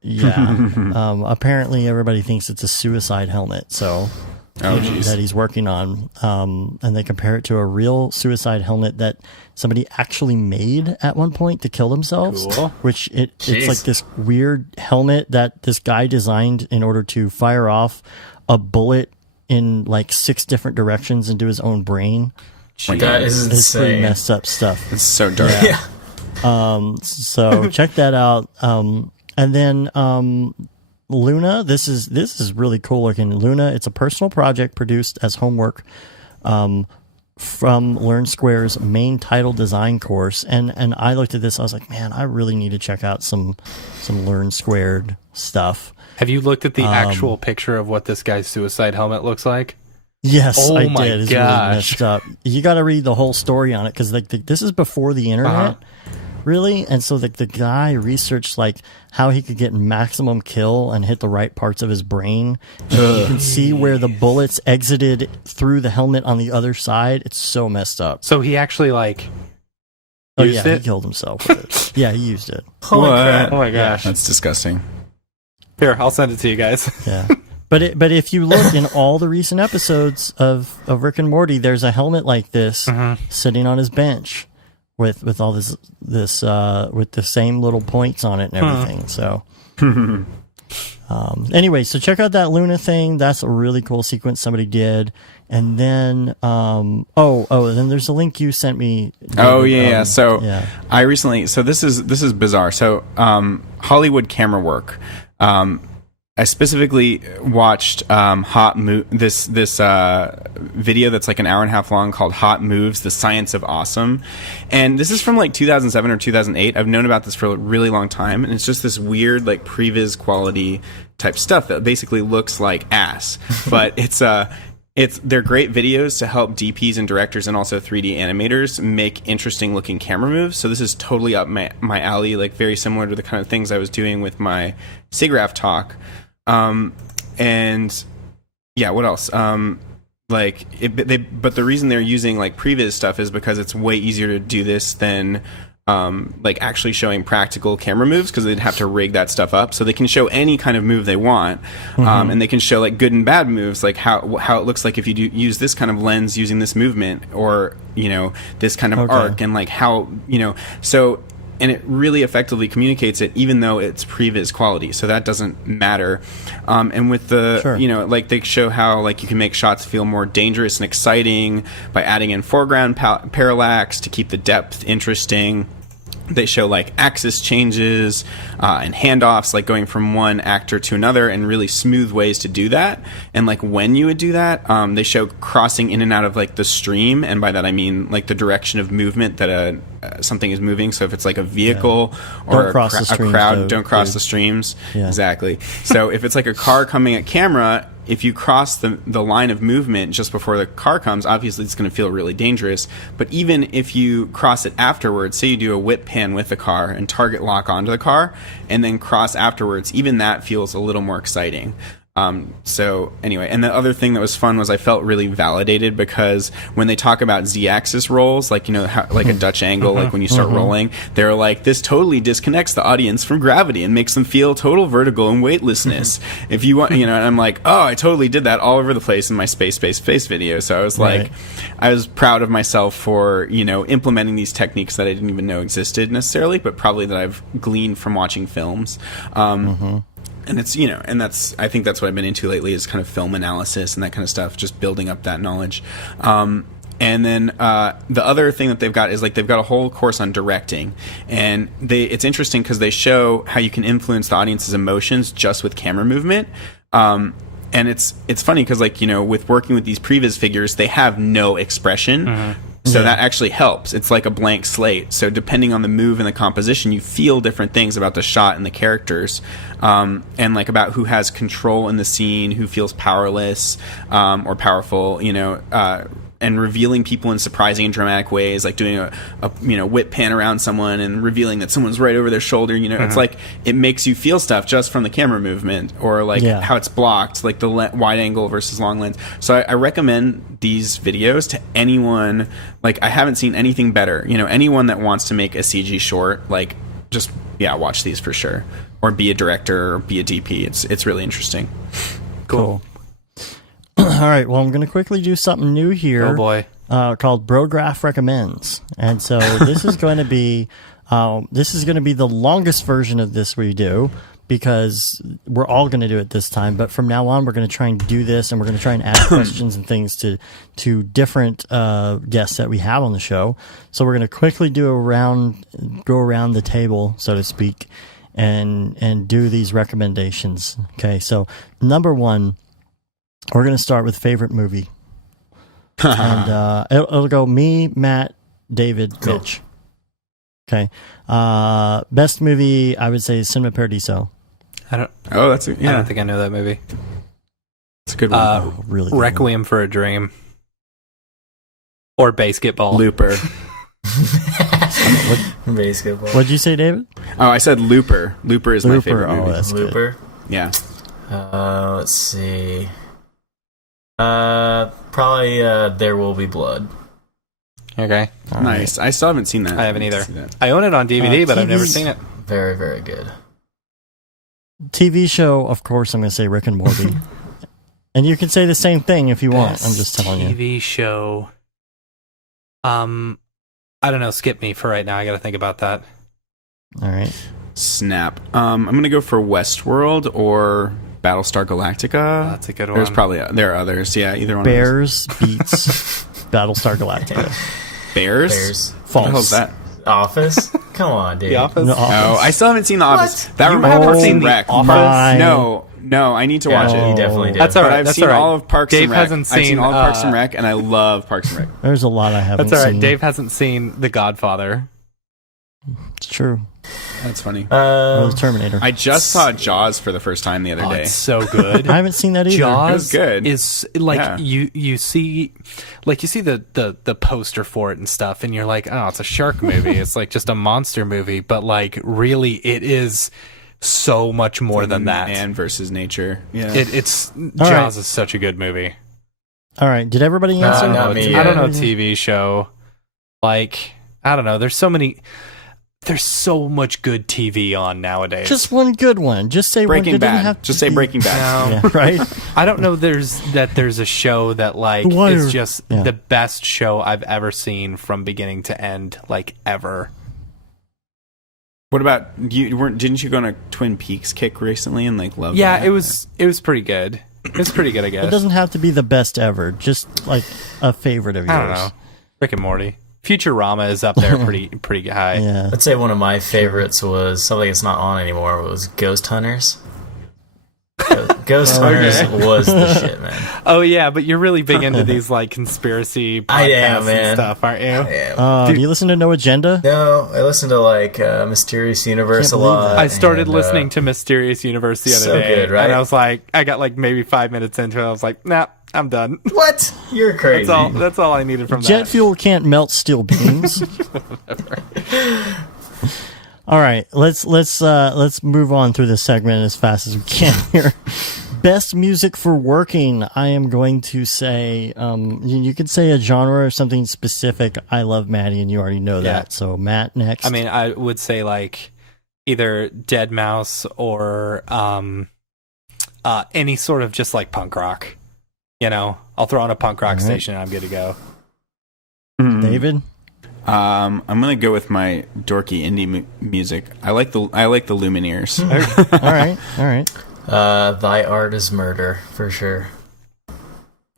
Yeah. Apparently, everybody thinks it's a suicide helmet. So. That he's working on, and they compare it to a real suicide helmet that somebody actually made at one point to kill themselves. Cool. Which it's like this weird helmet that this guy designed in order to fire off a bullet in like 6 different directions into his own brain. That is insane. It's pretty messed up stuff. It's so dark. Yeah. So check that out. And then Luna, this is really cool looking. Luna, it's a personal project produced as homework from Learn Square's main title design course. And I looked at this, I was like, man, I really need to check out some Learn Squared stuff. Have you looked at the actual picture of what this guy's suicide helmet looks like? Yes, I my did. It's gosh. really messed up. You got to read the whole story on it, because like this is before the internet. Really? And so the guy researched like how he could get maximum kill and hit the right parts of his brain. You can see where the bullets exited through the helmet on the other side. It's so messed up. So he actually used it? He killed himself with it. Yeah, he used it. Holy crap. Oh my gosh. That's disgusting. Here, I'll send it to you guys. Yeah. But if you look in all the recent episodes of Rick and Morty, there's a helmet like this sitting on his bench. With all this with the same little points on it and everything. So anyway, so check out that Luna thing. That's a really cool sequence somebody did. And then then there's a link you sent me. David. I recently, so this is bizarre. So Hollywood Camera Work. I specifically watched this video that's like an hour and a half long called Hot Moves, The Science of Awesome. And this is from like 2007 or 2008. I've known about this for a really long time. And it's just this weird like previs quality type stuff that basically looks like ass. But they're great videos to help DPs and directors and also 3D animators make interesting looking camera moves. So this is totally up my alley, like very similar to the kind of things I was doing with my SIGGRAPH talk. And yeah, what else? But the reason they're using like previs stuff is because it's way easier to do this than like actually showing practical camera moves, because they'd have to rig that stuff up. So they can show any kind of move they want, and they can show like good and bad moves, like how it looks like if you use this kind of lens using this movement, or this kind of arc, and like how so. And it really effectively communicates it, even though it's previs quality. So that doesn't matter. And with the, like they show how like you can make shots feel more dangerous and exciting by adding in foreground parallax to keep the depth interesting. They show like axis changes and handoffs, like going from one actor to another, and really smooth ways to do that. And like when you would do that, they show crossing in and out of like the stream, and by that I mean like the direction of movement that something is moving. So if it's like a vehicle or a crowd, don't cross the streams. Yeah. Exactly. So if it's like a car coming at camera, if you cross the line of movement just before the car comes, obviously it's going to feel really dangerous. But even if you cross it afterwards, say you do a whip pan with the car and target lock onto the car and then cross afterwards, even that feels a little more exciting. So anyway, and the other thing that was fun was I felt really validated, because when they talk about z-axis rolls, like like a Dutch angle, like when you start rolling, they're like, this totally disconnects the audience from gravity and makes them feel total vertigo and weightlessness. If you want, and I'm like, oh, I totally did that all over the place in my space video. So I was like, I was proud of myself for implementing these techniques that I didn't even know existed necessarily, but probably that I've gleaned from watching films. And it's, and I think that's what I've been into lately, is kind of film analysis and that kind of stuff, just building up that knowledge. And then the other thing that they've got is like they've got a whole course on directing, and it's interesting because they show how you can influence the audience's emotions just with camera movement. And it's funny because, like, you know, with working with these previs figures, they have no expression. So that actually helps. It's like a blank slate. So depending on the move and the composition, you feel different things about the shot and the characters, and like about who has control in the scene, who feels powerless or powerful, you know, and revealing people in surprising and dramatic ways, like doing a you know, whip pan around someone and revealing that someone's right over their shoulder. You know, it's like it makes you feel stuff just from the camera movement, or like how it's blocked, like the wide angle versus long lens. So I recommend these videos to anyone. Like, I haven't seen anything better. You know, anyone that wants to make a CG short, like, just watch these for sure, or be a director or be a DP. It's really interesting. Cool. All right, well, I'm going to quickly do something new here. Oh boy. Called Brograph Recommends. And so this is going to be the longest version of this we do, because we're all going to do it this time. But from now on, we're going to try and do this, and we're going to try and add questions and things to different guests that we have on the show. So we're going to quickly go around the table, so to speak, and do these recommendations. Okay, so number one, we're going to start with favorite movie. And it'll go me, Matt, David, Mitch. Okay. Best movie, I would say, Cinema Paradiso. I don't think I know that movie. It's a good one. Really good Requiem for a Dream. Or Basketball. Looper. Basketball. What'd you say, David? Oh, I said Looper. Looper is my favorite movie. Oh, that's Looper. good. Yeah. Let's see. Probably There Will Be Blood. Okay. Nice. I still haven't seen that. I haven't either. I own it on DVD, but I've never TV's seen it. Very, very good. TV show, of course, I'm going to say Rick and Morty. And you can say the same thing if you want. I'm just telling you. TV show. I don't know. Skip me for right now. I got to think about that. All right. Snap. I'm going to go for Westworld or Battlestar Galactica. That's a good one. There are others. Yeah, either one. Bears beats Battlestar Galactica. Bears? False. What the hell's that? Office? Come on, dude. The Office? No, Oh, I still haven't seen The Office. That You reminds haven't me seen of The Wreck. Office? No, I need to watch You it. definitely do. That's all But right. I've That's seen all right. all of Parks Dave and Rec. hasn't I've seen seen, all of Parks and Rec, and I love Parks and Rec. There's a lot I haven't That's all right. seen. Dave hasn't seen The Godfather. It's true. That's funny. Or the Terminator. I just saw Jaws for the first time the other Oh, day. it's so good. I haven't seen that either. Jaws It was good. is like Yeah. you see the poster for it and stuff, and you're like, oh, it's a shark movie. It's like just a monster movie, but like really, it is so much more than that. Man versus nature. Yeah. Jaws is such a good movie. All right. Did everybody answer? not me. I don't know Yeah. TV show. Like, I don't know. There's so much good TV on nowadays. Just one good one. Just say Breaking one. It doesn't Bad. have to Just say be- Breaking Bad. No. Yeah, right? I don't know. There's a show that like The Wire. is just Yeah. the best show I've ever seen from beginning to end, like ever. What about you? Didn't you go on a Twin Peaks kick recently and like love? Yeah, that? it was pretty good. It was pretty good, I guess. It doesn't have to be the best ever. Just like a favorite of yours. I don't know. Rick and Morty. Futurama is up there pretty high. Yeah. I'd say one of my favorites was something that's not on anymore. Was Ghost Hunters. Ghost Hunters was the shit, man. Oh yeah, but you're really big into these like conspiracy podcasts I am, man. and stuff, aren't you? Yeah. Do you listen to No Agenda? No, I listen to like Mysterious Universe Can't a believe lot. I started and, listening to Mysterious Universe the other so day, good, right? and I was like, I got like maybe 5 minutes into it. I was like, nah, I'm done. What? You're crazy. That's all I needed from Jet that. fuel can't melt steel beams. All right, let's move on through this segment as fast as we can here. Best music for working. I am going to say, you could say a genre or something specific. I love Maddie, and you already know that. So Matt, next. I mean, I would say like either Dead Mouse or any sort of just like punk rock. You know, I'll throw on a punk rock station and I'm good to go. David. I'm gonna go with my dorky indie music. I like the Lumineers. All right. Thy Art is Murder, for sure.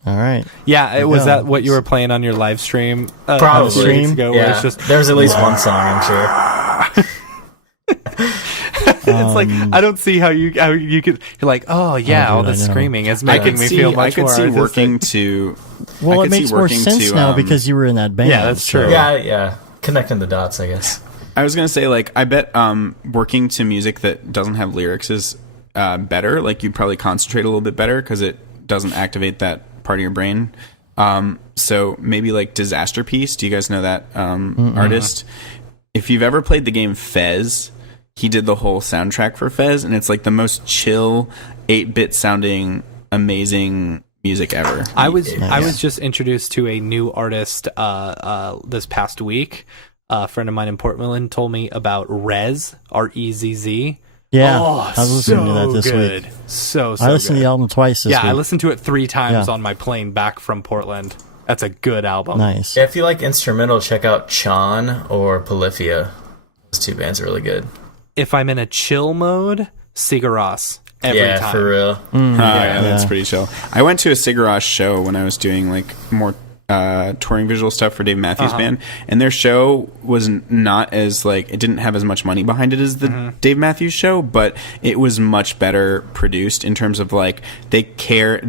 All right. Yeah, was that what you were playing on your live stream? Probably. A few weeks ago, where it's just there's at least one song, I'm sure. it's like I don't see how you could. You're like, oh yeah, all this screaming is making me feel much more. I could see working to. Well, it makes more sense now because you were in that band. Yeah, that's true. Yeah. Connecting the dots, I guess. I was gonna say, like, I bet working to music that doesn't have lyrics is better. Like, you'd probably concentrate a little bit better because it doesn't activate that part of your brain. So maybe like Disaster Piece. Do you guys know that artist? If you've ever played the game Fez, he did the whole soundtrack for Fez, and it's like the most chill, 8-bit sounding, amazing music ever. I was just introduced to a new artist this past week. A friend of mine in Portland told me about Rezz, R-E-Z-Z. Yeah, I was listening to that this good. week. So I listened to the album twice this week. I listened to it 3 times on my plane back from Portland. That's a good album. Nice. Yeah, if you like instrumental, check out Chan or Polyphia. Those 2 bands are really good. If I'm in a chill mode, Sigur Rós. Every time. Yeah, for real. Yeah, that's pretty chill. I went to a Sigur Rós show when I was doing like more touring visual stuff for Dave Matthews Band, and their show was not as like, it didn't have as much money behind it as the Dave Matthews show, but it was much better produced in terms of like they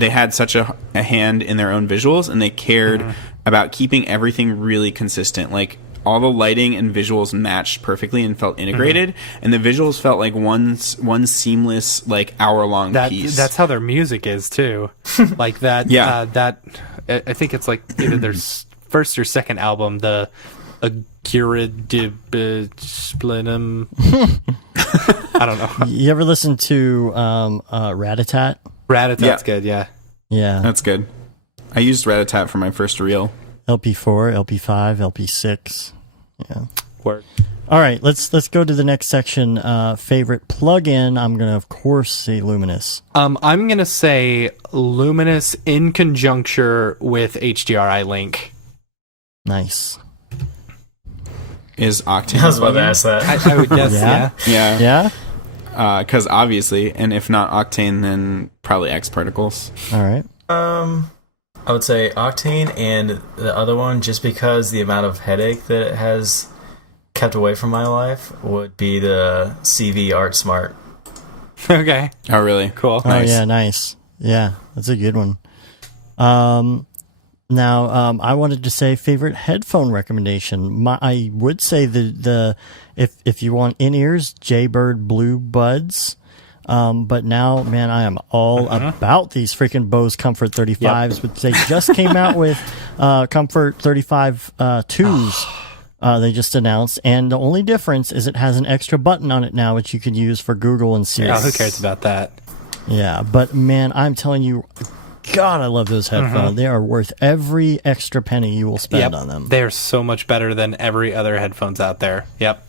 had such a hand in their own visuals, and they cared about keeping everything really consistent. Like all the lighting and visuals matched perfectly and felt integrated, and the visuals felt like one seamless like hour-long piece. That's how their music is too. Like that. That I think it's like either their first or second album, the Splinum. I don't know. You ever listen to Rat-a-tat? Rat-a-tat's good. Yeah, that's good. I used Rat-a-tat for my first reel. LP4, LP5, LP6. Yeah. Word. All right, let's go to the next section. Favorite plugin. I'm gonna, of course, say Luminous. I'm gonna say Luminous in conjuncture with HDRI Link. Nice. Is Octane? I was about to ask that. I would guess. Yeah. Because obviously, and if not Octane, then probably X Particles. All right. I would say Octane, and the other one, just because the amount of headache that it has kept away from my life, would be the CV Art Smart. Okay. Oh, really? Cool. Oh, Nice. yeah, nice. Yeah, that's a good one. Now, I wanted to say favorite headphone recommendation. I would say the if you want in-ears, Jaybird Blue Buds. But now, man, I am all about these freaking Bose Comfort 35s, which they just came out with Comfort 35 2s. They just announced, and the only difference is it has an extra button on it now, which you can use for Google and Siri. Yeah, who cares about that? Yeah, but man, I'm telling you, God, I love those headphones. They are worth every extra penny you will spend on them. They are so much better than every other headphones out there. Yep.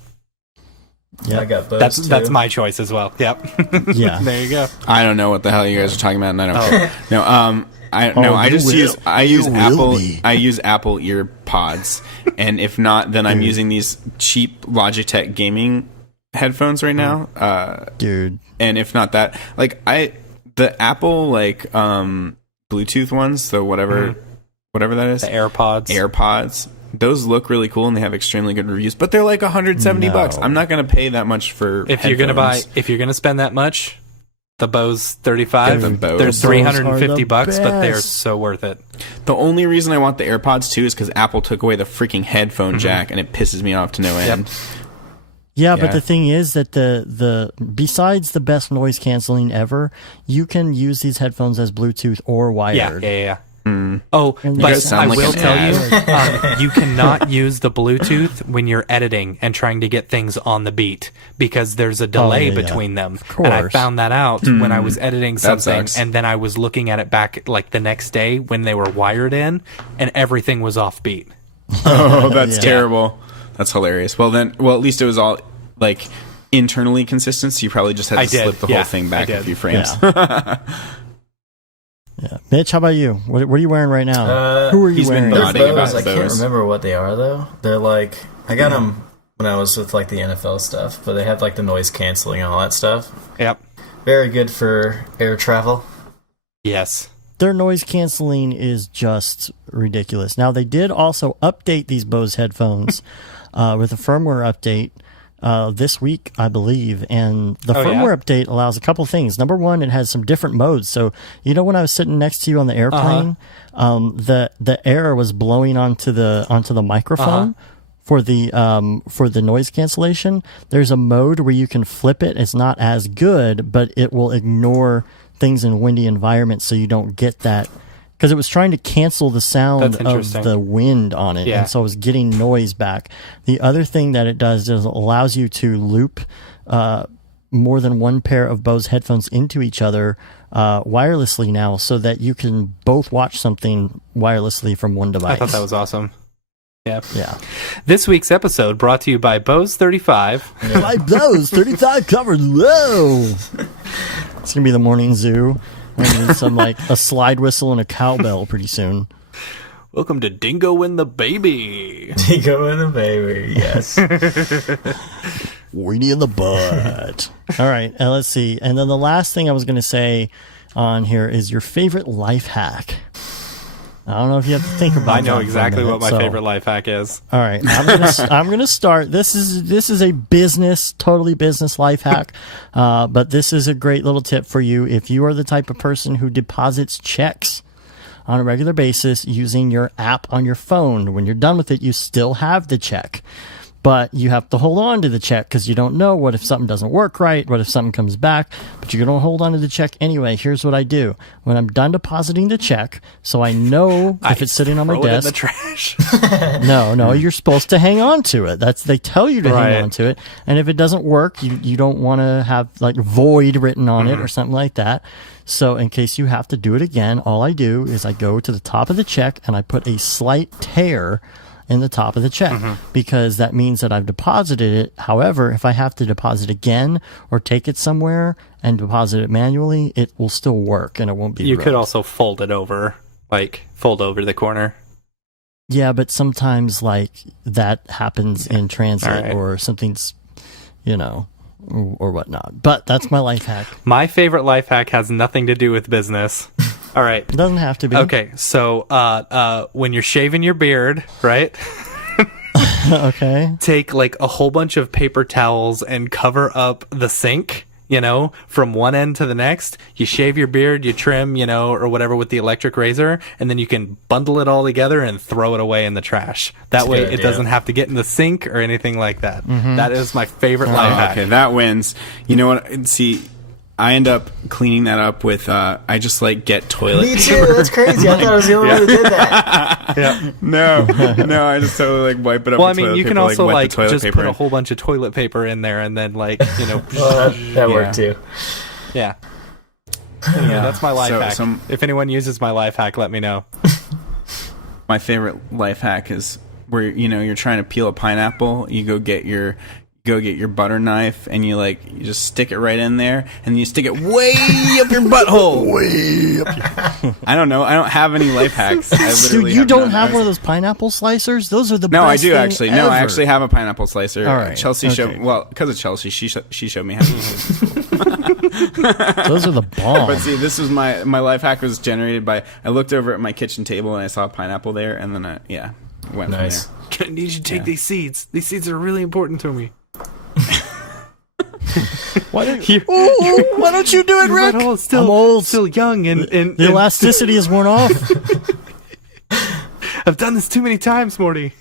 Yep. I got Bose too. That's my choice as well. Yep. Yeah. There you go. I don't know what the hell you guys are talking about, and I don't care. I use Apple ear pods, and if not, then I'm using these cheap Logitech gaming headphones right now. Dude. And if not that, like the Apple like Bluetooth ones, the whatever that is, the AirPods. Those look really cool and they have extremely good reviews, but they're like $170. I'm not going to pay that much for if you're going to spend that much. The Bose 35, they're $350, but they're so worth it. The only reason I want the AirPods too is because Apple took away the freaking headphone jack, and it pisses me off to no end. Yeah, but the thing is that the besides the best noise canceling ever, you can use these headphones as Bluetooth or wired. Yeah. Oh, And but I like will an tell you, you cannot use the Bluetooth when you're editing and trying to get things on the beat because there's a delay between them. And I found that out when I was editing something, and then I was looking at it back like the next day when they were wired in, and everything was off beat. Oh, that's terrible. That's hilarious. Well, at least it was all like internally consistent, so you probably just had to slip the whole thing back a few frames. Yeah. Yeah, Mitch, how about you? What are you wearing right now? Who are you wearing? Been nodding about I can't those. remember what they are though. They're like, I got them when I was with like the NFL stuff, but they have like the noise canceling and all that stuff. Yep. Very good for air travel. Yes. their noise canceling is just ridiculous. Now, they did also update these Bose headphones with a firmware update this week, I believe. And the firmware update allows a couple things. Number one, it has some different modes. So, when I was sitting next to you on the airplane, the air was blowing onto the microphone. For the noise cancellation, there's a mode where you can flip it. It's not as good, but it will ignore things in windy environments, so you don't get that, because it was trying to cancel the sound of the wind on it, and so it was getting noise back. The other thing that it does is it allows you to loop more than one pair of Bose headphones into each other wirelessly now, so that you can both watch something wirelessly from one device. I thought that was awesome. Yeah. This week's episode brought to you by Bose 35. By Bose 35 covered low. It's gonna be the morning zoo. I need some a slide whistle and a cowbell pretty soon. Welcome to Dingo and the Baby. Dingo and the Baby, yes. Weenie in the butt. All right, let's see. And then the last thing I was gonna say on here is your favorite life hack. I don't know if you have to think about it. I know exactly what my favorite life hack is. All right, I'm gonna start. This is a totally business life hack, but this is a great little tip for you if you are the type of person who deposits checks on a regular basis using your app on your phone. When you're done with it, you still have the check. But you have to hold on to the check because you don't know what if something doesn't work right, what if something comes back, but you're going to hold on to the check anyway. Here's what I do. When I'm done depositing the check, so I know if it's sitting on my desk. Throw it in the trash. No, you're supposed to hang on to it. They tell you to hang on to it. And if it doesn't work, you don't want to have void written on it or something like that. So in case you have to do it again, all I do is I go to the top of the check and I put a slight tear in the top of the check, because that means that I've deposited it. However, if I have to deposit again or take it somewhere and deposit it manually, it will still work and it won't be You ruined. could also fold it over, fold over the corner. Yeah, but sometimes that happens in transit or something's, or whatnot. But that's my life hack. My favorite life hack has nothing to do with business. All right. It doesn't have to be. Okay, so when you're shaving your beard, right? Okay. Take a whole bunch of paper towels and cover up the sink, from one end to the next. You shave your beard, you trim, or whatever with the electric razor, and then you can bundle it all together and throw it away in the trash. That way it doesn't have to get in the sink or anything like that. That is my favorite life hack. Okay, that wins. You know what? See, I end up cleaning that up with, I just get toilet paper. Me too, that's crazy. I thought I was the only one who did that. No, I just totally wipe it up Well, I with mean, toilet you paper, can also wet the toilet just paper put a in. whole bunch of toilet paper in there and then Well, that worked too. Yeah. Anyway, that's my life hack. So if anyone uses my life hack, let me know. my favorite life hack is where you're trying to peel a pineapple. You go get your butter knife and you just stick it right in there and then you stick it way up your butthole. Way up. I don't know. I don't have any life hacks. Dude, you don't have one of those pineapple slicers? Those are the best. No, I do thing actually. ever. No, I actually have a pineapple slicer. All right. Chelsea showed. Well, because of Chelsea, she showed me how to use it. Those are the bomb. But see, this was my life hack was generated by I looked over at my kitchen table and I saw a pineapple there, and then went Nice. from there. I need you to take these seeds. These seeds are really important to me. Why don't you do it, Rick? I'm I'm old. still young, and The elasticity is worn off. I've done this too many times, Morty.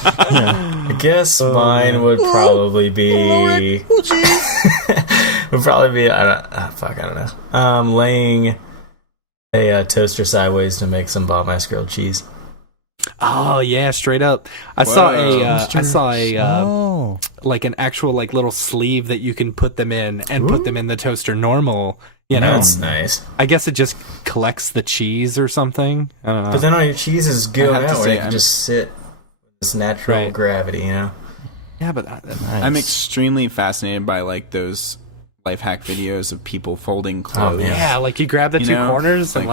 I guess mine would probably be would probably be I don't know. Laying a toaster sideways to make some bomb-ass grilled cheese. Oh yeah, straight up. I saw an actual little sleeve that you can put them in and put them in the toaster normal. That's nice. I guess it just collects the cheese or something. I don't know. But then all your cheese is going have to out where say, it can just sit with this natural gravity, Yeah, but I'm extremely fascinated by those life hack videos of people folding clothes. yeah, you grab the two corners and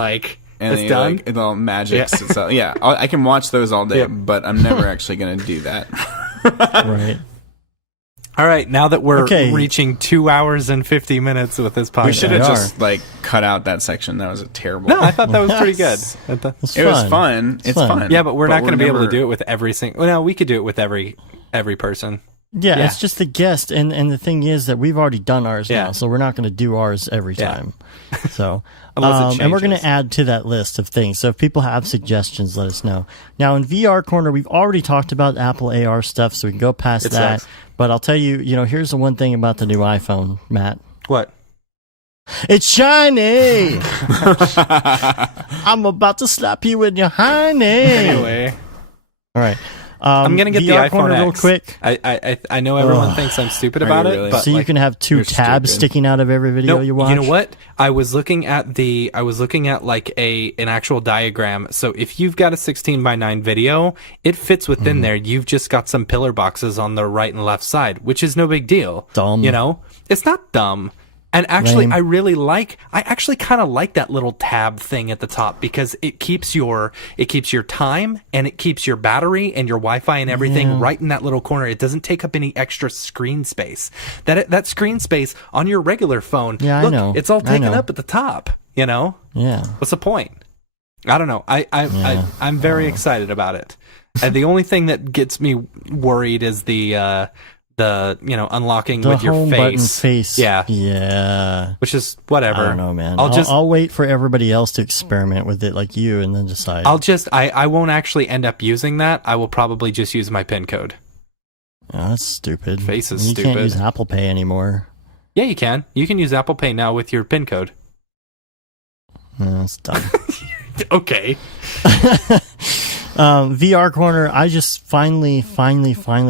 and it's done. It all magics itself. Yeah, I can watch those all day, but I'm never actually going to do that. Right. All right, now that we're reaching 2 hours and 50 minutes with this podcast. We should have just cut out that section. That was a terrible. No, I thought that was pretty good. It was fun. It's fun. Yeah, but we're not going to be able to do it with every single. Well, no, we could do it with every person. Yeah, it's just the guest, and the thing is that we've already done ours now, so we're not going to do ours every time. So, and we're going to add to that list of things. So if people have suggestions, let us know. Now in VR Corner, we've already talked about Apple AR stuff, so we can go past that. Sucks. But I'll tell you, here's the one thing about the new iPhone, Matt. What? It's shiny. I'm about to slap you with your hiney. Anyway, all right. I'm gonna get VR the iPhone Corner X real quick. I know everyone thinks I'm stupid about it, but so you can have 2 tabs sticking out of every video you watch. You know what? I was looking at like an actual diagram. So if you've got a 16:9 video, it fits within there. You've just got some pillar boxes on the right and left side, which is no big deal. Dumb. It's not dumb. And actually, I actually kind of like that little tab thing at the top because it keeps your time and it keeps your battery and your Wi-Fi and everything right in that little corner. It doesn't take up any extra screen space. That screen space on your regular phone, I know. It's all taken up at the top. Yeah. What's the point? I don't know. I'm very excited about it. And the only thing that gets me worried is the unlocking with your home button face. Yeah. Which is whatever. I don't know, man. I'll wait for everybody else to experiment with it like you and then decide. I won't actually end up using that. I will probably just use my PIN code. Oh, that's stupid. Face is stupid. You can't use Apple Pay anymore. Yeah, you can. You can use Apple Pay now with your PIN code. No, that's dumb. Okay. VR Corner, I just finally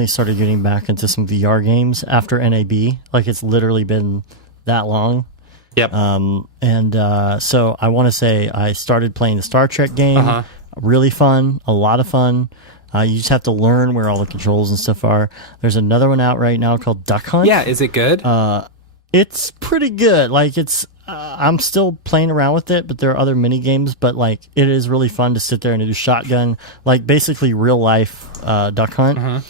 started getting back into some VR games after NAB. Like, it's literally been that long. Yep. So I want to say I started playing the Star Trek game. Really fun. A lot of fun. You just have to learn where all the controls and stuff are. There's another one out right now called Duck Hunt. Yeah, is it good? It's pretty good. Like, I'm still playing around with it, but there are other mini games. But like, it is really fun to sit there and do shotgun, like basically real life Duck Hunt.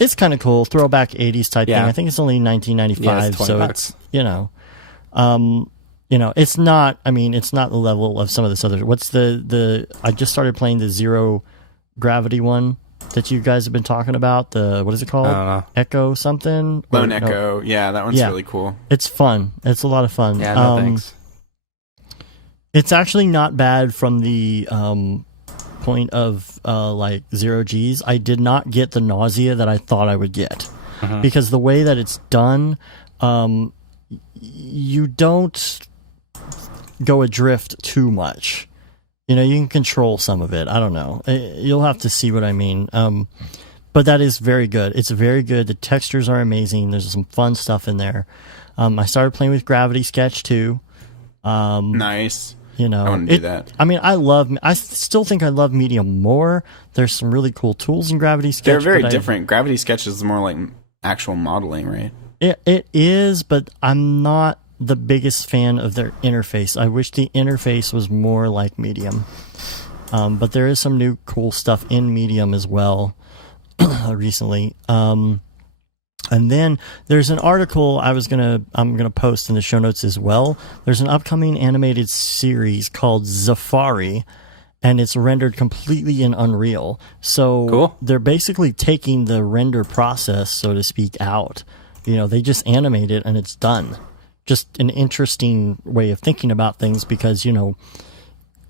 It's kind of cool, throwback '80s type thing. I think it's only $19.95, so it's it's not. I mean, it's not the level of some of this other. What's the? I just started playing the Zero Gravity one that you guys have been talking about. What is it called? I don't know. Echo something? Lone Echo. Yeah, that one's really cool. It's fun. It's a lot of fun. Yeah, no thanks. It's actually not bad from the point of like 0Gs. I did not get the nausea that I thought I would get because the way that it's done, you don't go adrift too much. You can control some of it. I don't know. You'll have to see what I mean. But that is very good. It's very good. The textures are amazing. There's some fun stuff in there. I started playing with Gravity Sketch too. Nice. I want to do that. I mean, I still think I love Medium more. There's some really cool tools in Gravity Sketch. They're very different. Gravity Sketch is more like actual modeling, right? It is, but I'm not the biggest fan of their interface. I wish the interface was more like Medium. But there is some new cool stuff in Medium as well recently. And then there's an article I'm gonna post in the show notes as well. There's an upcoming animated series called Zafari, and it's rendered completely in Unreal. So cool. They're basically taking the render process, so to speak, out. They just animate it and it's done. Just an interesting way of thinking about things because,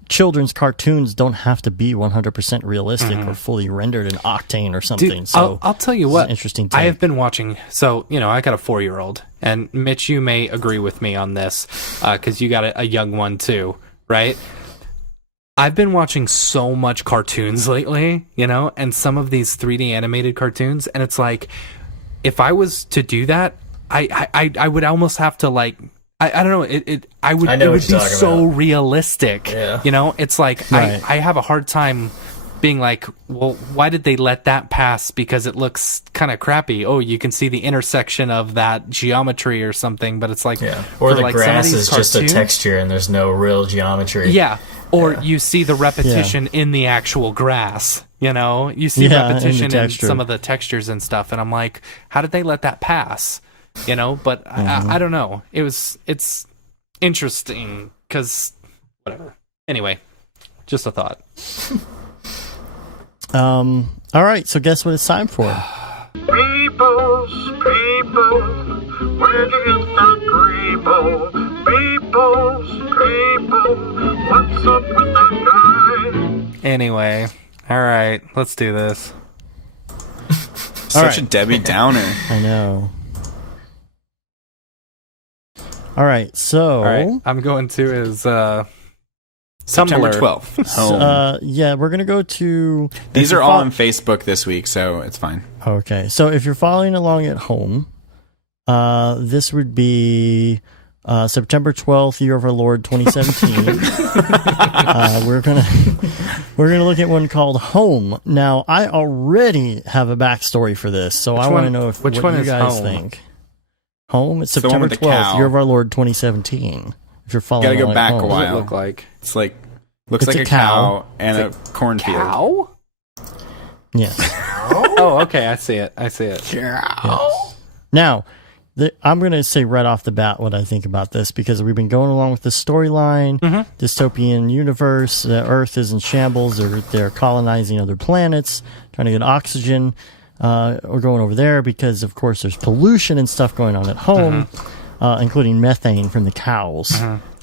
children's cartoons don't have to be 100% realistic or fully rendered in Octane or something. Dude, so I'll tell you what, interesting take. I have been watching. So, I got a 4-year-old, and Mitch, you may agree with me on this because you got a young one too, right? I've been watching so much cartoons lately, and some of these 3D animated cartoons, and it's like, if I was to do that, I would almost have to like I don't know it would be so realistic. It's like right. I have a hard time being like, well, why did they let that pass because it looks kind of crappy? Oh, you can see the intersection of that geometry or something, but it's like or the like grass is just a texture and there's no real geometry. Or you see the repetition in the actual grass, You see Yeah, repetition in in the some of the textures and stuff, and I'm like, how did they let that pass? But I don't know. It's interesting because whatever. Anyway, just a thought. All right, so guess what it's time for? People, where do you get that Grebo? People, what's up with that guy? Anyway, all right, let's do this. Such a Debbie Downer. I know. All right, so... All right, I'm going to his September Tumblr. 12th. Home. yeah, we're going to go to... These are all on Facebook this week, so it's fine. Okay, so if you're following along at home, this would be September 12th, year of our Lord 2017. We're gonna look at one called Home. Now, I already have a backstory for this, so I want to know what you guys think. Home, it's September 12th, year of our Lord 2017. If you're following along, gotta go back at home. a while. What does it look like? It's like looks like a cow and a cornfield. Cow? Yes. Oh, okay. I see it. Yes. Now, I'm going to say right off the bat what I think about this, because we've been going along with the storyline, dystopian universe. The Earth is in shambles. They're colonizing other planets, trying to get oxygen. We're going over there because, of course, there's pollution and stuff going on at home, including methane from the cows.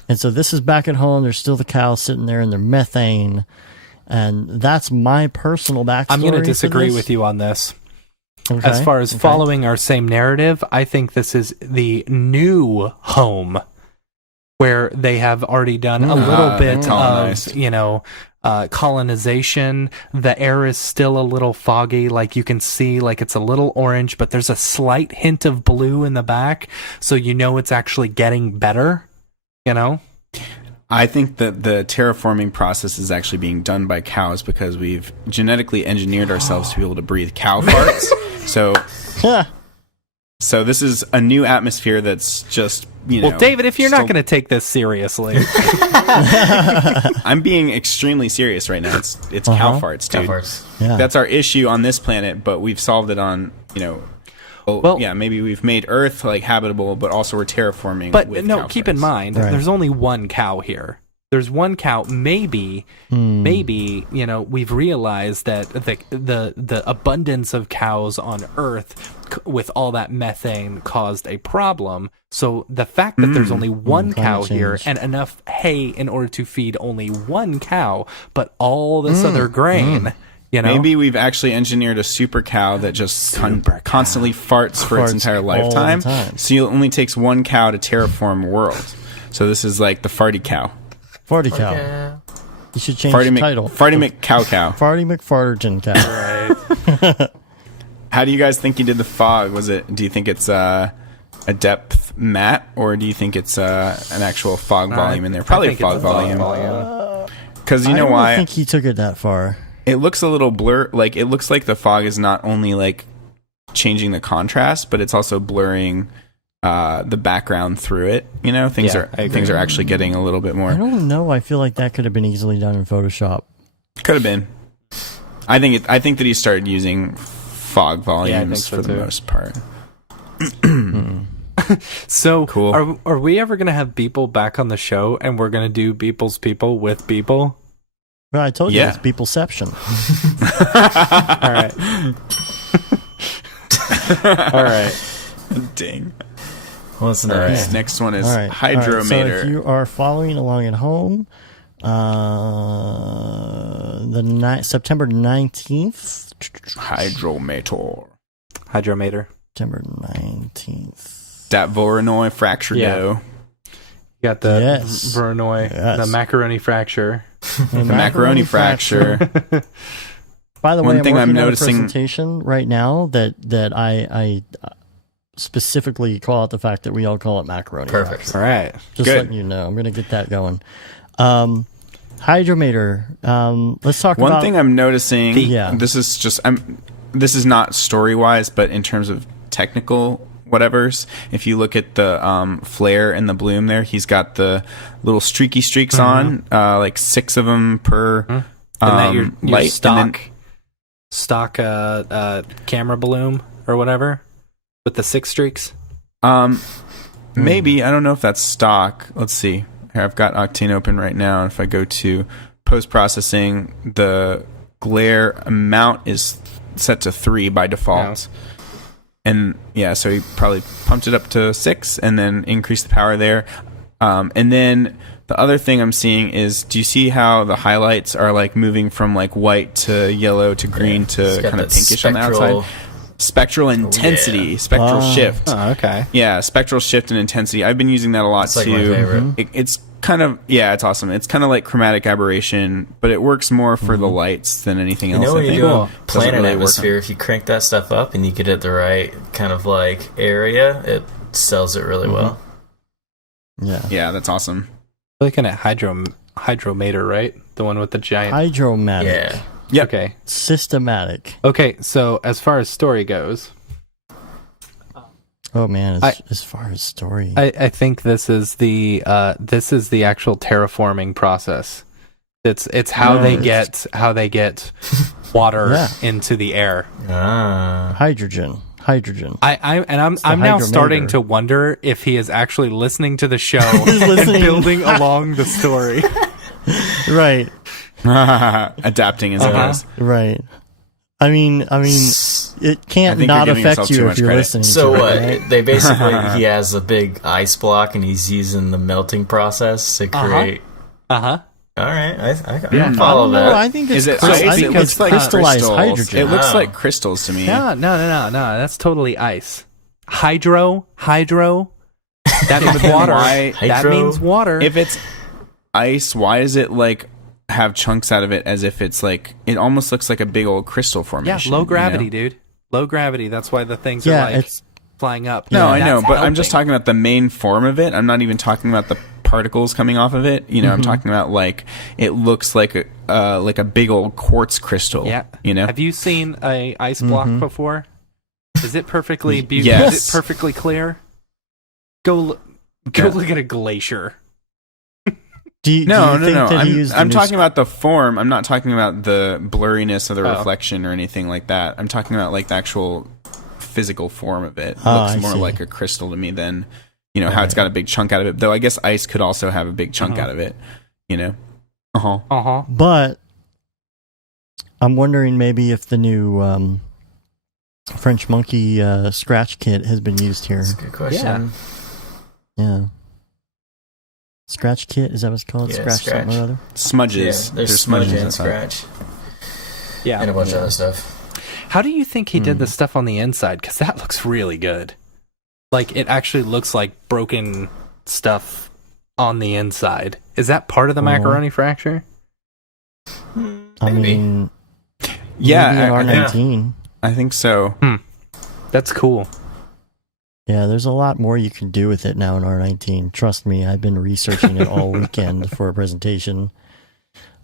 And so this is back at home. There's still the cows sitting there in their methane. And that's my personal backstory. I'm going to disagree with you on this. Okay. As far as following our same narrative, I think this is the new home where they have already done a little bit of, colonization. The air is still a little foggy. Like you can see, like it's a little orange, but there's a slight hint of blue in the back. So it's actually getting better, I think that the terraforming process is actually being done by cows because we've genetically engineered ourselves to be able to breathe cow farts. So this is a new atmosphere that's just, Well, David, if you're not going to take this seriously. I'm being extremely serious right now. It's cow farts, dude. Cow farts. Yeah. That's our issue on this planet, but we've solved it on, maybe we've made Earth like habitable, but also we're terraforming. But with no, cow keep farts. in mind, there's only one cow here. There's one cow. Maybe, we've realized that the abundance of cows on Earth with all that methane caused a problem. So the fact that there's only one cow here and enough hay in order to feed only one cow, but all this other grain. Maybe we've actually engineered a super cow that just constantly farts for its entire lifetime. So it only takes one cow to terraform a world. So this is like the farty cow. Farty cow. You should change the title. Farty McCow cow. Farty McFarterton cow. Right. How do you guys think you did the fog? Do you think it's a depth mat, or do you think it's an actual fog volume in there? Probably a fog volume. Because you know why? I don't think he took it that far. It looks a little blur. Like it looks like the fog is not only like changing the contrast, but it's also blurring the background through it. Things are actually getting a little bit more. I don't know. I feel like that could have been easily done in Photoshop. Could have been. I think that he started using fog volumes for the most part. So cool. Are we ever going to have Beeple back on the show, and we're going to do Beeple's People with Beeple? Well, I told you it's Beepleception. All right. Ding. What's next? This next one is Hydrometer. So if you are following along at home, September 19th. Hydrometer. September 19th. Dat Voronoi fracture dough. You got the Voronoi, the macaroni fracture. The macaroni fracture. By the way, one thing I'm noticing a presentation right now that I specifically call out the fact that we all call it macaroni. Perfect. Fracture. All right. Just letting you know. I'm going to get that going. Hydrometer. Let's talk about... One thing I'm noticing, this is not story-wise, but in terms of technical whatevers, if you look at the flare and the bloom there, he's got the little streaky streaks on, like 6 of them per and that your light. stock. And then, stock camera bloom or whatever with the 6 streaks? Maybe. I don't know if that's stock. Let's see. Here, I've got Octane open right now. If I go to post-processing, the glare amount is set to 3 by default. Yeah. And yeah, so he probably pumped it up to 6 and then increased the power there. And then the other thing I'm seeing is, do you see how the highlights are like moving from like white to yellow to green to kind of pinkish on the outside? Spectral intensity, spectral shift. Oh, okay. Yeah, spectral shift and intensity. I've been using that a lot too. Like my favorite. It's kind of, it's awesome. It's kind of like chromatic aberration, but it works more for the lights than anything else. You know, when you're doing planet really atmosphere, if you crank that stuff up and you get it the right kind of like area, it sells it really well. Yeah, that's awesome. Looking at Hydromator, right? The one with the giant Hydromatic. Yeah. Yep. Okay. Systematic. Okay, so as far as story goes, oh man, as far as story, I think this is the actual terraforming process. It's how they get water into the air. Hydrogen. I'm now starting to wonder if he is actually listening to the show and building along the story. Right. Adapting as it goes. Right. I mean, it can't not affect you if you're listening. So to what? It, right? They basically he has a big ice block and he's using the melting process to create. All right, I can follow that. I think it's it looks like crystallized crystals. hydrogen. It looks like crystals to me. No. That's totally ice. Hydro. That means water. That means water. If it's ice, why does it like have chunks out of it as if it's like, it almost looks like a big old crystal formation? Yeah, low gravity, dude. Low gravity. That's why the things are like flying up. No, I know, but I'm just talking about the main form of it. I'm not even talking about the particles coming off of it. You know, I'm talking about like it looks like a big old quartz crystal. Yeah. You know. Have you seen a ice block before? Is it perfectly beautiful? Yes. Is it perfectly clear? Go look at a glacier. No. I'm talking about the form. I'm not talking about the blurriness of the reflection or anything like that. I'm talking about like the actual physical form of it. It looks more like a crystal to me than, you know, how it's got a big chunk out of it. Though I guess ice could also have a big chunk out of it, you know? But I'm wondering maybe if the new French Monkey scratch kit has been used here. That's a good question. Yeah. Scratch kit, is that what it's called? Yeah, scratch something or other? Smudges. Yeah, there's smudge and scratch. Yeah. And a bunch of other stuff. How do you think he did the stuff on the inside? Because that looks really good. Like, it actually looks like broken stuff on the inside. Is that part of the macaroni fracture? I mean, yeah, maybe in R19. I think so. That's cool. Yeah, there's a lot more you can do with it now in R19. Trust me, I've been researching it all weekend for a presentation.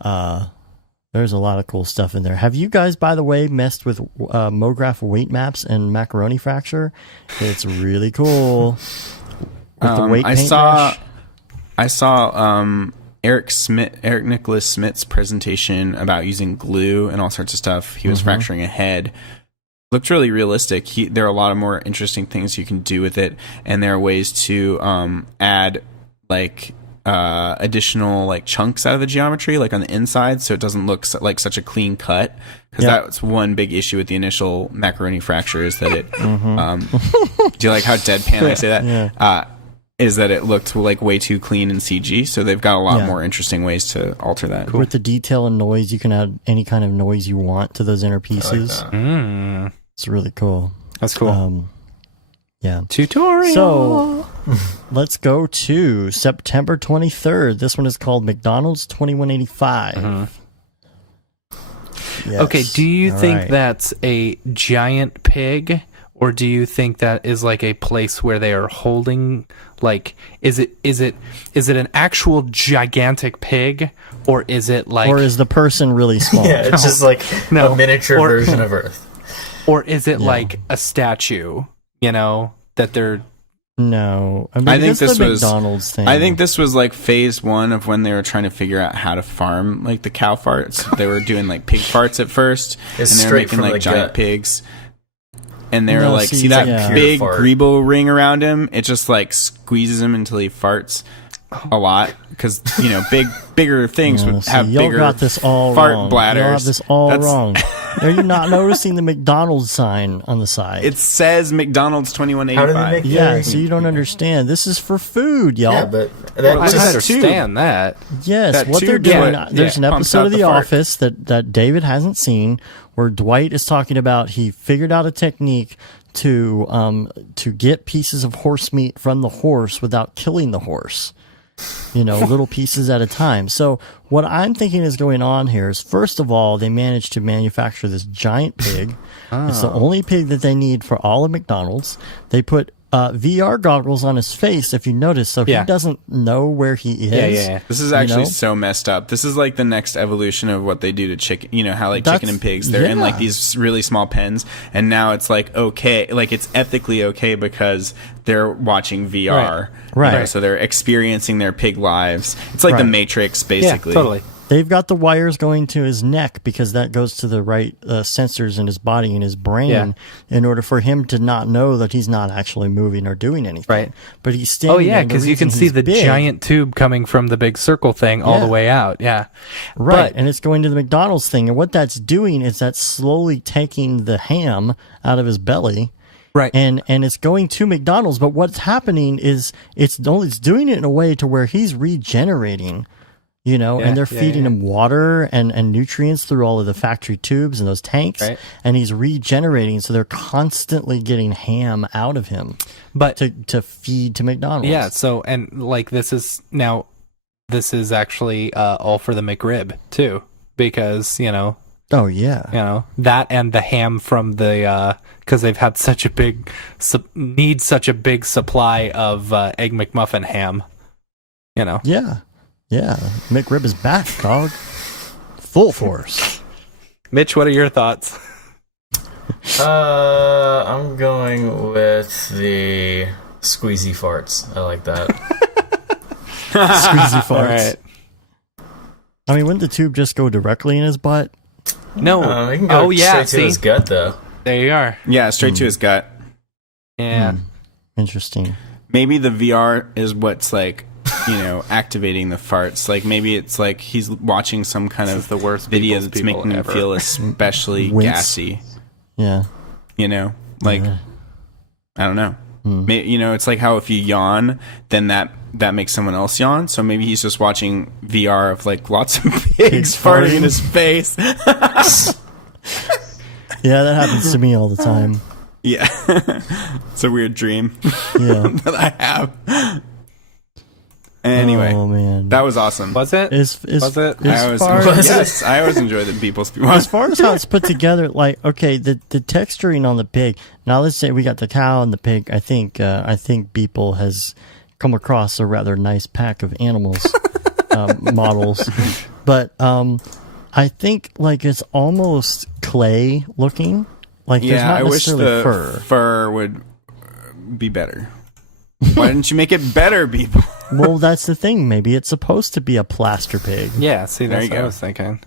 There's a lot of cool stuff in there. Have you guys, by the way, messed with MoGraph weight maps and macaroni fracture? It's really cool. With the weight paintbrush. I saw Eric Nicholas Smith's presentation about using glue and all sorts of stuff. He was fracturing a head. Looked really realistic. There are a lot of more interesting things you can do with it, and there are ways to add like additional like chunks out of the geometry, like on the inside, so it doesn't look like such a clean cut. Because that's one big issue with the initial macaroni fracture is that it. Do you like how deadpan I say that? Yeah. Is that it looked like way too clean in CG, so they've got a lot more interesting ways to alter that. With the detail and noise, you can add any kind of noise you want to those inner pieces. Like it's really cool. That's cool. Yeah. Tutorial. So let's go to September 23rd. This one is called McDonald's 2185. Yes. Okay, do you think that's a giant pig, or do you think that is like a place where they are holding, like, is it an actual gigantic pig, or is it like, or is the person really small? Yeah, it's just like a miniature version of Earth. Or is it like a statue, you know, that they're No, I mean, I think this the was McDonald's thing. I think this was like phase 1 of when they were trying to figure out how to farm like the cow farts. They were doing like pig farts at first, It's and they were straight making from like the giant gut. pigs. And they were No, like, see, see that yeah. big Pure fart. Greeble ring around him? It just like squeezes him until he farts a lot because bigger things No, would see, have y'all bigger got this all fart wrong. bladders. Y'all have this all That's- wrong. Are you not noticing the McDonald's sign on the side? It says McDonald's How do they 2185. make yeah, so you don't understand. This is for food, y'all. Yeah, but I that What is that understand that. Yes, That what they're tube is doing. what- There's an pumps episode out of The the fart. Office that David hasn't seen, where Dwight is talking about he figured out a technique to get pieces of horse meat from the horse without killing the horse. Little pieces at a time. So what I'm thinking is going on here is, first of all, they managed to manufacture this giant pig. It's the only pig that they need for all of McDonald's. They put VR goggles on his face, if you notice, so Yeah. he doesn't know where he is. Yeah. This is actually know? so messed up. This is like the next evolution of what they do to chicken. You know how like That's- chicken and pigs, they're in like yeah. these really small pens, and now it's like okay, like it's ethically okay because they're watching VR. Right. So they're experiencing their pig lives. It's like the Right. Matrix, Yeah, basically. totally. They've got the wires going to his neck because that goes to the right sensors in his body and his brain Yeah. in order for him to not know that he's not actually moving or doing anything. Right. But he's standing Oh yeah, there, and the because you can reason see he's the big- giant tube coming from the big circle thing all Yeah. the way out. Yeah. Right, But- and it's going to the McDonald's thing. And what that's doing is that's slowly taking the ham out of his belly. Right. And it's going to McDonald's. But what's happening is it's doing it in a way to where he's regenerating. Yeah, And they're yeah, feeding yeah. him water and nutrients through all of the factory tubes and those tanks. Right. And he's regenerating, so they're constantly getting ham out of him But to feed to McDonald's. yeah, so and like this is actually all for the McRib too, because Oh yeah. that and the ham from the because they've had such a big need such a big supply of Egg McMuffin ham. Yeah. Yeah. McRib is back, dog. Full force. Mitch, what are your thoughts? I'm going with the squeezy farts. I like that. Squeezy farts. All right. I mean, wouldn't the tube just go directly in his butt? No. It can go yeah. straight to his gut, though. There you are. Yeah, straight to his gut. Yeah. Interesting. Maybe the VR is what's like, activating the farts. Like maybe it's like he's watching some kind of the worst video people's that's people making him ever. feel especially Wince. gassy. Yeah. Like I don't know. It's like how if you yawn, then that makes someone else yawn. So maybe he's just watching VR of like lots of pigs farting in his face. Yeah, that happens to me all the time. Yeah, it's a weird dream Yeah. that I have. Anyway, Oh man. that was awesome. Was it? Is Was it? As I always, far as, yes, I always enjoy the people's. as far as how it's put together, like okay, the texturing on the pig. Now let's say we got the cow and the pig. I think Beeple has come across a rather nice pack of animals models, but I think like it's almost clay looking. Like there's Yeah, not I wish necessarily the fur. would be better. Why didn't you make it better, people? Well, that's the thing. Maybe it's supposed to be a plaster pig, Yeah, see, There that's you what I go. was thinking.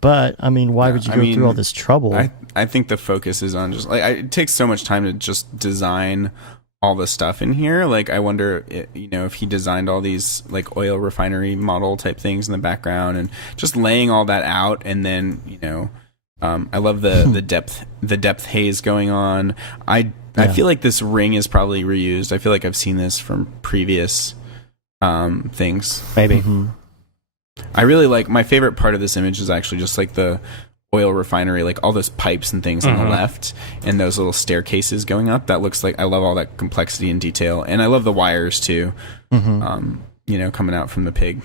But I mean, why would you I go mean, through all this trouble? I think the focus is on just like it takes so much time to just design all the stuff in here. Like I wonder, if he designed all these like oil refinery model type things in the background and just laying all that out, and then I love the depth haze going on. I feel like this ring is probably reused. I feel like I've seen this from previous things. Maybe. I really like my favorite part of this image is actually just like the oil refinery, like all those pipes and things on the left and those little staircases going up. That looks like I love all that complexity and detail, and I love the wires too. Coming out from the pig.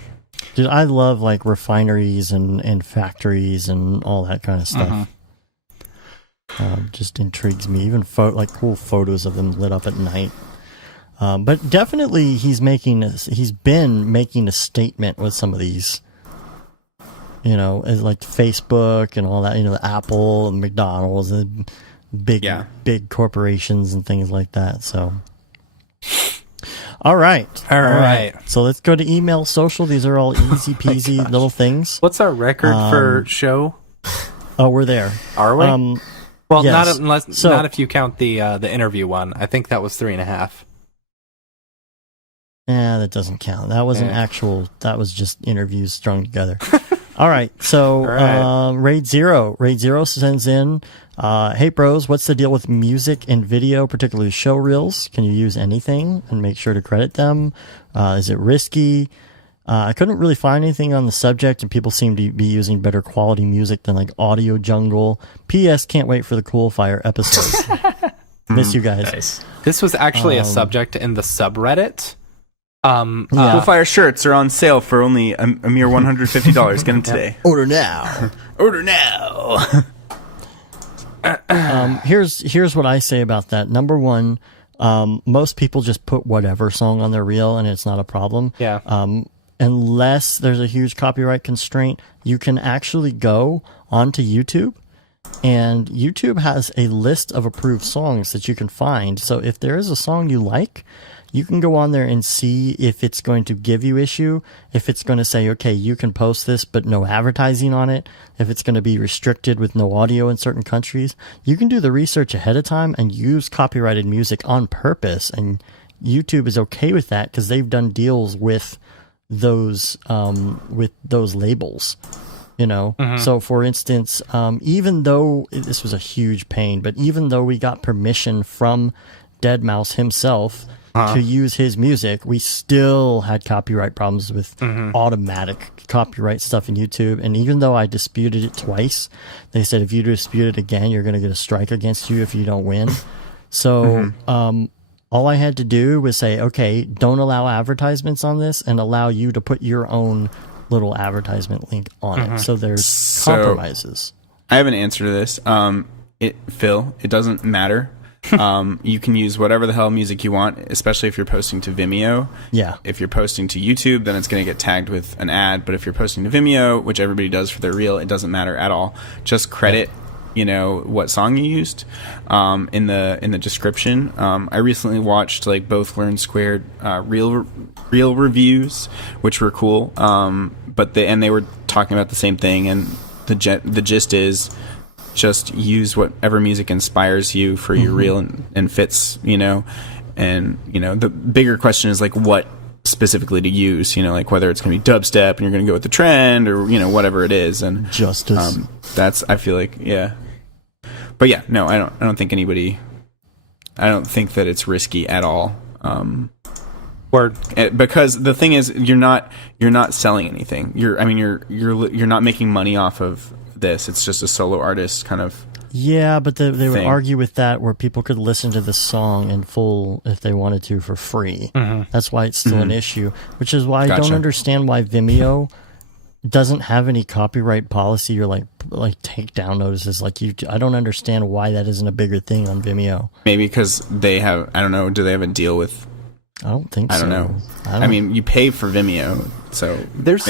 Dude, I love like refineries and factories and all that kind of stuff. Just intrigues me. Even cool photos of them lit up at night. But definitely, he's been making a statement with some of these. As like Facebook and all that. The Apple and McDonald's and big corporations and things like that. So All right. All right. So let's go to email, social. These are all easy peasy little things. What's our record for show? Oh, we're there. Are we? Well, yes. not if you count the interview one. I think that was 3.5. Yeah, that doesn't count. That wasn't actual. That was just interviews strung together. All right. So, Raid Zero sends in, hey bros, what's the deal with music and video, particularly show reels? Can you use anything and make sure to credit them? Is it risky? I couldn't really find anything on the subject, and people seem to be using better quality music than like Audio Jungle. P.S. Can't wait for the Coolfire episode. Miss you guys. Nice. This was actually a subject in the subreddit. Coolfire shirts are on sale for only a mere $150. Get them today. Order now. Order now. Here's what I say about that. Number one, most people just put whatever song on their reel, and it's not a problem. Yeah. Unless there's a huge copyright constraint, you can actually go onto YouTube, and YouTube has a list of approved songs that you can find. So if there is a song you like, you can go on there and see if it's going to give you issue, if it's going to say, okay, you can post this, but no advertising on it, if it's going to be restricted with no audio in certain countries. You can do the research ahead of time and use copyrighted music on purpose, and YouTube is okay with that because they've done deals with those labels, you know. So for instance, even though this was a huge pain, but even though we got permission from Deadmau5 himself to use his music, we still had copyright problems with automatic copyright stuff in YouTube. And even though I disputed it twice, they said if you dispute it again, you're going to get a strike against you if you don't win. So all I had to do was say, okay, don't allow advertisements on this and allow you to put your own little advertisement link on it. So there's compromises. I have an answer to this. Phil, it doesn't matter. You can use whatever the hell music you want, especially if you're posting to Vimeo. Yeah. If you're posting to YouTube, then it's going to get tagged with an ad. But if you're posting to Vimeo, which everybody does for their reel, it doesn't matter at all. Just credit what song you used in the description. I recently watched like both Learn Squared reel reviews, which were cool. But they were talking about the same thing, and the gist is just use whatever music inspires you for your reel and fits, and the bigger question is like what specifically to use, like whether it's going to be dubstep and you're going to go with the trend or whatever it is. And justice. That's, I feel like, yeah. But yeah, no, I don't think that it's risky at all. Word. Because the thing is, you're not selling anything. You're not making money off of this. It's just a solo artist kind of. Yeah, but they would argue with that where people could listen to the song in full if they wanted to for free. That's why it's still an issue, which is why I don't understand why Vimeo doesn't have any copyright policy or like takedown notices. I don't understand why that isn't a bigger thing on Vimeo. Maybe because they have, I don't know, do they have a deal with? I don't think so. I don't know. I mean, you pay for Vimeo, so this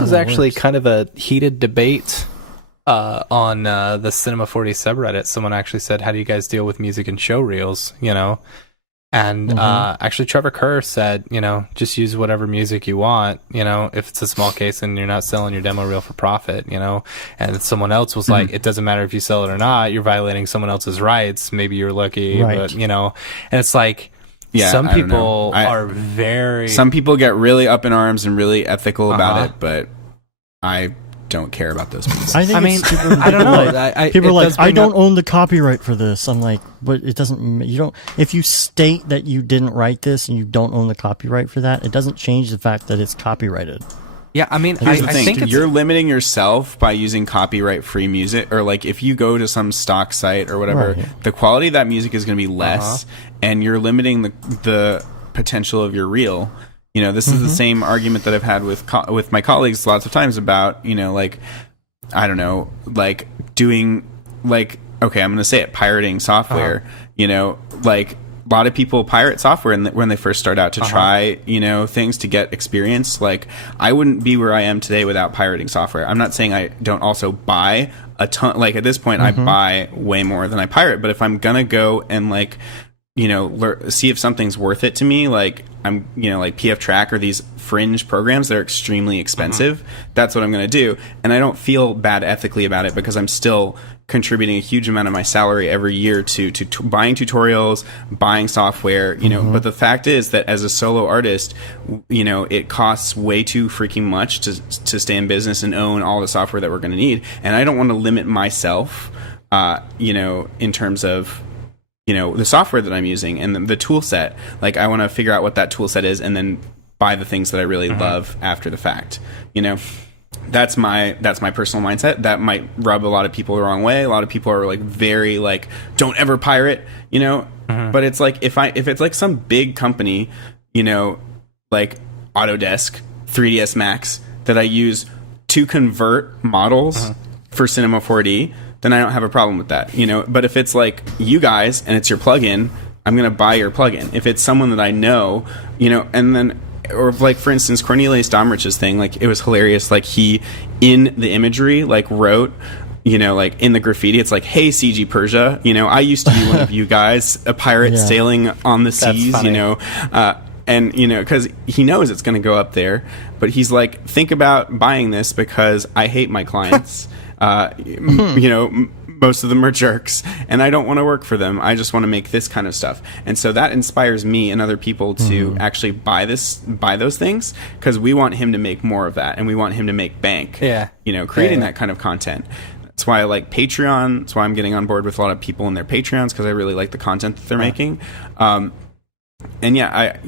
was actually kind of a heated debate on the Cinema 40 subreddit. Someone actually said, how do you guys deal with music and show reels, and actually Trevor Kerr said, just use whatever music you want, if it's a small case and you're not selling your demo reel for profit, and someone else was like, it doesn't matter if you sell it or not, you're violating someone else's rights, maybe you're lucky, but and it's like, some people are some people get really up in arms and really ethical about it, but I don't care about those people. I don't know. People are like, I don't own the copyright for this. I'm like, but it doesn't. You don't. If you state that you didn't write this and you don't own the copyright for that, it doesn't change the fact that it's copyrighted. Yeah, I mean, I think you're limiting yourself by using copyright-free music, or like if you go to some stock site or whatever, the quality of that music is going to be less, and you're limiting the potential of your reel. This is the same argument that I've had with my colleagues lots of times about, like, I don't know, like doing like, okay, I'm going to say it, pirating software, like a lot of people pirate software when they first start out to try, things to get experience. Like, I wouldn't be where I am today without pirating software. I'm not saying I don't also buy a ton. Like, at this point, I buy way more than I pirate. But if I'm going to go and, like, see if something's worth it to me, like, I'm like PF Track or these fringe programs that are extremely expensive, that's what I'm going to do. And I don't feel bad ethically about it because I'm still contributing a huge amount of my salary every year to buying tutorials, buying software, but the fact is that as a solo artist, it costs way too freaking much to stay in business and own all the software that we're going to need. And I don't want to limit myself, in terms of, the software that I'm using and the tool set. Like, I want to figure out what that tool set is and then buy the things that I really love after the fact, That's my personal mindset. That might rub a lot of people the wrong way. A lot of people are like very like, don't ever pirate, But it's like if it's like some big company, like Autodesk, 3ds Max that I use to convert models for Cinema 4D, then I don't have a problem with that, But if it's like you guys and it's your plugin, I'm gonna buy your plugin. If it's someone that I know, and then. Or like, for instance, Cornelius Domrich's thing, like, it was hilarious. Like, he, in the imagery, like, wrote, like, in the graffiti, it's like, hey, CG Persia, I used to be one of you guys, a pirate sailing on the seas, and, because he knows it's going to go up there. But he's like, think about buying this because I hate my clients. Most of them are jerks and I don't want to work for them. I just want to make this kind of stuff. And so that inspires me and other people to actually buy those things because we want him to make more of that and we want him to make bank, creating that kind of content. That's why I like Patreon. That's why I'm getting on board with a lot of people in their Patreons because I really like the content that they're making. And yeah,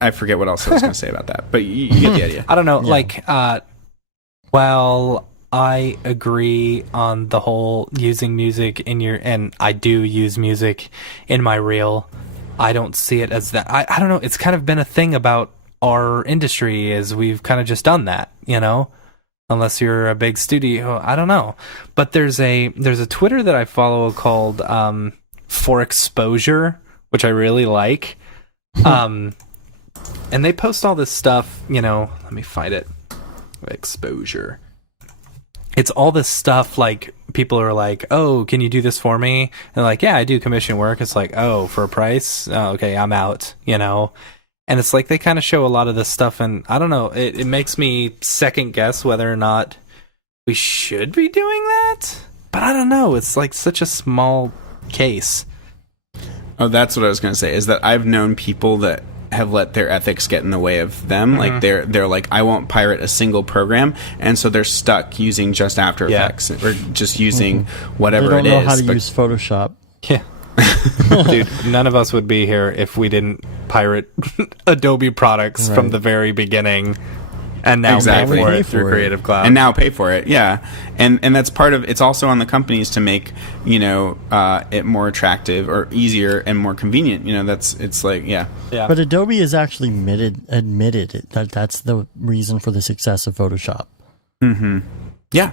I forget what else I was going to say about that, but you get the idea. I don't know. I agree on the whole using music and I do use music in my reel. I don't see it as that. I don't know. It's kind of been a thing about our industry is we've kind of just done that, unless you're a big studio. I don't know. But there's a Twitter that I follow called For Exposure, which I really like. And they post all this stuff, let me find it. Exposure. It's all this stuff, like, people are like, oh, can you do this for me? And like, yeah, I do commission work. It's like, oh, for a price? Oh, okay, I'm out, And it's like they kind of show a lot of this stuff, and I don't know, it makes me second guess whether or not we should be doing that. But I don't know, it's like such a small case. Oh, that's what I was going to say, is that I've known people that have let their ethics get in the way of them. Like they're like, I won't pirate a single program, and so they're stuck using just After Effects or just using whatever it is. They don't know how to use Photoshop. Yeah. Dude, none of us would be here if we didn't pirate Adobe products from the very beginning. And now pay for it through Creative Cloud. And now pay for it, yeah. And that's part of it's also on the companies to make, it more attractive or easier and more convenient. It's like, yeah. But Adobe has actually admitted that that's the reason for the success of Photoshop. Mm-hmm. Yeah.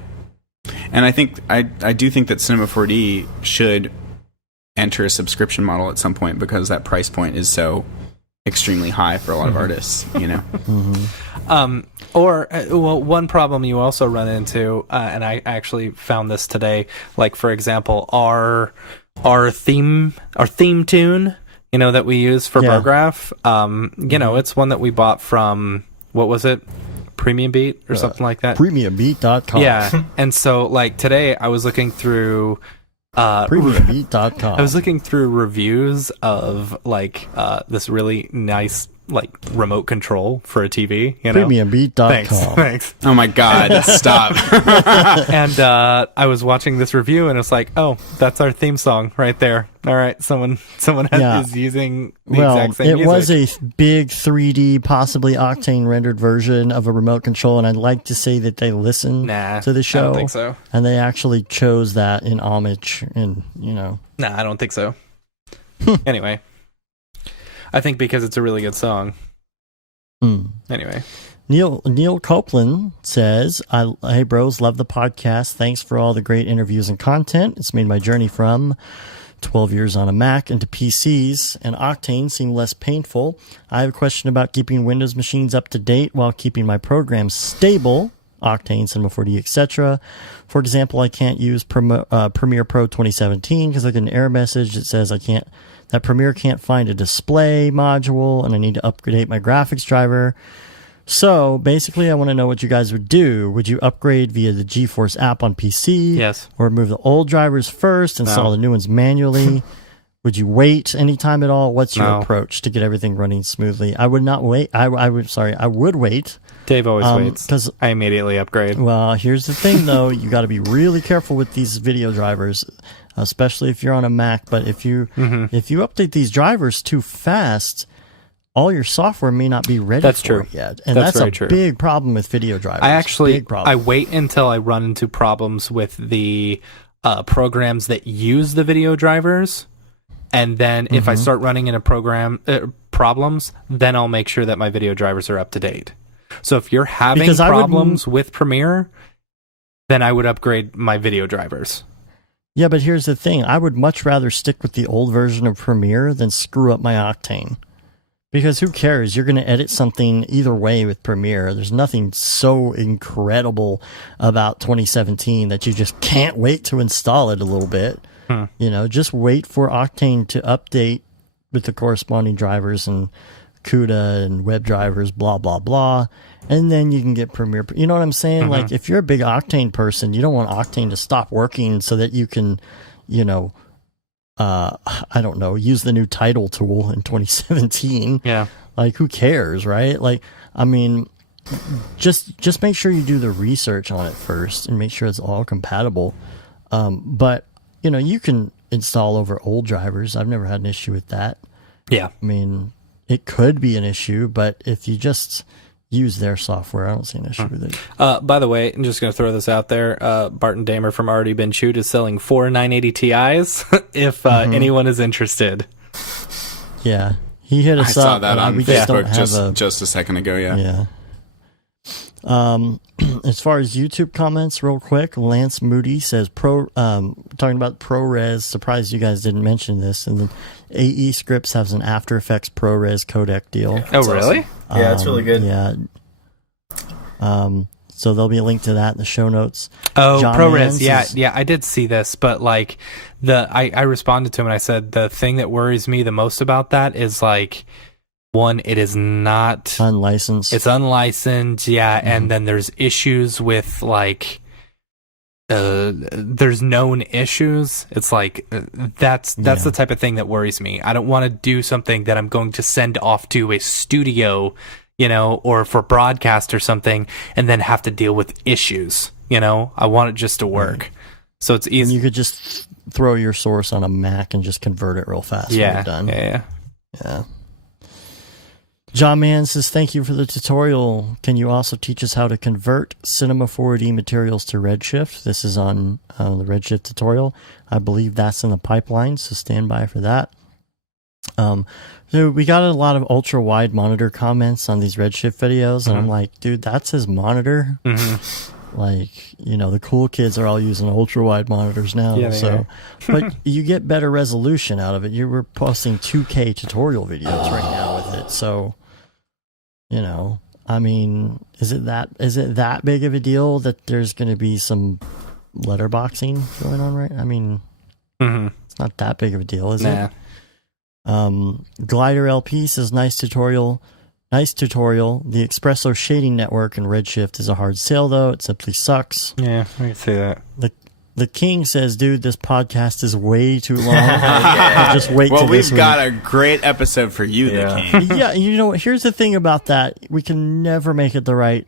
And I think I do think that Cinema 4D should enter a subscription model at some point because that price point is so extremely high for a lot of artists, One problem you also run into, and I actually found this today, like, for example, our theme tune, that we use for Brograph, it's one that we bought from, what was it? Premium Beat or something like that? Premiumbeat.com. Yeah. And so, like, today I was looking through Premiumbeat.com. I was looking through reviews of like this really nice like remote control for a TV, Premiumbeat.com. Thanks. Oh my God, stop. And I was watching this review and it's like, oh, that's our theme song right there. All right, someone is using the exact same music. It was a big 3D, possibly Octane rendered version of a remote control, and I'd like to say that they listened to the show. I don't think so. And they actually chose that in homage, and Nah, I don't think so. Anyway. I think because it's a really good song. Anyway. Neil Copeland says, hey bros, love the podcast. Thanks for all the great interviews and content. It's made my journey from 12 years on a Mac into PCs, and Octane seemed less painful. I have a question about keeping Windows machines up to date while keeping my programs stable Octane, Cinema 4D, etc. For example, I can't use Premiere Pro 2017 because I get an error message that says that Premiere can't find a display module and I need to upgrade my graphics driver. So basically, I want to know what you guys would do. Would you upgrade via the GeForce app on PC? Yes. Or remove the old drivers first, install the new ones manually? Would you wait any time at all? What's your approach to get everything running smoothly? I would not wait. I would wait. Dave always waits. 'Cause I immediately upgrade. Well, here's the thing, though. You got to be really careful with these video drivers, especially if you're on a Mac. But if you update these drivers too fast, all your software may not be ready for it yet. And that's a big problem with video drivers. I wait until I run into problems with the programs that use the video drivers. And then if I start running into problems, then I'll make sure that my video drivers are up to date. So if you're having problems with Premiere, then I would upgrade my video drivers. Yeah, but here's the thing. I would much rather stick with the old version of Premiere than screw up my Octane. Because who cares? You're going to edit something either way with Premiere. There's nothing so incredible about 2017 that you just can't wait to install it a little bit. You know, just wait for Octane to update with the corresponding drivers and CUDA and web drivers, blah, blah, blah. And then you can get Premiere. You know what I'm saying? Like, if you're a big Octane person, you don't want Octane to stop working so that you can, you know, I don't know, use the new title tool in 2017. Yeah. Like, who cares, right? Like, I mean, just make sure you do the research on it first and make sure it's all compatible. But, you know, you can install over old drivers. I've never had an issue with that. Yeah. I mean, it could be an issue, but if you just use their software, I don't see an issue with it. By the way, I'm just going to throw this out there. Barton Damer from Already Been Chewed is selling 4 980 Ti's if anyone is interested. Yeah. He hit us up. I up. saw that on Facebook just a second ago, Yeah. As far as YouTube comments, real quick, Lance Moody says talking about ProRes. Surprised you guys didn't mention this. And then AE Scripts has an After Effects ProRes codec deal. Oh, really? Awesome. Yeah, it's really good. Yeah. So there'll be a link to that in the show notes. Oh, John ProRes. Yeah, I did see this, but like I responded to him and I said the thing that worries me the most about that is like, one, it is not unlicensed. It's unlicensed, yeah, and then there's issues with like there's known issues. It's like that's the type of thing that worries me. I don't want to do something that I'm going to send off to a studio, you know, or for broadcast or something, and then have to deal with issues. You know, I want it just to work. Right. So it's easy. And you could just throw your source on a Mac and just convert it real fast. Yeah, when you're done. Yeah. John Mann says, thank you for the tutorial. Can you also teach us how to convert Cinema 4D materials to Redshift? This is on the Redshift tutorial. I believe that's in the pipeline, so stand by for that. So we got a lot of ultra-wide monitor comments on these Redshift videos, and I'm like, dude, that's his monitor? Like, you know, the cool kids are all using ultra-wide monitors now. But you get better resolution out of it. You were posting 2K tutorial videos right now with it, so... You know, I mean, is it that big of a deal that there's going to be some letterboxing going on, right? I mean, it's not that big of a deal, is it? Glider LP says, nice tutorial. The Espresso shading network in Redshift is a hard sale, though. It simply sucks. Yeah, I can see that. The King says, dude, this podcast is way too long. Just wait till we've got a great episode for you, The King. Yeah, you know, here's the thing about that. We can never make it the right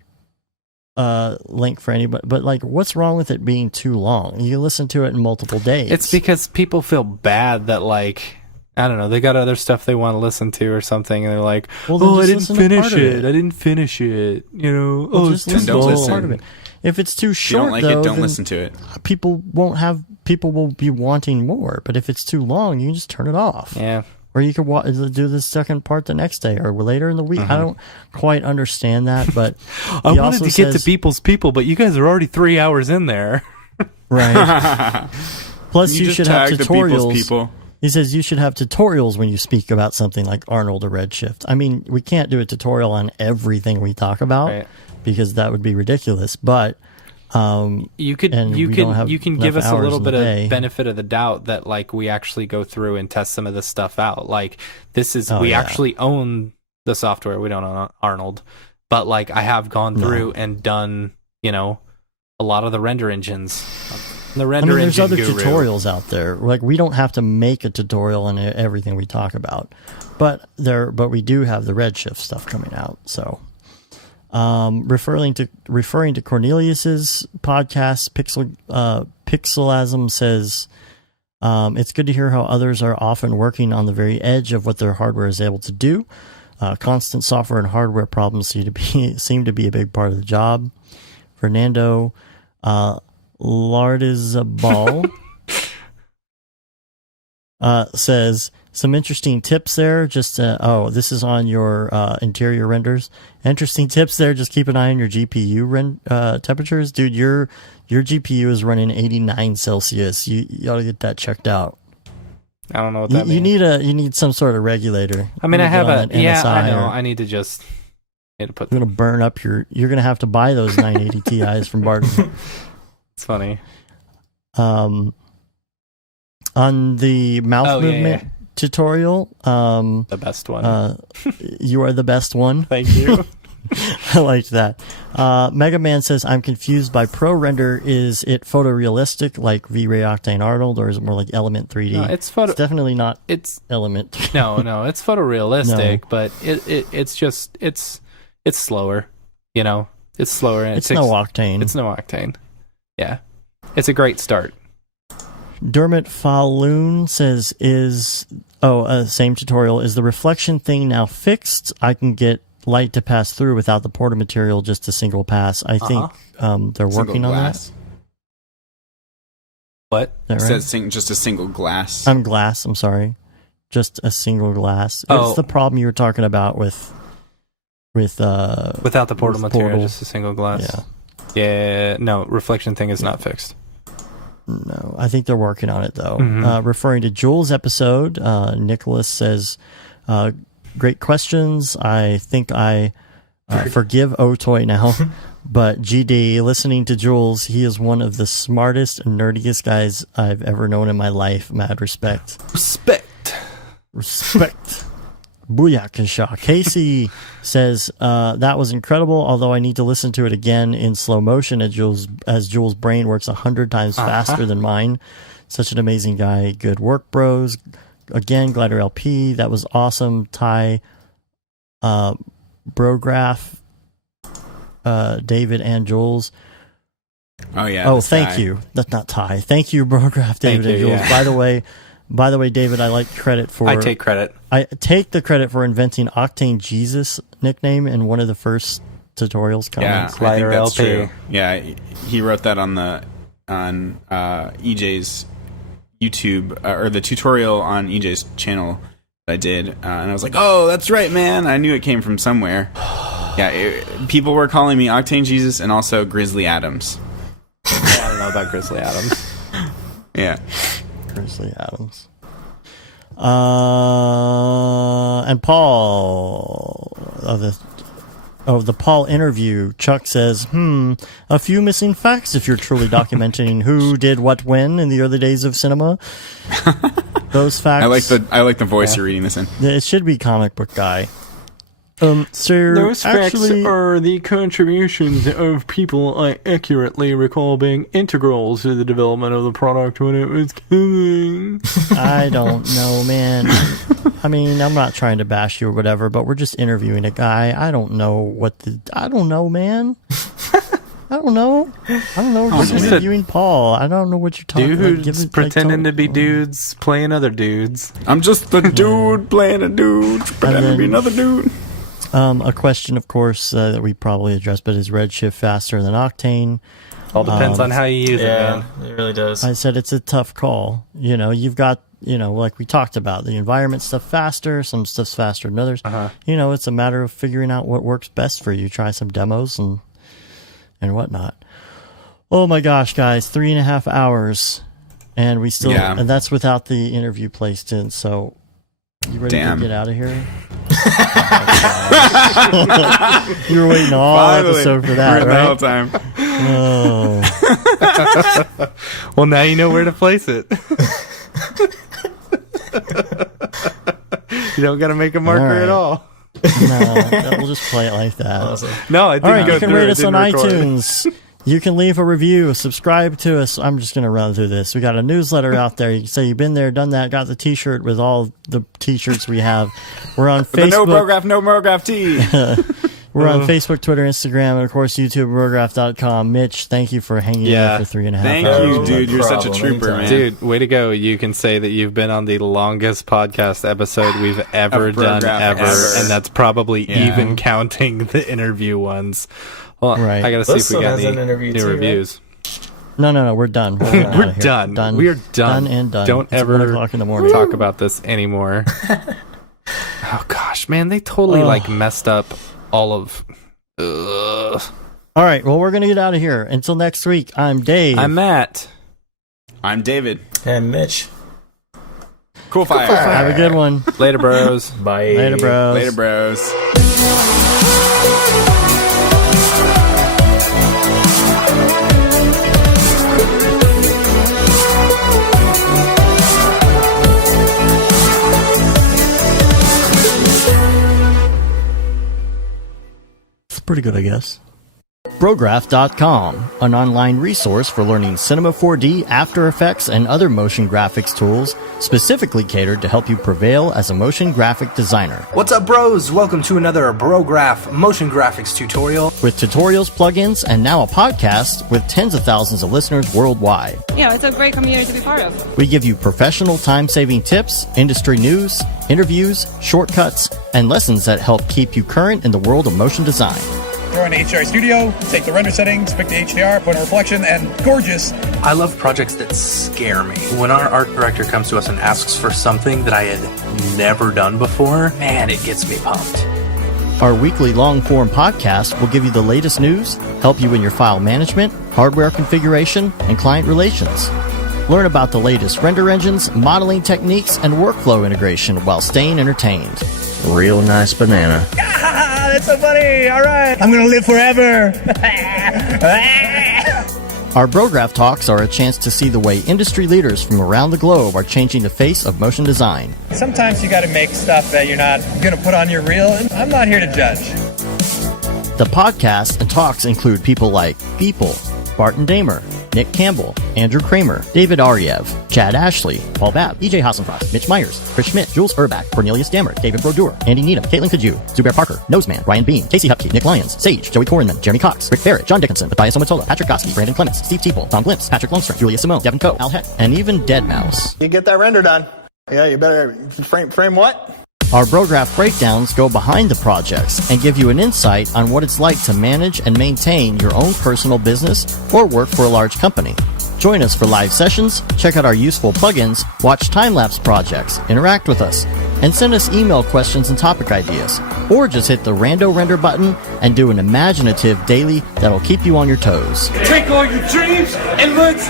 link for anybody. But, like, what's wrong with it being too long? You can listen to it in multiple days. It's because people feel bad that, like... I don't know. They got other stuff they want to listen to or something, and they're like, "Oh, I didn't finish it. I didn't finish it." You know, well, just listen to part of it. If it's too short, if you don't like it, don't listen to it. People will be wanting more. But if it's too long, you can just turn it off. Yeah. Or you could do the second part the next day or later in the week. I don't quite understand that, but I wanted to get to people's people, but you guys are already 3 hours in there. Right. Plus, you should have tutorials. He says you should have tutorials when you speak about something like Arnold or Redshift. I mean, we can't do a tutorial on everything we talk about because that would be ridiculous. But you can give us a little bit of benefit of the doubt that like we actually go through and test some of this stuff out. Like this is we actually own the software. We don't own Arnold, but like I have gone through and done a lot of the render engines. There's other tutorials out there. Like we don't have to make a tutorial on everything we talk about, but we do have the Redshift stuff coming out. So, referring to Cornelius's podcast, Pixelasm says, it's good to hear how others are often working on the very edge of what their hardware is able to do. Constant software and hardware problems seem to be a big part of the job. Fernando, Lardizabal says some interesting tips there. Just this is on your interior renders. Interesting tips there. Just keep an eye on your GPU temperatures, dude. Your GPU is running 89 Celsius. You ought to get that checked out. I don't know what that means. You need some sort of regulator. I mean, I have I know. I need to just. You're gonna burn up you're gonna have to buy those 980 Ti's from Barton. It's funny. On the mouth movement tutorial, the best one. You are the best one. Thank you. I liked that. Mega Man says, I'm confused by Pro Render. Is it photorealistic like V-Ray Octane Arnold, or is it more like Element 3D? No, it's definitely not. It's Element 3D. No, it's photorealistic, but it's slower. It's slower. And it's no Octane. It's no Octane. Yeah. It's a great start. Dermot Falloon says, same tutorial. Is the reflection thing now fixed? I can get light to pass through without the porta material, just a single pass. I think they're working on that. What? It says just a single glass. Glass, I'm sorry. Just a single glass. It's the problem you were talking about without the porta material, just a single glass. Yeah, no, reflection thing is not fixed. No, I think they're working on it, though. Referring to Jules' episode, Nicholas says, great questions. I think I forgive Otoy now. But GD, listening to Jules, he is one of the smartest and nerdiest guys I've ever known in my life. Mad respect. Respect. Booyakasha. Casey says, that was incredible, although I need to listen to it again in slow motion as Jules' brain works 100 times faster than mine. Such an amazing guy. Good work, bros. Again, Glider LP. That was awesome. Ty, Brograph, David, and Jules. Oh, yeah. Oh, thank you. That's not Ty. Thank you, Brograph, David, and Jules. Yeah. By the way, David, I like credit for... I take credit. I take the credit for inventing Octane Jesus nickname in one of the first tutorials comments. Yeah, I think that's true. Yeah, he wrote that on EJ's YouTube, or the tutorial on EJ's channel that I did, and I was like, oh, that's right, man. I knew it came from somewhere. Yeah, people were calling me Octane Jesus and also Grizzly Adams. I don't know about Grizzly Adams. Yeah. Grizzly Adams. And Paul of the Paul interview, Chuck says, a few missing facts if you're truly documenting who did what when in the early days of cinema. Those facts. I like the voice you're reading this in. It should be comic book guy. So those facts are the contributions of people I accurately recall being integral to the development of the product when it was coming. I don't know, man. I mean, I'm not trying to bash you or whatever, but we're just interviewing a guy. I don't know, man. I don't know. We're just interviewing Paul. I don't know what you're talking about. Dudes pretending to be dudes, playing other dudes. I'm just the dude playing a dude, pretending to be another dude. A question, of course, that we probably addressed, but is Redshift faster than Octane? All depends on how you use it, man. It really does. I said it's a tough call. You've got, like we talked about, the environment stuff faster, some stuff's faster than others. It's a matter of figuring out what works best for you. Try some demos and whatnot. Oh my gosh, guys, 3.5 hours. And we still, Yeah. and that's without the interview placed in. So, you ready to get out of here? You were waiting all episode for that, right? The whole time. Oh. Well, now you know where to place it. You don't got to make a marker at all. No, we'll just play it like that. Awesome. No, I didn't. All right, go you can through rate it, us on didn't record. iTunes. You can leave a review, subscribe to us. I'm just going to run through this. We got a newsletter out there. You can say you've been there, done that, got the T-shirt with all the T-shirts we have. We're on The No Facebook. Brograph tee. We're on Facebook, Twitter, Instagram, and of course YouTube, Brograph.com. Mitch, thank you for hanging in for 3.5 Thank hours. you, dude. No You're such a problem. trooper, Anytime. man. Dude, way to go. You can say that you've been on the longest podcast episode we've ever done, Brograph ever. and that's probably Yeah. even counting the interview ones. Well, Right. I got to see This if we one got has any an interview new too, right? reviews. No, we're done. We're, We're outta here. done. Done. We are done. Done and done. Don't It's ever 1 o'clock in the morning. talk about this anymore. Oh, gosh, man. They totally, messed up all of... Ugh. All right, well, we're going to get out of here. Until next week, I'm Dave. I'm Matt. I'm David. And Mitch. Coolfire. Have a good one. Later, bros. Bye. Later, bros. Later, bros. It's pretty good, I guess. Brograph.com, an online resource for learning Cinema 4D, After Effects, and other motion graphics tools, specifically catered to help you prevail as a motion graphic designer. What's up, bros? Welcome to another Brograph motion graphics tutorial. With tutorials, plugins, and now a podcast with tens of thousands of listeners worldwide. Yeah, it's a great community to be part of. We give you professional time-saving tips, industry news, interviews, shortcuts, and lessons that help keep you current in the world of motion design. Throw in HDR Studio, take the render settings, pick the HDR, put in a reflection, and gorgeous. I love projects that scare me. When our art director comes to us and asks for something that I had never done before, man, it gets me pumped. Our weekly long-form podcast will give you the latest news, help you in your file management, hardware configuration, and client relations. Learn about the latest render engines, modeling techniques, and workflow integration while staying entertained. Real nice banana. Ah, that's so funny. All right. I'm going to live forever. Our Brograph Talks are a chance to see the way industry leaders from around the globe are changing the face of motion design. Sometimes you got to make stuff that you're not going to put on your reel, and I'm not here to judge. The podcasts and talks include people like Beeple, Barton Damer, Nick Campbell, Andrew Kramer, David Ariev, Chad Ashley, Paul Babb, EJ Hassenfrost, Mitch Myers, Chris Schmidt, Jules Urbach, Cornelius Dammert, David Brodeur, Andy Needham, Caitlin Kaju, Zubair Parker, Noseman, Ryan Bean, Casey Hupke, Nick Lyons, Sage, Joey Korenman, Jeremy Cox, Rick Barrett, John Dickinson, Matthias Omatola, Patrick Goski, Brandon Clements, Steve Teeple, Tom Glimpse, Patrick Longstrom, Julia Simone, Devin Coe, Al Heck, and even Deadmau5. You get that render done. Yeah, you better frame what? Our Brograph breakdowns go behind the projects and give you an insight on what it's like to manage and maintain your own personal business or work for a large company. Join us for live sessions, check out our useful plugins, watch time-lapse projects, interact with us, and send us email questions and topic ideas. Or just hit the Rando Render button and do an imaginative daily that'll keep you on your toes. Take all your dreams and let's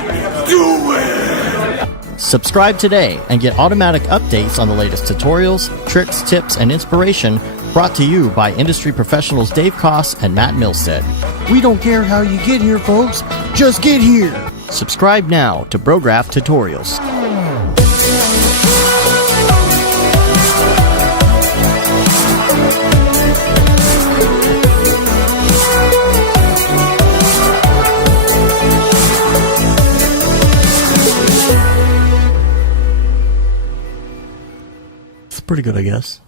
do it! Subscribe today and get automatic updates on the latest tutorials, tricks, tips, and inspiration brought to you by industry professionals Dave Koss and Matt Milstead. We don't care how you get here, folks. Just get here. Subscribe now to Brograph Tutorials. It's pretty good, I guess.